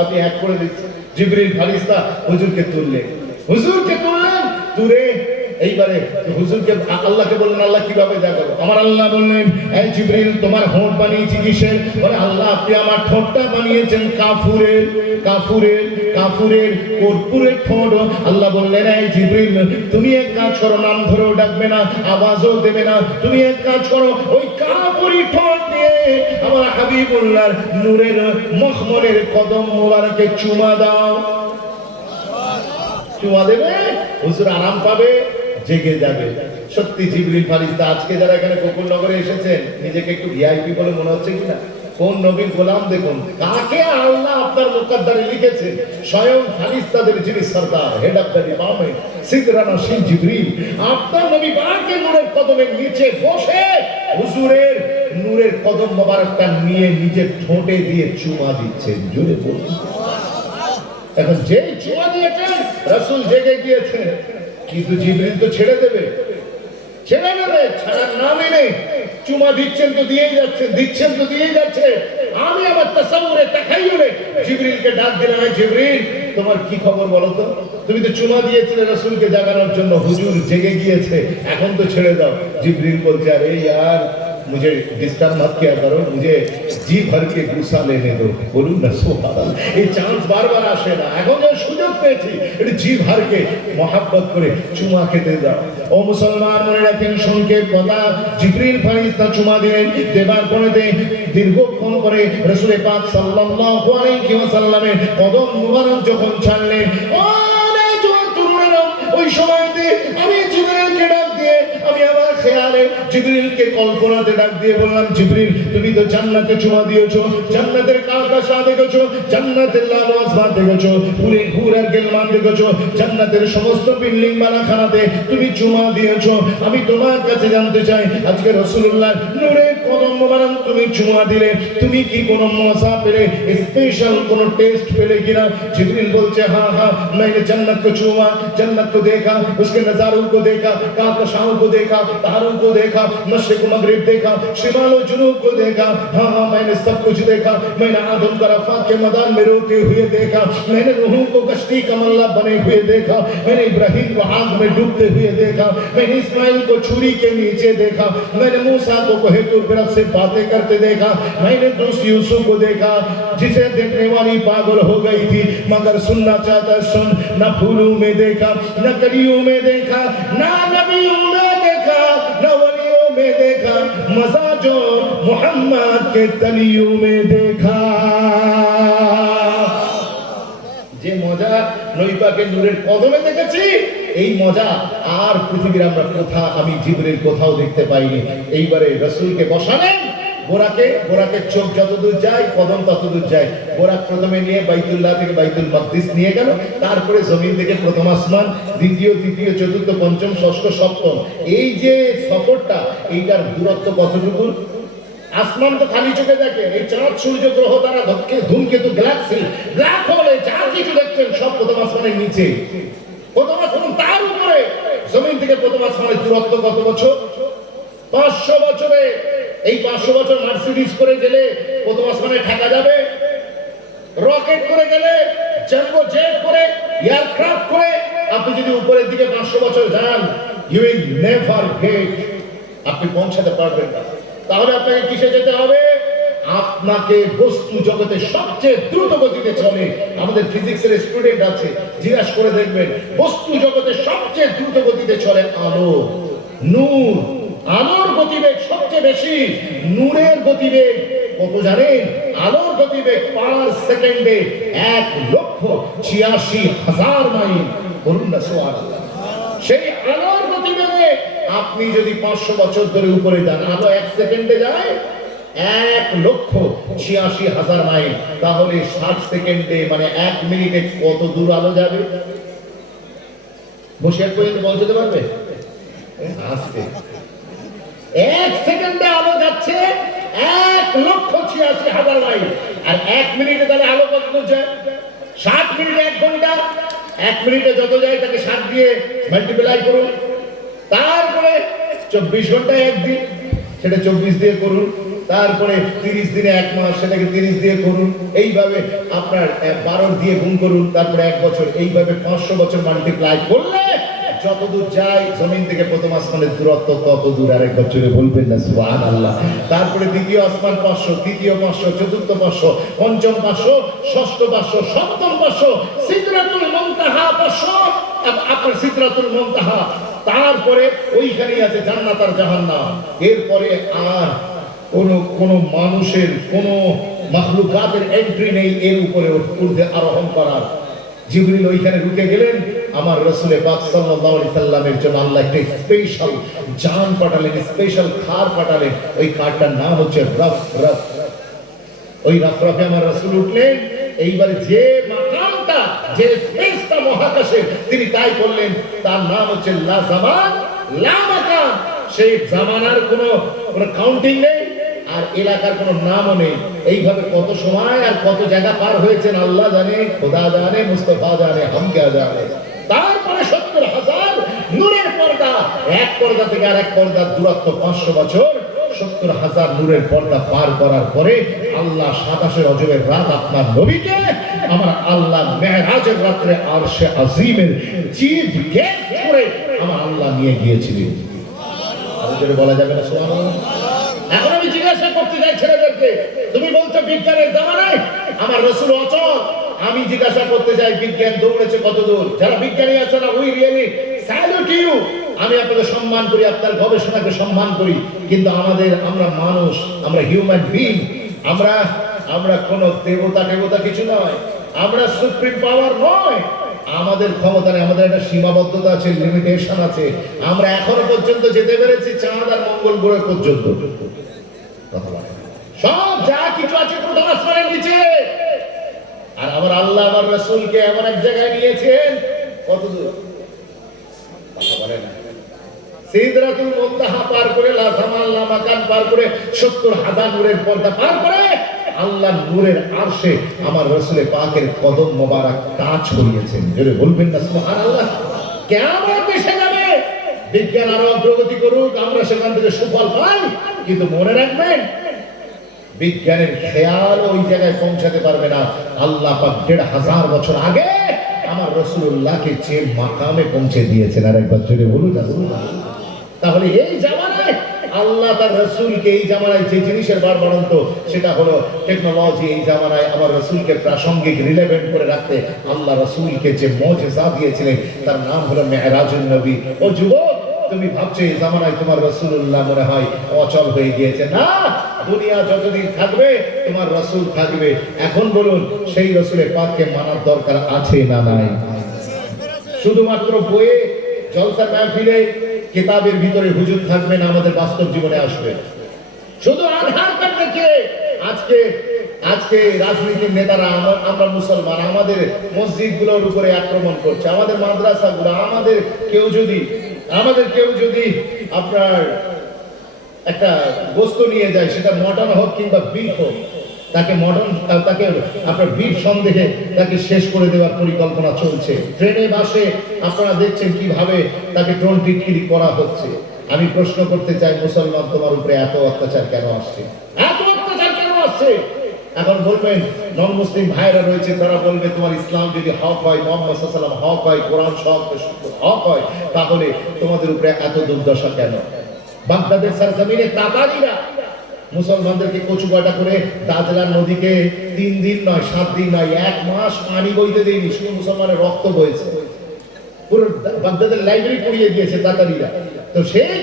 अभी एक করে দিচ্ছি, জিবরিল ফারিস্তা হুজুরকে তুললেন, হুজুরকে তুললেন, তুলে এইবারে হুজুরকে আল্লাহকে বললেন, আল্লাহ কিভাবে দেখাবো? আমার আল্লাহ বললেন, এই জিবরিল তোমার ঠোঁট বানিয়েছি কিসের? বলে আল্লাহ আপনি আমার ঠোঁটটা বানিয়েছেন কাফুরের, কাফুরের, কাফুরের কর্পূরের ঠোঁট। আল্লাহ বললেন, এই জিবরিল তুমি এক কাজ করো, নাম ধরেও ডাকবে না, আওয়াজও দেবে না, তুমি এক কাজ করো, ওই কাফুরি ঠোঁট দিয়ে আমার হাবিবুল্লাহর নূরের মখমলের কদম মোবারকে চুমা দাও। চুমা দেবে, হুজুর আরাম পাবে, জেগে যাবে। সত্যি জিবরিল ফারিস্তা আজকে যারা এখানে গোকুলনগরে এসেছেন নিজেকে একটু ভিআইপি বলে মনে হচ্ছে কিনা? কোন নবীর গোলাম দেখুন, কাকে আল্লাহ আপনার মুকদ্দরে লিখেছে, স্বয়ং ফারিস্তাদের যিনি সরদার, হেড অফ দ্য ডিপার্টমেন্ট, সিদরানা শিন জিবরিল আপনার নবী পাকের নূরের কদমের নিচে বসে হুজুরের নূরের কদম মোবারকটা নিয়ে নিজের ঠোঁটে দিয়ে চুমা দিচ্ছেন। জোরে বলুন। এখন যে চুমা দিয়েছেন রাসূল জেগে গিয়েছেন, কিন্তু জিবরিল তো ছেড়ে দেবে, ছেড়ে দেবে, ছাড়ার নামই নেই। চুমা দিচ্ছেন তো দিয়েই যাচ্ছেন, দিচ্ছেন তো দিয়েই যাচ্ছে। আমি আমার তাসাউরে তাখায়ুলে জিবরিলকে ডাক দিলাম, জিবরিল তোমার কি খবর বলো তো? তুমি তো চুমা দিয়েছিলে রাসূলকে জাগানোর জন্য, হুজুর জেগে গিয়েছে, এখন তো ছেড়ে দাও। জিবরিল বলছে, আরে यार मुझे डिस्टर्ब मत किया करो, मुझे जी भर के गुस्सा लेने दो। बोलूं ना सुभान अल्लाह। এই চান্স বারবার আসে না, এখন যে সুযোগ পেয়েছি এটা জি ভর के मोहब्बत করে চুমা খেতে দাও। ও মুসলমান মনে রাখেন, সংক্ষেপ কথা, জিবরিল ফারিস্তা চুমা দিলেন, দেবার পরেতে দীর্ঘক্ষণ পরে রাসূল পাক সাল্লাল্লাহু আলাইহি ওয়াসাল্লামের কদম মুবারক যখন ছাড়লেন, ওই সময়তে আমি জিবরিলকে ডাক দিয়ে, আমি আমার খেয়ালে জিবরিলকে কল্পনাতে ডাক দিয়ে বললাম, জিবরিল তুমি তো জান্নাতে চুমা দিয়েছো, জান্নাতের কালকাশা দেখেছো, জান্নাতের লাল আসমান দেখেছো, পুরে ঘুর আর গেলমান দেখেছো, জান্নাতের সমস্ত বিল্ডিং বালাখানাতে তুমি চুমা দিয়েছো। আমি তোমার কাছে জানতে চাই, আজকে রাসূলুল্লাহ নূরের কদম মোবারক তুমি চুমা দিলে, তুমি কি কোনো মজা পেলে, স্পেশাল কোনো টেস্ট পেলে কিনা? জিবরিল বলছে, हाँ हाँ मैंने जन्नत को चूमा, जन्नत को देखा, उसके नजारों को देखा, काकशाओं को देखा, तारों को देखा, मशरिक मगरिब देखा, शिमाल और जुनूब को देखा। हाँ हाँ मैंने सब कुछ देखा। मैंने आदम को अराफात के मैदान में रोते हुए देखा, मैंने नूह को कश्ती कमल्ला बने हुए देखा, मैंने इब्राहिम को आग में डूबते हुए देखा, मैंने इस्माइल को छुरी के नीचे देखा, मैंने मूसा को कोहे तूर पर से बातें करते देखा, मैंने दोस्त यूसुफ को देखा जिसे देखने वाली पागल हो गई थी, मगर सुनना चाहता सुन। न फूलों में देखा, न कलियों में देखा, न नबियों में देखा, न वलियों में देखा, मजा जो मोहम्मद के तलियों में देखा। যে মজা নবী পাকের নূরের কদমে দেখেছি, এই মজা আর পৃথিবীর আমরা কোথাও, আমি জিবরিল কোথাও দেখতে পাইনি। এইবারে রাসূলকে বসালেন, বোরাকে চোখ যতদূর যায় কদম ততদূর যায়। বোরাক প্রথমে নিয়ে বাইতুল্লাহ থেকে বাইতুল মাকদিস নিয়ে গেল, তারপরে জমিন থেকে প্রথম আসমান, দ্বিতীয় তৃতীয় চতুর্থ পঞ্চম ষষ্ঠ সপ্তম, এই যে সফরটা, এইটার দূরত্ব কতটুকু? আসমান তো খালি চোখে দেখে, এই চাঁদ সূর্য গ্রহ তারা ধূমকেতু গ্যালাক্সি ব্ল্যাক হোলে যা কিছু দেখছেন সব প্রথম আসমানের নিচে, প্রথম আসমান তার উপরে। জমিন থেকে প্রথম আসমানের দূরত্ব কত বছর? 500 বছরে। এই 500 বছর মার্সিডিজ করে গেলে প্রথম আসমানে থাকা যাবে? রকেট করে গেলে, জাম্বো জেট করে, এয়ারক্রাফট করে আপনি যদি উপরের দিকে 500 বছর যান, ইউ উইল নেভার গেট, আপনি পৌঁছাতে পারবেন না। তাহলে আপনাকে কিসে যেতে হবে? আপনাকে বস্তু জগতে সবচেয়ে দ্রুত গতিতে চলে, আমাদের ফিজিক্সের স্টুডেন্ট আছে, জিজ্ঞাসা করে দেখবেন বস্তু জগতে সবচেয়ে দ্রুত গতিতে চলে আলো, নূর। আলোর গতিবেগ সবচেয়ে বেশি, নূরের গতিবেগ কত জানেন? আলোর গতিবেগ পার সেকেন্ডে 1,86,000 মাইল। বলুন না সুবহানাল্লাহ। সেই আলোর গতিবেগে আপনি যদি 500 বছর ধরে উপরে যান, আলো 1 সেকেন্ডে যায় 1,86,000 মাইল। তাহলে 60 সেকেন্ডে মানে 1 মিনিটে কত দূর আলো যাবে? বসে পর্যন্ত পৌঁছতে পারবে? আস্তে 1 সেকেন্ডে আলো যাচ্ছে 1,86,000 মাইল। আর 1 মিনিটে তাহলে আলো কত দূর যায়? 60 মিনিটে 1 ঘন্টা। 1 মিনিটে যত যায় তাকে 60 দিয়ে মাল্টিপ্লাই করুন। তারপরে 24 ঘন্টায় 1 দিন, সেটা 24 দিয়ে করুন। তারপরে 30 দিনে 1 মাস, সেটাকে 30 দিয়ে করুন। এইভাবে আপনার 12 দিয়ে গুণ করুন। তারপরে 1 বছর। এইভাবে 500 বছর মাল্টিপ্লাই করলে যত দূর যায় জমিন থেকে প্রথম আসমানের দূরত্ব তত দূর। আরেক বছরে বলবেন না সুবহানাল্লাহ। তারপরে দ্বিতীয় আসমান 500, তৃতীয় 500, চতুর্থ 500, পঞ্চম 500, ষষ্ঠ 500, সপ্তম 500, সিদরাতুল মুনতাহা 500, আপনার সিদরাতুল মুনতাহা। তারপরে ওইখানেই আছে জান্নাত আর জাহান্নাম। এরপরে আর কোন মানুষের কোন মাখলুকাতের এন্ট্রি নেই এর উপরে ঊর্ধ্বে আরোহণ করার। জিবরিল ওইখানে ঢুকে গেলেন, আমার রাসূল পাক সাল্লাল্লাহু আলাইহি সাল্লামের জন্য আল্লাহ একটা স্পেশাল জান পাঠালেন, স্পেশাল খার পাঠালেন। ওই খারটার নাম হচ্ছে রাফ। ওই রাফে আমার রাসূল উঠলেন। এইবারে যে মাকামটা, যে স্পেসটা মহাকাশে তিনি তাই করলেন, তার নাম হচ্ছে লা জামান লা মাকাম। সেই জামানার কোনো কাউন্টিং নেই আর এলাকার কোনো নামও নেই। এইভাবে কত সময় আর কত জায়গা পার হয়েছেন আল্লাহ জানে, খোদা জানে, মুস্তাফা জানে, হাম কে জানে। তারপরে 70,000 নূরের পর্দা, এক পর্দা থেকে আরেক পর্দার দূরত্ব 500 বছর। 70,000 নূরের পর্দা পার করার পরে আল্লাহ 27 রজবের রাত আপনার নবীকে আমার আল্লাহ মেরাজের রাত্রে আরশে আজিমের চিফ গেস্ট করে আমার আল্লাহ নিয়ে গিয়েছিলেন। আরেকটু বলা যাবে না সুবহানাল্লাহ? এখন আমি জিজ্ঞাসা করতে চাই ছেলেদেরকে, তুমি বলছো বিজ্ঞানের জামানায় আমার রাসূল অচল। আমি জিজ্ঞাসা করতে চাই বিজ্ঞান দৌড়েছে কত দূর? যারা বিজ্ঞানী আছে না, উই রিয়েলি স্যালুট ইউ। আমি আপনাকে সম্মান করি, আপনার গবেষণাকে সম্মান করি, কিন্তু আমরা মানুষ, আমরা হিউম্যান বিং। আমরা কোন দেবতা কিছু নয়, আমরা সুপ্রিম পাওয়ার নয়। আমাদের ক্ষমতা নেই, আমাদের একটা সীমাবদ্ধতা আছে, লিমিটেশন আছে। আমরা এখনো পর্যন্ত যেতে পেরেছি চাঁদ আর মঙ্গল গ্রহ পর্যন্ত। সব যা কিছু আছে প্রথম আসমানের নিচে। আর আমার আল্লাহ আমার রাসূলকে এমন এক জায়গায় নিয়েছেন, কত দূর কথা বলে না। সিদরাতুল মুনতাহা পার করে, লা জামান লা মাকান পার করে, 70,000 নূরের পর্দা পার করে আল্লাহ নূরের আরশে আমার রাসূলের পাকের কদম মোবারক টাচ করিয়েছেন। জোরে বলবেন না সুবহানাল্লাহ। কিয়ামত এসে যাবে, বিজ্ঞান আরো অগ্রগতি করুক, আমরা সেখান থেকে সুফল পাই, কিন্তু মনে রাখবেন বিজ্ঞানের খেয়াল ওই জায়গায় পৌঁছাতে পারবে না। আল্লাহ পাক 1,500 বছর আগে আমার রাসূলুল্লাহকে যে মাকামে পৌঁছে দিয়েছেন। আর একবার জোরে বলুন না। তাহলে এই জামানায় আল্লাহ তার রাসূলকে, এই জামানায় যে জিনিসের বাড়ন্ত সেটা হলো টেকনোলজি। এই জামানায় আমার রাসূলকে প্রাসঙ্গিক রিলেভেন্ট করে রাখতে আল্লাহ রাসূলকে যে মুজিজা দিয়েছিলেন তার নাম হলো মেরাজুন নবী। ও যুবক, তুমি ভাবছো এই জামানায় তোমার রাসূলুল্লাহ মনে হয় অচল হয়ে গিয়েছে? না, দুনিয়া যতদিন থাকবে তোমার রাসূল থাকবে। এখন বলুন, সেই রাসূলের পাককে মানার দরকার আছে না নাই? শুধুমাত্র বইয়ে, জলসার মাহফিলে, কিতাবের ভিতরে হুজুর থাকবে না, আমাদের বাস্তব জীবনে আসবে। শুধু আধার কার্ড দেখে আজকে রাজনীতির নেতারা, আমরা মুসলমান, আমাদের মসজিদগুলোর উপরে আক্রমণ করছে, আমাদের মাদ্রাসাগুলো। আমাদের কেউ যদি আপনার একটা বস্তু নিয়ে যায়, সেটা মডার্ন হোক কিংবা বিট হোক, তাকে আপনার বিট সন্দেহে তাকে শেষ করে দেওয়ার পরিকল্পনা চলছে। ট্রেনে বাসে আপনারা দেখছেন কিভাবে তাকে টোল টিটকিরি করা হচ্ছে। আমি প্রশ্ন করতে চাই, মুসলমান তোমার উপরে এত অত্যাচার কেন আসছে? এখন বলবেন নন মুসলিম ভাইরা রয়েছে, তারা বলবে তোমার ইসলাম যদি হক হয়, মুহাম্মদ সাল্লাল্লাহু আলাইহি ওয়াসাল্লাম হক হয়, কোরআন হক হয়, তাহলে তোমাদের উপরে এত দুর্দশা কেন? বাগদাদের সরজমিনে তাতারিরা মুসলমানদেরকে কচু কাটা করে দাজলা নদীকে 3 দিন নয় 7 দিন নয় 1 মাস পানি বইতে দেয়নি, শুধু মুসলমানের রক্ত বইছে। পুরো বাগদাদের লাইব্রেরি পড়িয়ে দিয়েছে তাতারিরা। তো সেই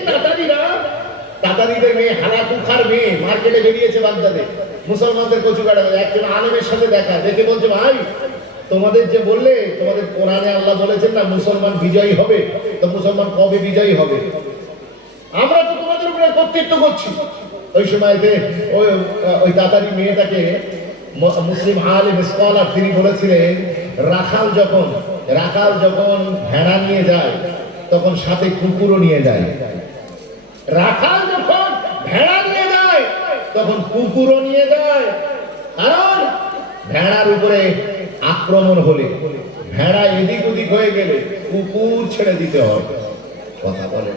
তাতারিদের মেয়ে হালাকুখার মেয়ে মার্কেটে বেরিয়েছে বাগদাদে, মুসলমানদের কচু কাটা। একজন আলেমের সাথে দেখা, দেখে বলছে, ভাই তোমাদের যে বললে, তোমাদের কোরআনে আল্লাহ বলেছেন না মুসলমান বিজয়ী হবে, তো মুসলমান কবে বিজয়ী হবে? আমরা তো তোমাদের উপরে কর্তৃত্ব করছি। ওই সময়তে ওই তাতারি মেয়েটাকে মুসলিম আলেম স্কলার তিনি বলেছিলেন, রাখাল যখন ভেড়া নিয়ে যায় তখন সাথে কুকুরও নিয়ে যায়। রাখাল যখন ভেড়া নিয়ে যায় তখন কুকুরও নিয়ে যায়। কারণ ভেড়ার উপরে আক্রমণ হলে, ভেড়া এদিক ওদিক হয়ে গেলে কুকুর ছেড়ে দিতে হয়। কথা বলে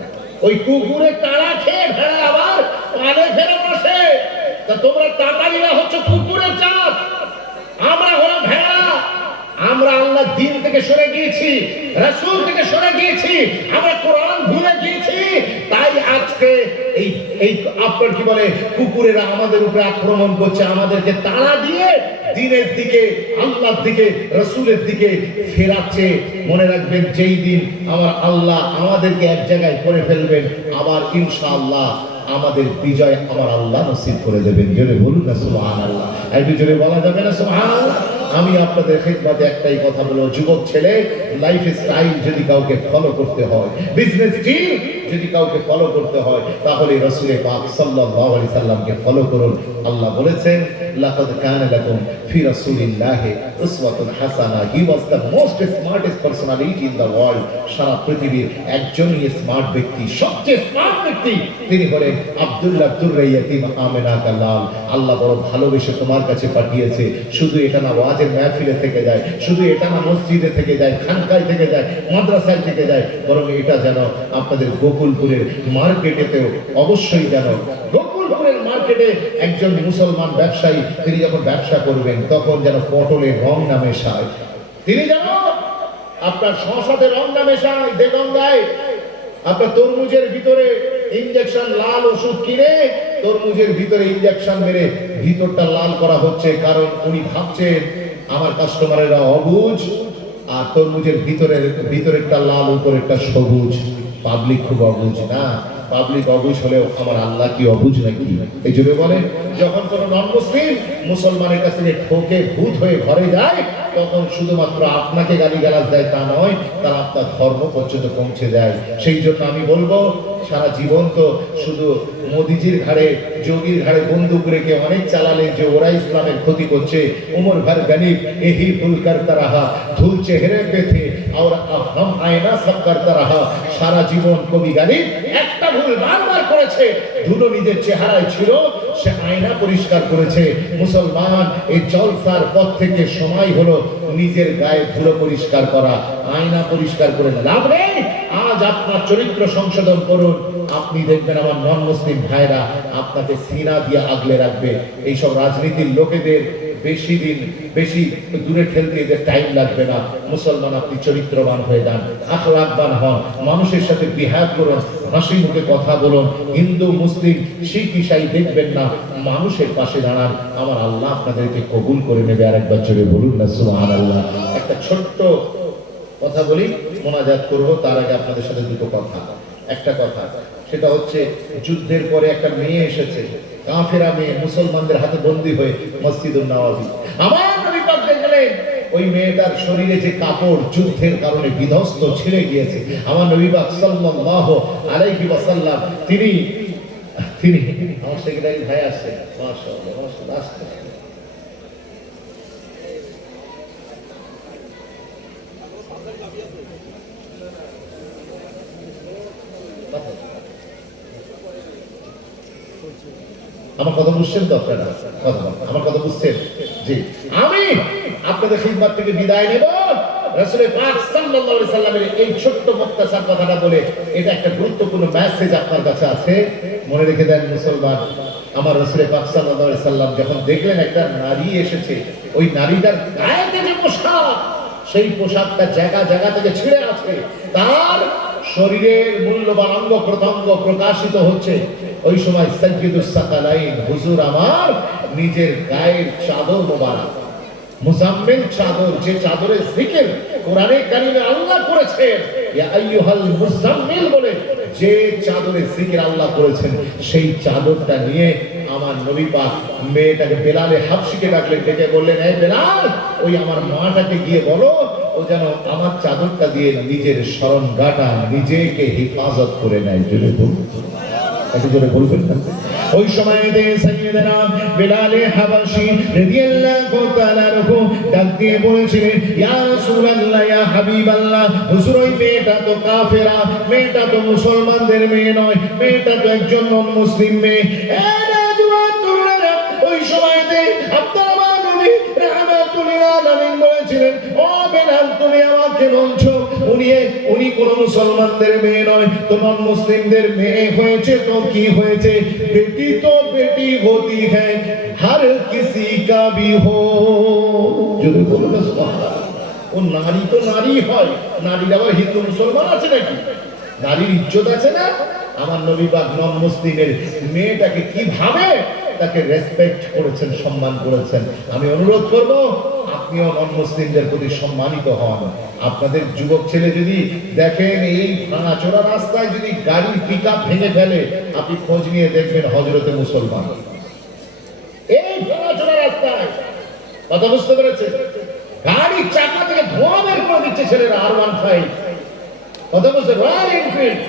ওই কুকুরের তাড়া খেয়ে ভেড়া আবার পানে ফেরে বসে। তা তোমরা তাতারিরা হচ্ছে কুকুরের জাত, আমরা হলো ভেড়া। আমরা আল্লাহ দিন থেকে সরে গিয়েছি, রাসূল থেকে সরে গিয়েছি, আমরা কোরআন ভুলে গিয়েছি। তাই আজকে এই আপনার কি বলে কুকুরেরা আমাদের উপরে আক্রমণ করছে, আমাদেরকে তাড়া দিয়ে দিনের দিকে, আল্লাহর দিকে, রাসূলের দিকে ফেরাচ্ছে। মনে রাখবেন, যেই দিন আমার আল্লাহ আমাদেরকে এক জায়গায় করে ফেলবেন, আবার ইনশাআল্লাহ আমাদের বিজয় আমার আল্লাহ নসিব করে দেবেন। জোরে বলুন না সুবহানাল্লাহ। একটু জোরে বলা যাবে না সুবহানাল্লাহ? আমি আপনাদের খিদমতে একটাই কথা বলবো, যুবক ছেলে, লাইফ স্টাইল যদি কাউকে ফলো করতে হয়, বিজনেস ডিল যদি কাউকে ফলো করতে হয়, তাহলে রাসূল পাক সাল্লাল্লাহু আলাইহি সাল্লামকে ফলো করুন। আল্লাহ বলেছেন, লাকাদ কানা লাকুম ফি রাসূলিল্লাহি উসওয়াতুন হাসানা। He was the most smartest personality in the world. সারা পৃথিবীর একজনই স্মার্ট ব্যক্তি, সবচেয়ে স্মার্ট ব্যক্তি, তিনি হলেন আব্দুল্লাহ দুররে ইয়াতীম আমেনা কালাল। আল্লাহ বড় ভালোবেসে তোমার কাছে পাঠিয়েছে। শুধু এটা না ওয়াজের মাহফিলে থেকে যায়, শুধু এটা না মসজিদে থেকে যায়, খানকায় থেকে যায়, মাদ্রাসায় থেকে যায়, বরং এটা যেন আপনাদের গোকুলপুরের মার্কেটেতেও অবশ্যই যেন, গোকুলপুরের মার্কেটে একজন মুসলমান ব্যবসায়ী তিনি যখন ব্যবসা করবেন তখন যেন পটলের রং না মেশায়, তিনি যেন আপনার সংসদের রং না মেশায়, দেগঙ্গায় আপনার তরমুজের ভিতরে ইনজেকশন লাল ওষুধ কিনে তরমুজের ভিতরে ইনজেকশন মেরে ভিতরটা লাল করা হচ্ছে। কারণ উনি ভাবছেন আমার কাস্টমারেরা অবুঝ, আর তরমুজের ভিতরেরটা লাল, উপরেরটা সবুজ। পাবলিক খুব অবুঝ না, পাবলিক অবুঝ হলেও আমার আল্লাহ কি অবুঝ নাকি? এই জন্য বলে, যখন কোন নন মুসলিম মুসলমানের কাছে ঠকে ভূত হয়ে ঘরে যায়, তখন শুধুমাত্র আপনাকে গালিগালাজ দেয় তা নয়, তারা আপনার ধর্ম পর্যন্ত পৌঁছে দেয়। সেই জন্য আমি বলবো, সারা জীবন তো শুধু মোদিজির ঘাড়ে, যোগীর ঘাড়ে বন্দুক রেখে অনেক চালালে যে ওরা ইসলামের ক্ষতি করছে। উমর ভর গনিব এহি ভুল করতা রাহা, ধুল চেহারে পে থে और हम आईना सब करता रहा। সারা জীবন কবি গনিব একটা ভুল বারবার করেছে, ধুলো নিজের চেহারায় ছিল, সে আয়না পরিষ্কার করেছে। মুসলমান এই জলসার পথ থেকে সময় হলো নিজের গায়ে ধুলো পরিষ্কার করা। আয়না পরিষ্কার করে লাভ নেই। আজ আপনার চরিত্র সংশোধন করুন, আপনি দেখবেন আমার নন মুসলিম ভাইরা আপনাকে সিনা দিয়ে আগলে রাখবে। এইসব রাজনীতির লোকেদের বেশি দূরে ঠেলতে এদের টাইম লাগবে না। মুসলমান আপনি চরিত্রবান হয়ে যান, আখলাকবান হন, মানুষের সাথে বিহেভ করুন, হাসি মুখে কথা বলুন। হিন্দু মুসলিম শিখ ঈসাই দেখবেন না, মানুষের পাশে দাঁড়ান, আমার আল্লাহ আপনাদেরকে কবুল করে নেবে। আর একবার জোরে বলুন না সুবহানাল্লাহ। একটা ছোট্ট কথা বলি, মোনাজাত করব, তার আগে আপনাদের সাথে দুটো কথা। একটা কথা, সেটা হচ্ছে যুদ্ধের পরে একটা মেয়ে এসেছে, কাফেরা মেয়ে, মুসলমানদের হাতে বন্দী হয়ে মসজিদুন নববী। আমার নবী পাক দেখলেন ওই মেয়েটার শরীরে যে কাপড় যুদ্ধের কারণে বিধ্বস্ত ছিঁড়ে গিয়েছে। আমার নবী পাক সাল্লাল্লাহু আলাইহি ওয়াসাল্লাম তিনি আমার সেক্রেটারি ভাই আছে, মাশাআল্লাহ মাশাআল্লাহ, আমার কথা বুঝছেন তো আপনারা? আমার কথা বুঝছেন? জি, আমি আপনাদের খিদমত থেকে বিদায় নেব রাসূল পাক সাল্লাল্লাহু আলাইহি সাল্লামের এই ছোট্ট মুক্তাসার কথাটা বলে। এটা একটা গুরুত্বপূর্ণ মেসেজ আপনার কাছে আছে, মনে রেখে দেন মুসলমান। আমার রাসূল পাক সাল্লাল্লাহু আলাইহি সাল্লাম যখন দেখলেন একটা নারী এসেছে, ওই নারীটার গায়ে যে পোশাক, সেই পোশাকটা জায়গা থেকে ছিঁড়ে আছে, তার শরীরের মূল্যবান অঙ্গ প্রত্যঙ্গ প্রকাশিত হচ্ছে। ওই সময় সাইয়্যিদুস সাকালাইন হুজুর আমার নিজের গায়ের চাদর মোবারক, মুজাম্মিল চাদর, যে চাদরে জিকির কোরআনে কারিমে আল্লাহ করেছেন, ইয়া আইয়ুহাল মুজাম্মিল বলে যে চাদরে জিকির আল্লাহ করেছেন, সেই চাদরটা নিয়ে আমার নবী পাক মেয়েটাকে বেলালে হাবশিকে ডাকলেন, ডেকে বললেন, এই বেলাল, ওই আমার মাটাকে গিয়ে বলো ও যেন আমার চাদরটা দিয়ে নিজের শরণগাটা নিজেকে হেফাজত করে নেয়। জোরে বলুন, একটু জোরে বলবেন না? ওই সময়তে সাইয়েদনা বেলাল হাবশী রাদিয়াল্লাহু তাআলা আনহু ডাক দিয়ে বলেছিলেন, ইয়া রাসূলুল্লাহ, ইয়া হাবিবাল্লাহ, হুজুর ওই মেয়েটা তো কাফেরা, মেয়েটা তো মুসলমানদের মেয়ে নয়, মেয়েটা তো একজন নন মুসলিম মেয়ে। ওই সময়তে আপনার আমার নবী রাহমাতুল লিল আলামিন বলেছিলেন, ও বেলাল, তুমি আমাকে বলছো উনি কোন মুসলমানদের মেয়ে নয়, তোমার মুসলিমদের মেয়ে হয়েছে তো কি হয়েছে? বেটি তো বেটি হতি হ্যায়, হর কিসি কা ভি হো। যদি বলো না সুবহানাল্লাহ, ও নারী তো নারী হয়, নারীর আবার হিন্দু মুসলমান আছে নাকি? নারীর ইজ্জত আছে না? আমার নবী পাক নন মুসলিমের মেয়েটাকে কিভাবে তাকে রেসপেক্ট করেছেন, সম্মান করেছেন। আমি অনুরোধ করব আপনিও নন মুসলিমদের প্রতি সম্মানিত হন। আপনাদের যুবক ছেলে যদি দেখেন এই ভাঙাচোরা রাস্তায় যদি গাড়ি পিকআপ ভেঙে ফেলে, আপনি খোঁজ নিয়ে দেখবেন হযরতে মুসলমান। এই ভাঙাচোরা রাস্তায়, কথা বুঝতে পেরেছে? গাড়ির চাকা থেকে ধোঁয়া বের করে দিচ্ছে ছেলেরা, R15, কথা বুঝতে? রয়্যাল এনফিল্ড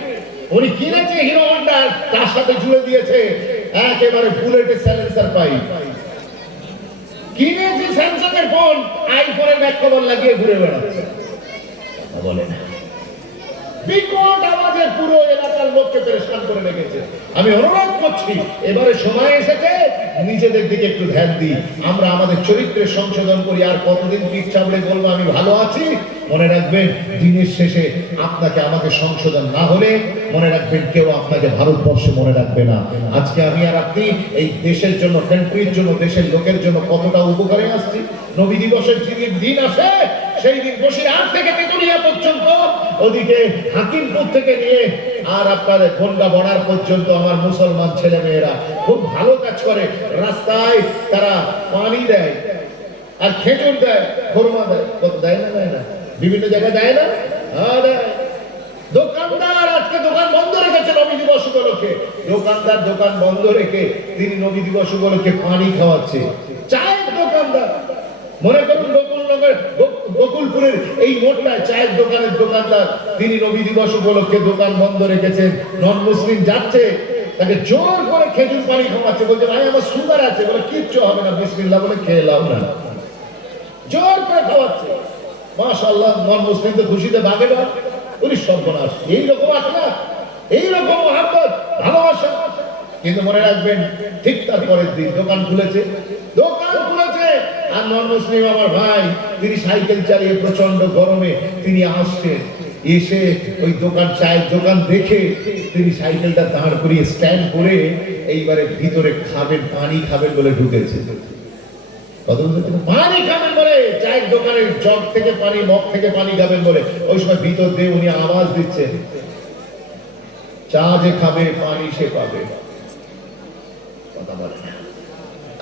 উনি কিনেছে, হিরো হন্ডা, তার সাথে জুড়ে দিয়েছে একেবারে বুলেটের সাইলেন্সার পাইপ। কিনেছি স্যামসাং এর ফোন, আইফোনের ব্যাক কভার লাগিয়ে ঘুরে বেড়াচ্ছে। বলে না, বিকট আওয়াজে পুরো এলাকার লোককে পেরেশান করে রেখেছে। আমি অনুরোধ করছি, এবারে সময় এসেছে নিজেদের দিকে একটু ধ্যান দিই, আমরা আমাদের চরিত্রের সংশোধন করি। আর কতদিন পিঠ চাপড়ে বলবো আমি ভালো আছি? মনে রাখবেন, দিনের শেষে আপনাকে আমাকে সংশোধন না হলে, মনে রাখবেন, কেউ আপনাকে ভারতবর্ষে মনে রাখবে না। আজকে আমি আর আপনি এই দেশের জন্য, কান্ট্রির জন্য, দেশের লোকের জন্য কতটা উপকারে আসছি। নবী দিবসের যেদিন দিন আসে, সেই দিন বসিরহাট থেকে তেতুলিয়া পর্যন্ত, ওদিকে হাকিমপুর থেকে নিয়ে আর আপনাদের গন্ডা বর্ডার পর্যন্ত আমার মুসলমান ছেলে মেয়েরা খুব ভালো কাজ করে। রাস্তায় তারা পানি দেয় আর খেজুর দেয়, খরমা দেয়, কত দেয় না? দেয় না? বিভিন্ন জায়গায় দেয় না? দোকানদার আজকে দোকান বন্ধ রেখেছে নবী দিবস উপলক্ষে। দোকানদার দোকান বন্ধ রেখে তিনি নবী দিবস উপলক্ষে পানি খাওয়াচ্ছে। চায়ের দোকানদার, মনে করুন বকুলপুরের এই মোড়টায় চায়ের দোকানের দোকানদার, তিনি নবী দিবস উপলক্ষে দোকান বন্ধ রেখেছেন। নন মুসলিম যাচ্ছে, তাকে জোর করে খেজুর পানি খাওয়াচ্ছে, বলছে ভাই আমার সুগার আছে, বলে কিচ্ছু হবে না, বিসমিল্লাহ বলে খেয়ে লাও না, জোর করে খাওয়াচ্ছে। মাশাআল্লাহ, নন মুসলিম তো খুশিতে ভাগে না। উনি সর্বনাশ, এইরকম আখলাক, এইরকম মহব্বত, ভালোবাসা। কিন্তু মনে রাখবেন, ঠিক তার পরের দিন দোকান খুলেছে, আর নন মুসলিম আমার ভাই, তিনি সাইকেল চালিয়ে প্রচন্ড গরমে তিনি আসছেন, এসে ওই দোকান, চায়ের দোকান দেখে তিনি সাইকেলটা দাঁড় করিয়ে স্ট্যান্ড করে এইবারে ভিতরে খাবেন, পানি খাবেন বলে ঢুকেছে। পানি খাবেন বলে, চায়ের দোকানের জগ থেকে পানি, মগ থেকে পানি খাবেন বলে, ওই সময় ভিতর দিয়ে উনি আওয়াজ দিচ্ছেন, চা যে খাবে পানি সে পাবে। কথা বলে না।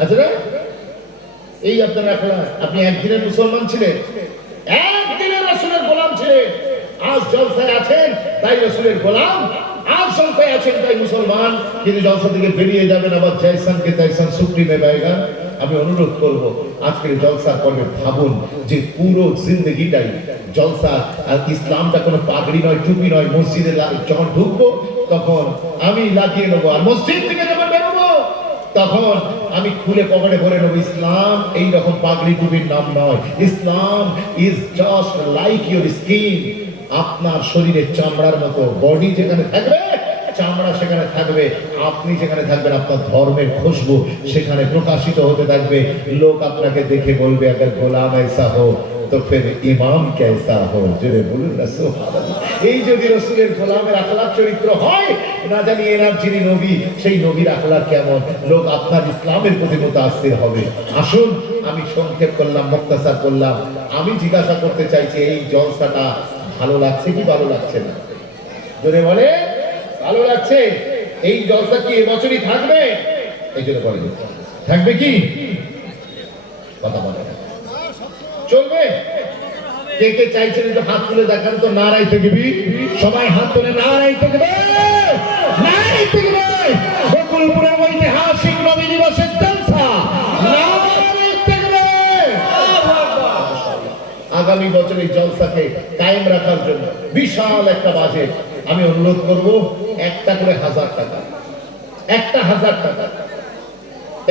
আচ্ছা না, এই আপনার আখলাক। আপনি একদিনের মুসলমান ছিলেন, একদিনের রাসূলের গোলাম ছিলেন, আজ জলসায় আছেন তাই রাসূলের গোলাম, আজ জলসায় আছেন তাই মুসলমান। কিন্তু জলসা থেকে বেরিয়ে যাবেন আবার জয়সান কে তয়সান সুপ্রি মে বাইগান। আমি অনুরোধ করব, আজকের জলসার পর্বে ভাবুন যে পুরো জিন্দগিটাই জলসা। আর ইসলামটা কোনো পাগড়ি নয়, টুপি নয়। মসজিদে যখন ঢুকবো তখন আমি লাগিয়ে নেবো, আর মসজিদ থেকে যখন বেরোবো তখন আমি খুলে পকেটে ভরে নেবো। ইসলাম এই রকম পাগড়ি টুপির নাম নয়। Islam is just like your skin. আপনার শরীরের চামড়ার মতো, বডি যেখানে থাকবে চামড়া সেখানে থাকবে, আপনি যেখানে থাকবেন আপনার ধর্মের খুশবু সেখানে প্রকাশিত হতে থাকবে। লোক আপনাকে দেখে বলবে, अगर গোলাম ऐसा हो तो फिर ইমাম कैसा हो। জোরে বলুন না সুবহানাল্লাহ। এই যদি রাসূলের গোলামের আখলাক চরিত্র হয়, না জানি এনার যিনি নবী, সেই নবীর আখলাক কেমন, লোক আপনার ইসলামের প্রতি মুতাআসসির হবে। আসুন, আমি সংক্ষেপ করলাম, মুক্তাসার করলাম। আমি জিজ্ঞাসা করতে চাইছি, এই জলসাটা ভালো লাগছে কি ভালো লাগছে না? জোরে বলে, ভালো লাগছে? এই জলসা কি এবছরই থাকবে? এই জন্য বলে থাকবে কি কথা বলে চলবে? কে কে চাইছেন একটু হাত তুলে দেখান তো। নারাই থাকবি, সবাই হাত তুলে নারাই থাকবে, নারাই থাকবে। বকুলপুরের ঐতিহাসিক নবী দিবসের জলসা নারাই থাকবে। আগামী বছর এই জলসাকে কায়েম রাখার জন্য বিশাল একটা বাজেট। আমি অনুরোধ করব একটা করে 1000 টাকা, একটা 1000 টাকা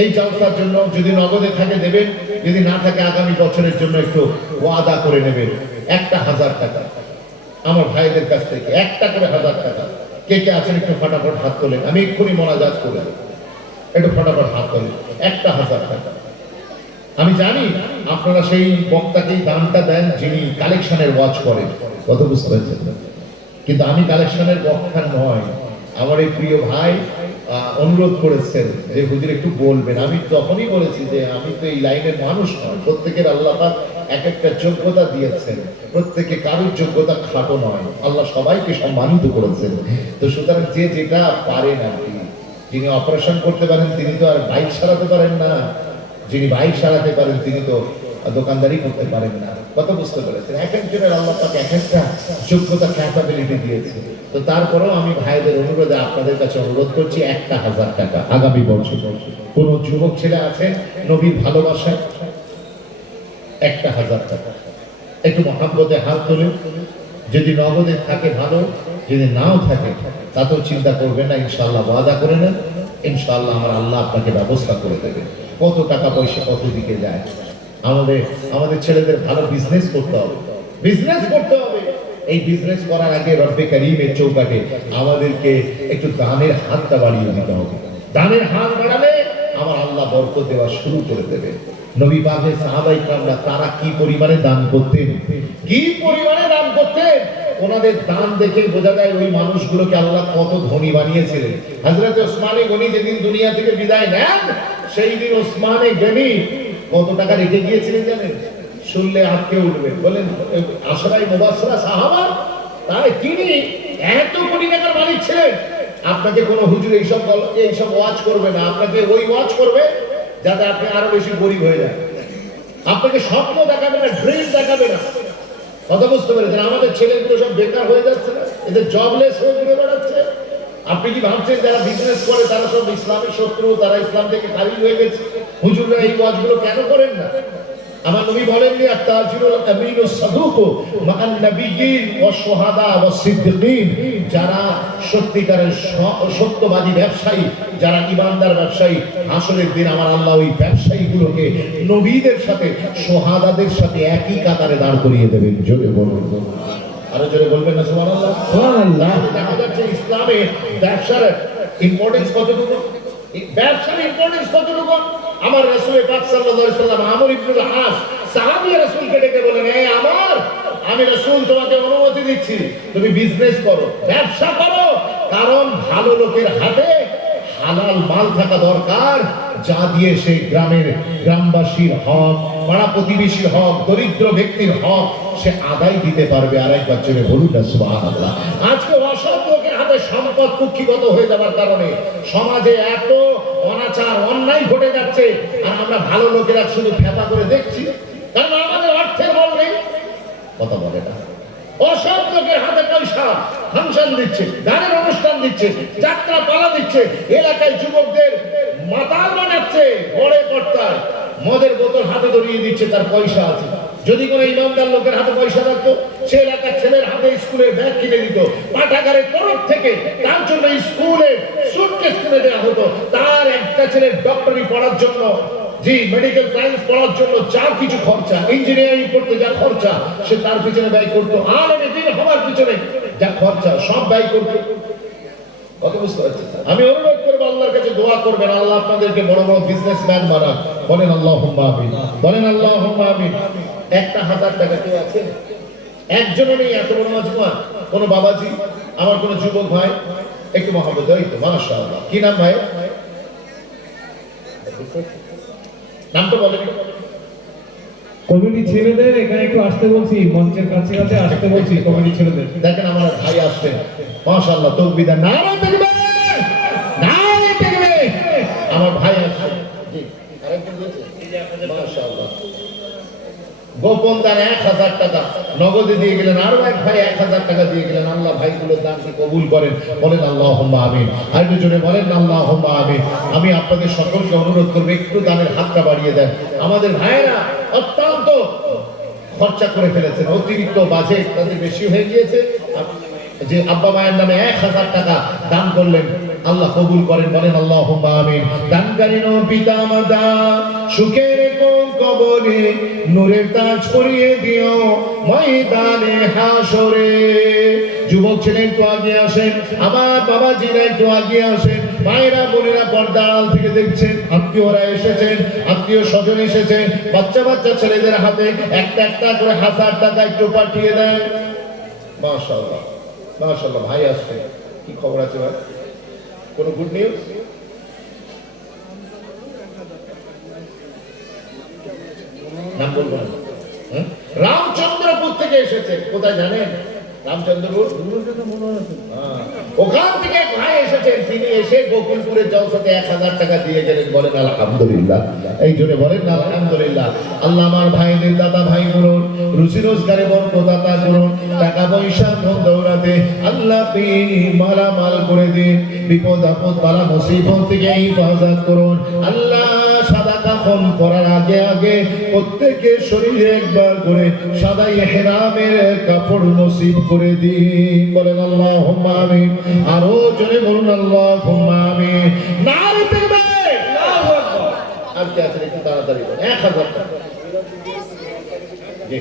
এই জলসার জন্য। যদি নগদে থাকে দেবেন, যদি না থাকে আগামী বছরের জন্য একটু ওয়াদা করে নেবেন। একটা 1000 টাকা আমার ভাইদের কাছ থেকে, একটা করে 1000 টাকা। কে কে আছেন একটু ফটাফট হাত তোলেন, আমি এক্ষুনি মোনাজাত করে একটু ফটাফট হাত তোলেন। একটা 1000 টাকা। আমি জানি আপনারা সেই বক্তাকেই দানটা দেন যিনি কালেকশনের ওয়াচ করেন, কত বুঝতে পারছেন। কিন্তু আমি কালেকশনের বক্তা নয়। আমার এই প্রিয় ভাই অনুরোধ করেছেন যে হুজুর একটু বলবেন। আমি তখনই বলেছি যে আমি তো এই লাইনের মানুষ নয়। প্রত্যেকের আল্লাহ পাক এক একটা যোগ্যতা দিয়েছেন, প্রত্যেকে কারোর যোগ্যতা খাটো নয়। আল্লাহ সবাইকে সম্মানিত করেছেন। তো সুতরাং যে যেটা পারেন আর কি। যিনি অপারেশন করতে পারেন তিনি তো আর বাইক সারাতে পারেন না, যিনি বাইক সারাতে পারেন তিনি তো দোকানদারি করতে পারেন না। কত বুঝতে পেরেছেন? এক একজনের আল্লাহ পাক এক একটা যোগ্যতা ক্যাপাবিলিটি দিয়েছে। তো তারপরেও আমি ভাইদের অনুরোধে আপনাদের কাছে অনুরোধ করছি একটা 1000 টাকা আগামী বছর। কোন যুবক ছেলে আছেন নবীর ভালোবাসায় একটা 1000 টাকা একটু মহাব্বতে হাত তুলেন। যদি নগদে থাকে ভালো, যদি নাও থাকে তাতেও চিন্তা করবেন না। ইনশাআল্লাহ ওয়াদা করে নেন, ইনশাআল্লাহ আমার আল্লাহ আপনাকে ব্যবস্থা করে দেবে। কত টাকা পয়সা কত দিকে যায়। আমাদের ছেলেদের ভালো বিজনেস করতে হবে, বিজনেস করতে হবে। এই বিজনেস করার আগে রব্বে কারীমের চৌকাঠে আমাদেরকে একটু দানের হাতটা বাড়িয়ে দিতে হবে। দানের হাত বাড়ালে আমার আল্লাহ বরকত দেওয়া শুরু করে দেবে। নবী পাকের সাহাবায়ে কেরামরা তারা কি পরিমাণে দান করতেন, কি পরিমাণে দান করতেন। ওনাদের দান দেখে বোঝা যায় ওই মানুষগুলোকে আল্লাহ কত ধনী বানিয়েছিলেন। হযরত ওসমানে গনি যেদিন দুনিয়া থেকে বিদায় নেন, সেই দিন ওসমানে গনি কত টাকা রেখে গিয়েছিলেন জানেন? শুনলে আটকে উঠবেন। বলেন আশরায়ে মুবাশশিরা সাহাবা, তাই তিনি এত কোটি টাকার মালিক ছিলেন। আপনাকে কোনো হুজুর এইসব ওয়াজ করবে না, আপনাকে ওই ওয়াজ করবে যাতে আপনি আরো বেশি গরিব হয়ে যান। আপনাকে স্বপ্ন দেখাবে না, ড্রিম দেখাবে না। কথা বুঝতে পেরেছেন? আমাদের ছেলেগুলো সব বেকার হয়ে যাচ্ছে না, এদের জবলেস হয়ে ঘুরে বেড়াচ্ছে। আপনি কি ভাবছেন যারা বিজনেস করে তারা সব ইসলামের শত্রু, তারা ইসলাম থেকে খারিজ হয়ে গেছে? হুজুররা এই ওয়াজগুলো কেন করেন না? আমার নবী বলেননি আত-তাজিরুল আমিনুস সাদুকু মা'আন নাবিয়্যিন ওয়াস শুহাদা ওয়াস সিদ্দিকিন। যারা সত্যিকারের সত্যবাদী ব্যবসায়ী, যারা ঈমানদার ব্যবসায়ী, হাসরের দিন আমার আল্লাহ ওই ব্যবসায়ীগুলোকে নবীদের সাথে শুহাদাদের সাথে একই কাতারে দাঁড় করিয়ে দেবেন। জোরে বলুন, আরো জোরে বলবেন না সুবহানাল্লাহ? সুবহানাল্লাহ। দেখা যাচ্ছে ইসলামে ব্যবসার ইম্পর্টেন্স কতটুকু, ব্যবসার ইম্পর্টেন্স কতটুকু। আমার রাসূল পাক সাল্লাল্লাহু আলাইহি ওয়াসাল্লাম আমর ইবনে আস সাহাবী রাসূলকে ডেকে বলেন, এই আমর, আমি রাসূল তোমাকে অনুমতি দিচ্ছি তুমি বিজনেস করো, ব্যবসা করো। কারণ ভালো লোকের হাতে হালাল মাল থাকা দরকার, যা দিয়ে সেই গ্রামবাসীর হক, পাড়া প্রতিবেশীর হক, দরিদ্র ব্যক্তির হক সে আদায় দিতে পারবে। আরেকবার জোরে বলুন না সুবহানাল্লাহ। আজকে অসৎ লোকের হাতে সম্পদ কুক্ষিগত হয়ে যাওয়ার কারণে সমাজে এত অনাচার অন্যায় ঘটে যাচ্ছে, আর আমরা ভালো লোকেরা শুধু ফেপা করে দেখছি, কারণ আমাদের অর্থের বল নেই। কথা বলে না। অসৎ লোকের হাতে পয়সা ফাংশন দিচ্ছে, গানের অনুষ্ঠান দিচ্ছে, যাত্রা পালা দিচ্ছে, এলাকায় যুবকদের মাতাল বানাচ্ছে, বড়ে কর্তায় মদের বোতল হাতে ধরিয়ে দিচ্ছে, তার পয়সা আছে। যদি কোনো ইমানদার লোকের হাতে পয়সা থাকতো, সে এলাকার ছেলের হাতে স্কুলের ব্যাগ কিনে দিত, পাঠাগারের তরফ থেকে তার জন্য স্কুলে সুটকেস কিনে দেওয়া হতো। তার একটা ছেলের ডক্টরি পড়ার জন্য, জি মেডিকেল সায়েন্স পড়ার জন্য যা কিছু খরচা, ইঞ্জিনিয়ারিং করতে যা খরচা, সে তার পিছনে ব্যয় করতো। আর দিন হওয়ার পিছনে যা খরচা সব ব্যয় করতো। কত বুঝতে পারছেন? আমি অনুরোধ করবো আল্লাহর কাছে দোয়া করবেন, আল্লাহ আপনাদেরকে বড় বড় বিজনেসম্যান বানান। বলেন আল্লাহুম্মা আমিন, বলেন আল্লাহুম্মা আমিন। একটা 1000 টাকা কেউ আছে? একজনও নেই? এত বড় মাজমুয়া। কোন বাবাজি, আমার কোন যুবক ভাই একটু মহব্বত, এই তো মাশাআল্লাহ। কি নাম ভাই? নামটা বলেন। কমিটি ছেলেদের এখানে একটু আসতে বলছি, মঞ্চের কাছে কাছে আসতে বলছি কমিটি ছেলেদের। দেখেন আমার ভাই আসছেন, মাশাআল্লাহ, তাকবীর, নারে তাকবীর। গোপন দান 1000 টাকা নগদে দিয়ে গেলেন, আরো এক ভাই 1000 টাকা দিয়ে গেলেন। আল্লাহ ভাইগুলোর দানকে কবুল করেন, বলেন আল্লাহুম্মা আমিন। আর একটু জোরে বলেন আল্লাহুম্মা আমিন। আমি আপনাদের সকলকে অনুরোধ করবো একটু দানের হাতটা বাড়িয়ে দেন। আমাদের ভাইয়েরা অত্যন্ত খরচা করে ফেলেছেন, অতিরিক্ত বাজেট তাদের বেশি হয়ে গিয়েছে। যে আব্বা মায়ের নামে 1000 টাকা দান করলেন, আল্লাহ কবুল করেন, বলেন আল্লাহুম্মা আমিন। দানকারী পিতা মাতা সুখে রেখো কবরে, নূরের তাজ পরিয়ে দিও ময়দানে হাসরে। যুবক ছেলে একটু আগে আসেন, আমার বাবাজিরা একটু আগে আসেন, মায়েরা বোনেরা পর্দার আড়াল থেকে দেখছেন, আত্মীয়রা এসেছেন, আত্মীয় স্বজন এসেছেন, বাচ্চা বাচ্চা ছেলেদের হাতে একটা একটা করে 1000 টাকা একটু পাঠিয়ে দেন। মাশাআল্লাহ মাশাআল্লাহ, ভাই আসছে, কি খবর আছে ভাই? কোনো গুড নিউজ? নাম বলবেন? রামচন্দ্রপুর থেকে এসেছে। কোথায় জানেন? রামচন্দ্রপুর, ওখান থেকে এক ভাই এসেছেন, তিনি এসে গোকুলপুরের জলসাতে 1000 টাকা দিয়ে গেলেন, বলেন আলহামদুলিল্লাহ। এই জন্য বলেন আলহামদুলিল্লাহ। আল্লাহ আমার ভাইদের দাদা ভাই বলুন, রুজি রোজগারে বরকতদাতা করুন, টাকা পয়সা ধন দৌড়াতে আল্লাহ মালামাল করে দিন, বিপদ আপদ বালা মুসিবত থেকে হেফাজত করুন। আল্লাহ সাদা কাফন করার আগে আগে প্রত্যেকের শরীরে একবার করে সাদা ইহরামের কাপড় নসিব করে দিন, বলেন আল্লাহুম্মা আমিন। আরো জোরে বলুন আল্লাহুম্মা আমিন। নারে তাকবীর, আল্লাহু আকবার। আর কি আছে একটু তাড়াতাড়ি বলেন। 1000 টাকা। জি।